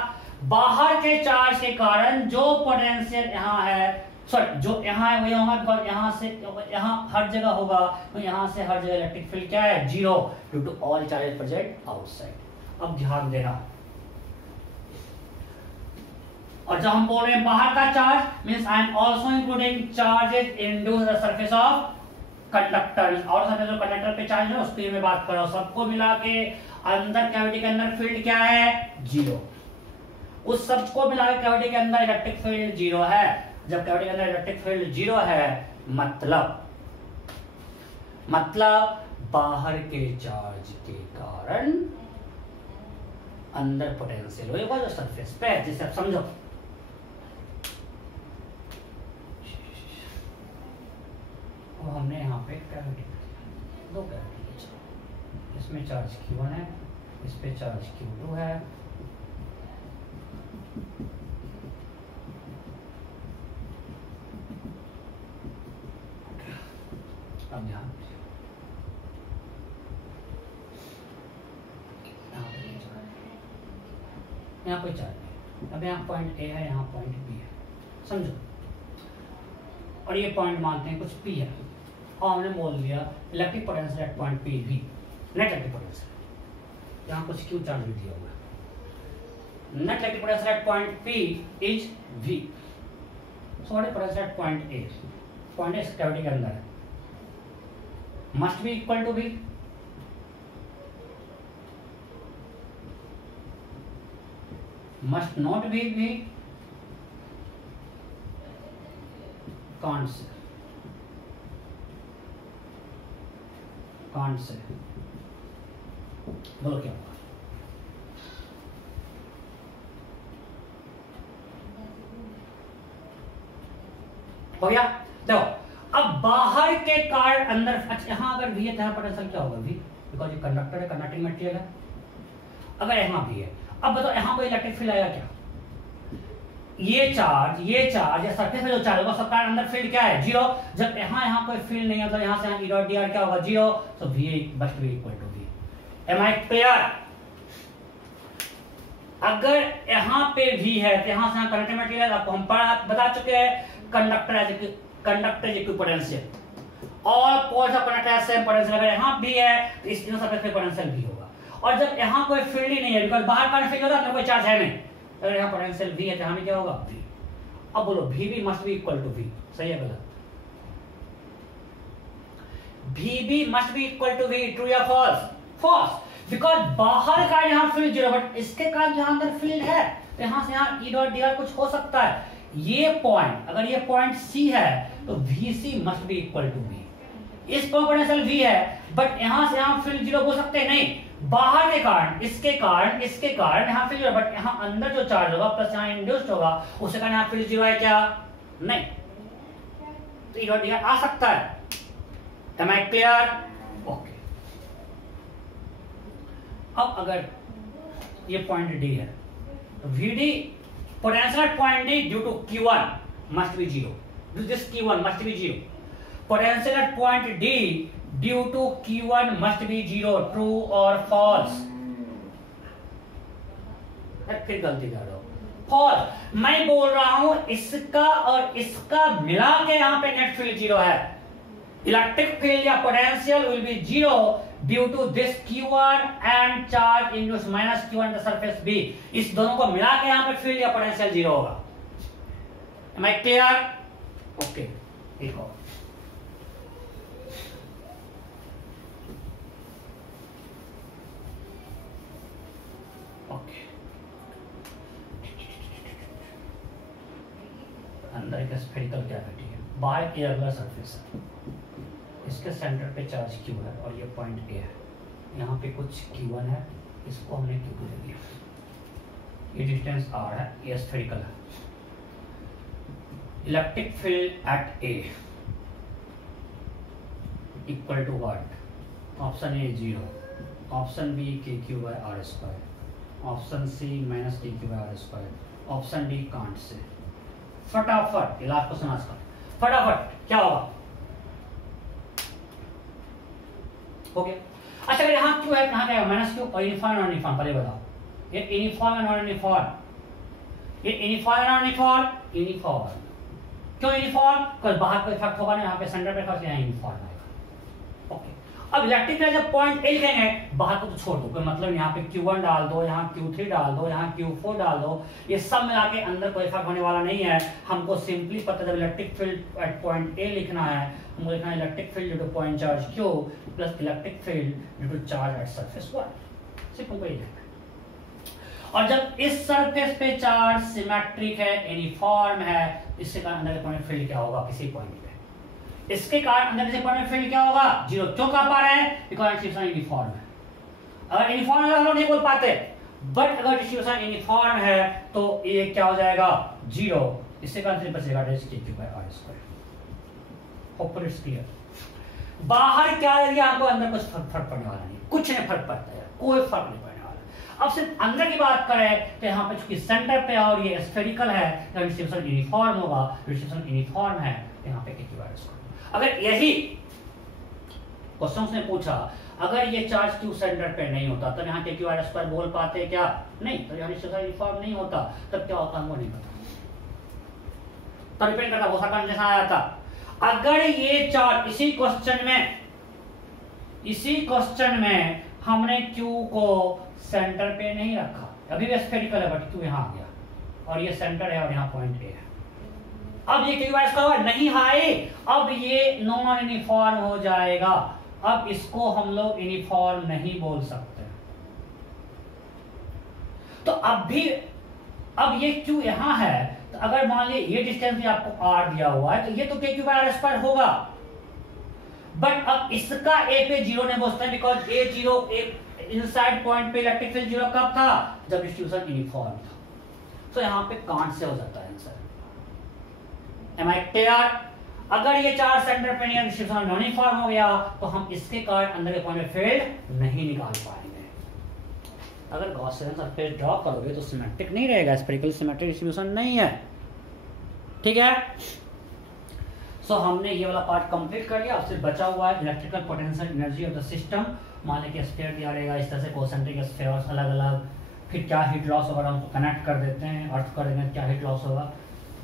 बाहर के चार्ज के कारण जो पोटेंशियल यहां है, सॉरी जो यहां है वही होगा, बिकॉज यहां से यहां हर जगह होगा, तो यहां से हर जगह इलेक्ट्रिक फील्ड क्या है? Zero, due to all charges present outside. अब ध्यान देना, और जब हम बोल रहे हैं बाहर का charge means I am also including charges induced the surface of conductor, और सरफेस ऑफ कंडक्टर पे चार्ज है उसकी मैं बात कर रहा हूं। सबको मिला के अंदर कैविटी के अंदर फील्ड क्या है? जीरो। उस सबको मिला के कैविटी के अंदर इलेक्ट्रिक फील्ड जीरो है। जब कैविटी के अंदर इलेक्ट्रिक फील्ड जीरो है, मतलब बाहर के चार्ज के कारण अंदर पोटेंशियल होगा जो सरफेस पे है, जिसे आप समझो। वो हमने यहाँ पे कैविटी दो कैविटी, इसमें चार्ज Q1 है, इस पे चार्ज Q2 है। अब ध्यान, यहाँ कोई चार्ज नहीं, अब यहाँ पॉइंट ए है, यहाँ पॉइंट बी है, समझो। और ये पॉइंट मानते हैं कुछ पी है, और हमने बोल दिया electric potential at point P V, net electric potential, यहाँ कुछ क्यू चार्ज भी दिया हुआ है। Net electric potential at point P is V, so what is potential at point A? Point A cavity के अंदर है, must be equal to V. Must not be V, can't say, बोलो क्या होगा? हो गया? देखो अब बाहर के कारण अंदर, अच्छा यहां अगर V है तो पोटेंशियल क्या होगा? V, बिकॉज ये कंडक्टर है, कंडक्टिंग मटेरियल है। अगर यहां भी है, अब बताओ यहां कोई इलेक्ट्रिक फील्ड आएगा क्या? ये चार्ज या सरफेस पे जो चार्ज होगा सबका अंदर फील्ड क्या है? जीरो। जब यहां कोई फील्ड नहीं है, मतलब यहां से यहां ई डॉट डी आर क्या होगा? Zero. So V must be equal to V. Am I clear? अगर यहां पे वी है तो यहां से यहां कंडक्टिंग मटेरियल, आपको हम बता चुके हैं कंडक्टर इज इक्विपोटेंशियल, और poles of conductor same potential. अगर यहां भी है तो इस सरफेस पे पोटेंशियल भी होगा। और जब यहां कोई फील्ड ही नहीं है, बिकॉज बाहर का फील्ड होता है, कोई चार्ज है नहीं, अगर यहां पोटेंशियल V है तो यहां भी क्या होगा? V। अब बोलो V भी must be equal to V, सही है गलत? V भी must be equal to V, true या फॉल्स? फॉल्स, बिकॉज बाहर का यहां फील्ड जीरो, बट इसके कारण यहां अंदर फील्ड है, तो यहां से यहां E डॉट dr कुछ हो सकता है। ये पॉइंट, अगर ये पॉइंट C है तो VC must be equal to V। इस पोटेंशियल V है, बट यहां से यहां फील्ड जीरो हो सकते हैं नहीं, बाहर के कारण, इसके कारण यहां फील्ड जीरो, बट यहां अंदर जो चार्ज होगा प्लस यहां इंड्यूस्ड होगा, उसके कारण यहां फील्ड जीरो है क्या? नहीं, तो ई डॉट डी आ सकता है। Am I clear? ओके। अब अगर ये पॉइंट डी है तो VD potential at point D due to Q1 must be zero, this Q1 must be zero. Potential at point D due to Q1 must be 0, true और फॉल्स। फिर गलती कर रहा हूं, फॉल्स। मैं बोल रहा हूं इसका और इसका मिला के यहां पे नेट फील्ड 0 है। इलेक्ट्रिक फील्ड या potential will be 0 due to this Q1 and charge induce minus Q1 the surface B। इस दोनों को मिला के यहां पे फील्ड या पोटेंशियल 0 होगा। Am I clear? ओके, एक और ओके, अंदर एक स्फेरिकल कैविटी है, बाहर एयरगुलर सरफेस है, इसके सेंटर पे चार्ज Q है और ये पॉइंट A है। यहाँ पे कुछ Q1 है, इसको हमने Q2 ले लिया, ये डिस्टेंस R है, ये स्फेरिकल है। Electric field at A equal to what? Option A 0, option B KQ/R², option C minus KQ/R², option D can't say. फटाफट लास्ट क्वेश्चन आज का, फटाफट क्या होगा? हो गया। अच्छा, अगर यहाँ क्यू है, यहाँ क्या है? Minus Q. और यूनिफॉर्म और यूनिफॉर्म पहले बताओ, ये यूनिफॉर्म है नॉन यूनिफॉर्म? ये यूनिफॉर्म है नॉन यूनिफॉर्म? यूनिफॉर्म। क्यों यूनिफॉर्म? कोई बाहर कोई इफेक्ट होगा नहीं, यहाँ पे सेंटर पे इफेक्ट, यहाँ यूनिफॉर्म आएगा। ओके, अब इलेक्ट्रिक का जब पॉइंट ए लिखेंगे, बाहर को तो छोड़ दो, कोई मतलब यहाँ पे Q1 डाल दो, यहाँ Q3 डाल दो, यहाँ Q4 डाल दो, ये सब मिला के अंदर कोई इफेक्ट होने वाला नहीं है। हमको सिंपली पता जब electric field at point A लिखना है, हमको लिखना है electric field due to point charge Q plus electric field due to charge at surface 1। सिर्फ हमको ये लिखना है। और जब इस सरफेस पे चार्ज सिमेट्रिक है, यूनिफॉर्म है, इससे कारण अंदर के पॉइंट फील्ड क्या होगा? किसी पॉइंट पे इसके कारण अंदर के पॉइंट फील्ड क्या होगा? 0। क्यों कह पा रहे हैं? बिकॉज़ डिस्ट्रीब्यूशन यूनिफॉर्म है। अगर यूनिफॉर्म है हम लोग नहीं बोल पाते, बट अगर डिस्ट्रीब्यूशन यूनिफॉर्म है तो ये क्या हो जाएगा? 0। इससे कारण सिर्फ बचेगा KQ/R²। Hopefully it's clear. बाहर क्या एरिया हमको, अंदर कुछ फर्क पड़ने वाला नहीं, कुछ नहीं फर्क पड़ता है, कोई फर्क नहीं। अब सिर्फ अंदर की बात करें तो यहाँ पे चूंकि सेंटर पे और ये स्फेरिकल है, डिस्ट्रीब्यूशन यूनिफॉर्म होगा, डिस्ट्रीब्यूशन यूनिफॉर्म है, यहाँ पे KQ/R²। अगर यही क्वेश्चन ने पूछा, अगर ये चार्ज Q सेंटर पे नहीं होता तब यहाँ KQ/R² बोल पाते क्या? नहीं। तो यहाँ डिस्ट्रीब्यूशन यूनिफॉर्म नहीं होता, तब क्या होता हमको नहीं पता। तो डिपेंड करता, हो सकता जैसा आया था। अगर ये चार्ज इसी क्वेश्चन में हमने Q को सेंटर पे नहीं रखा, अभी भी स्फेरिकल है बट Q यहाँ आ गया और ये सेंटर है और यहाँ पॉइंट A है, अब ये KQ/R² नहीं आए, अब ये नॉन यूनिफॉर्म हो जाएगा। अब इसको हम लोग यूनिफॉर्म नहीं बोल सकते। तो अब ये Q यहाँ है, तो अगर मान लीजिए ये डिस्टेंस भी आपको R दिया हुआ है, तो ये तो KQ/R² होगा। बट अब इसका A पे 0 नहीं बोलते हैं, बिकॉज A 0 इनसाइड पॉइंट पे इलेक्ट्रिक फील्ड 0 कब था? जब डिस्ट्रीब्यूशन यूनिफॉर्म था। तो यहाँ पे कांट से हो जाता है आंसर। M I clear? अगर ये चार्ज सेंटर पे नहीं, डिस्ट्रीब्यूशन यूनिफॉर्म हो गया, तो हम इसके कारण अंदर के पॉइंट पे फील्ड नहीं निकाल पाएंगे। अगर गॉसियन सरफेस ड्रॉ करोगे तो सिमेट्रिक नहीं रहेगा, स्फेरिकल सिमेट्रिक डिस्ट्रीब्यूशन नहीं है। ठीक है, सो हमने ये वाला पार्ट कंप्लीट कर लिया। अब सिर्फ बचा हुआ है electrical potential energy of the system. मान लीजिए स्फीयर दिया रहेगा इस तरह से, कॉन्सेंट्रिक स्फीयर्स अलग अलग, फिर क्या हीट लॉस होगा, हम कनेक्ट कर देते हैं, अर्थ कर देंगे, क्या हीट लॉस होगा।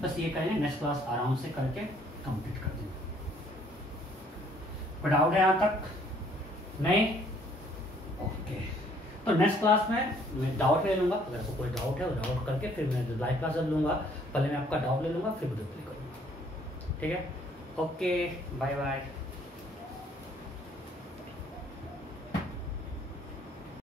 बस ये करेंगे, नेक्स्ट क्लास आराम से करके कंप्लीट कर देंगे। कोई डाउट है यहाँ तक? नहीं? ओके, तो नेक्स्ट क्लास में मैं डाउट ले लूंगा। अगर आपको कोई डाउट है वो डाउट करके फिर मैं लाइव क्लास जब लूंगा, पहले मैं आपका डाउट ले लूंगा फिर वीडियो प्ले करूंगा। ठीक है, ओके, बाय बाय।